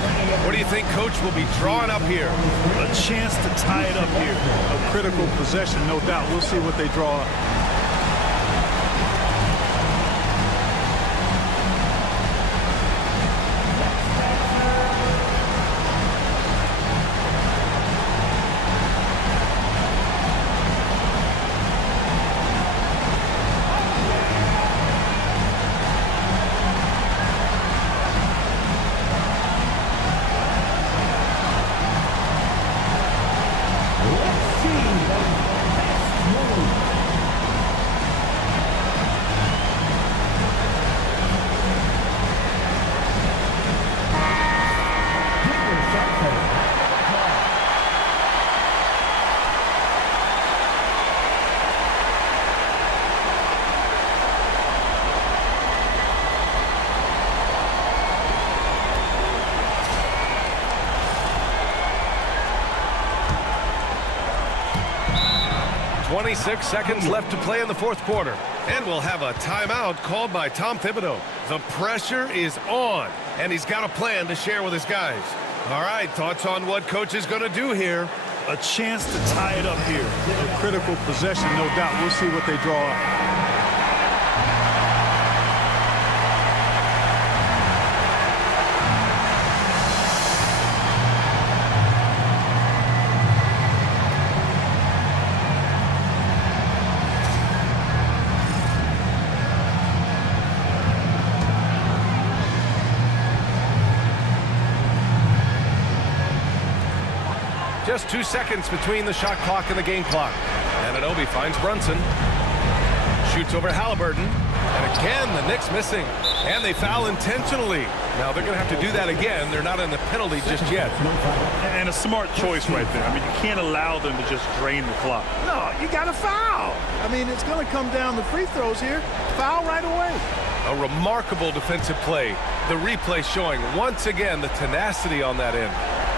What do you think Coach will be drawing up here? A chance to tie it up here. A critical possession, no doubt. We'll see what they draw up. Six seconds left to play in the fourth quarter. And we'll have a timeout called by Tom Thibodeau. The pressure is on, and he's got a plan to share with his guys. All right, thoughts on what Coach is going to do here? A chance to tie it up here. A critical possession, no doubt. We'll see what they draw up. Just 2 seconds between the shot clock and the game clock. And Anunoby finds Brunson. Shoots over Halliburton. And again, the Knicks missing. And they foul intentionally. Now, they're going to have to do that again. They're not in the penalty just yet. And a smart choice right there. I mean, you can't allow them to just drain the clock. No, you got to foul. I mean, it's going to come down to free throws here. Foul right away. A remarkable defensive play. The replay showing once again the tenacity on that end.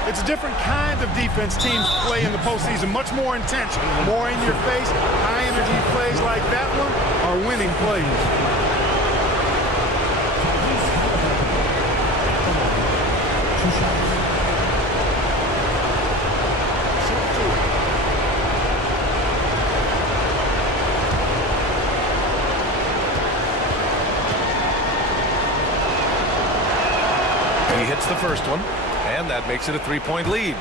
It's a different kind of defense teams play in the postseason, much more intense, more in your face. High-energy plays like that one are winning plays. He hits the first one. And that makes it a 3-point lead.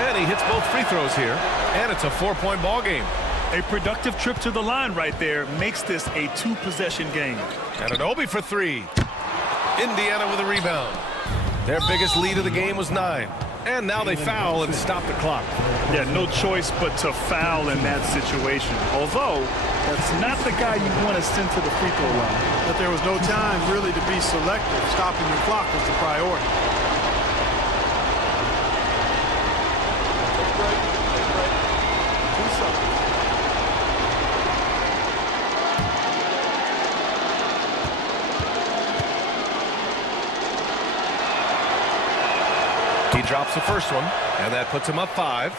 And he hits both free throws here. And it's a 4-point ball game. A productive trip to the line right there makes this a 2-possession game. And Anunoby for 3. Indiana with a rebound. Their biggest lead of the game was 9. And now they foul and stop the clock. Yeah, no choice but to foul in that situation. Although, that's not the guy you want to send to the free throw line. But there was no time really to be selective. Stopping the clock was the priority. He drops the first one, and that puts him up 5.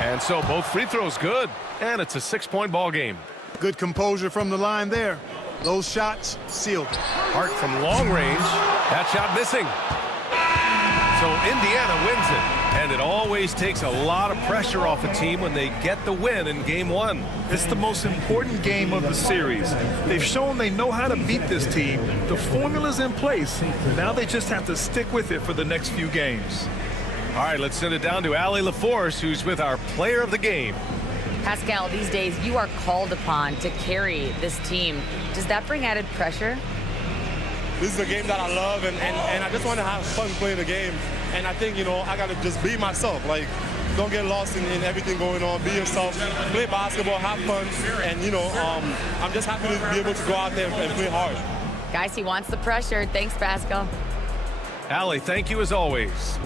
And so both free throws good, and it's a 6-point ball game. Good composure from the line there. Those shots sealed it. Hart from long range. That shot missing. So Indiana wins it. And it always takes a lot of pressure off a team when they get the win in game 1. It's the most important game of the series. They've shown they know how to beat this team. The formula's in place. Now they just have to stick with it for the next few games. All right, let's send it down to Allie LaForce, who's with our player of the game. Pascal, these days you are called upon to carry this team. Does that bring added pressure? This is a game that I love, and I just want to have fun playing the game. And I think, I got to just be myself. Like, don't get lost in everything going on. Be yourself. Play basketball, have fun. And, I'm just happy to be able to go out there and play hard. Guys, he wants the pressure. Thanks, Pascal. Allie, thank you as always.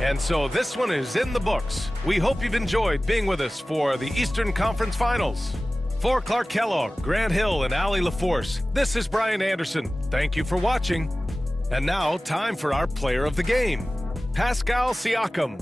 And so this one is in the books. We hope you've enjoyed being with us for the Eastern Conference Finals. For Clark Kellogg, Grant Hill, and Allie LaForce, this is Brian Anderson. Thank you for watching. And now, time for our player of the game, Pascal Siakam.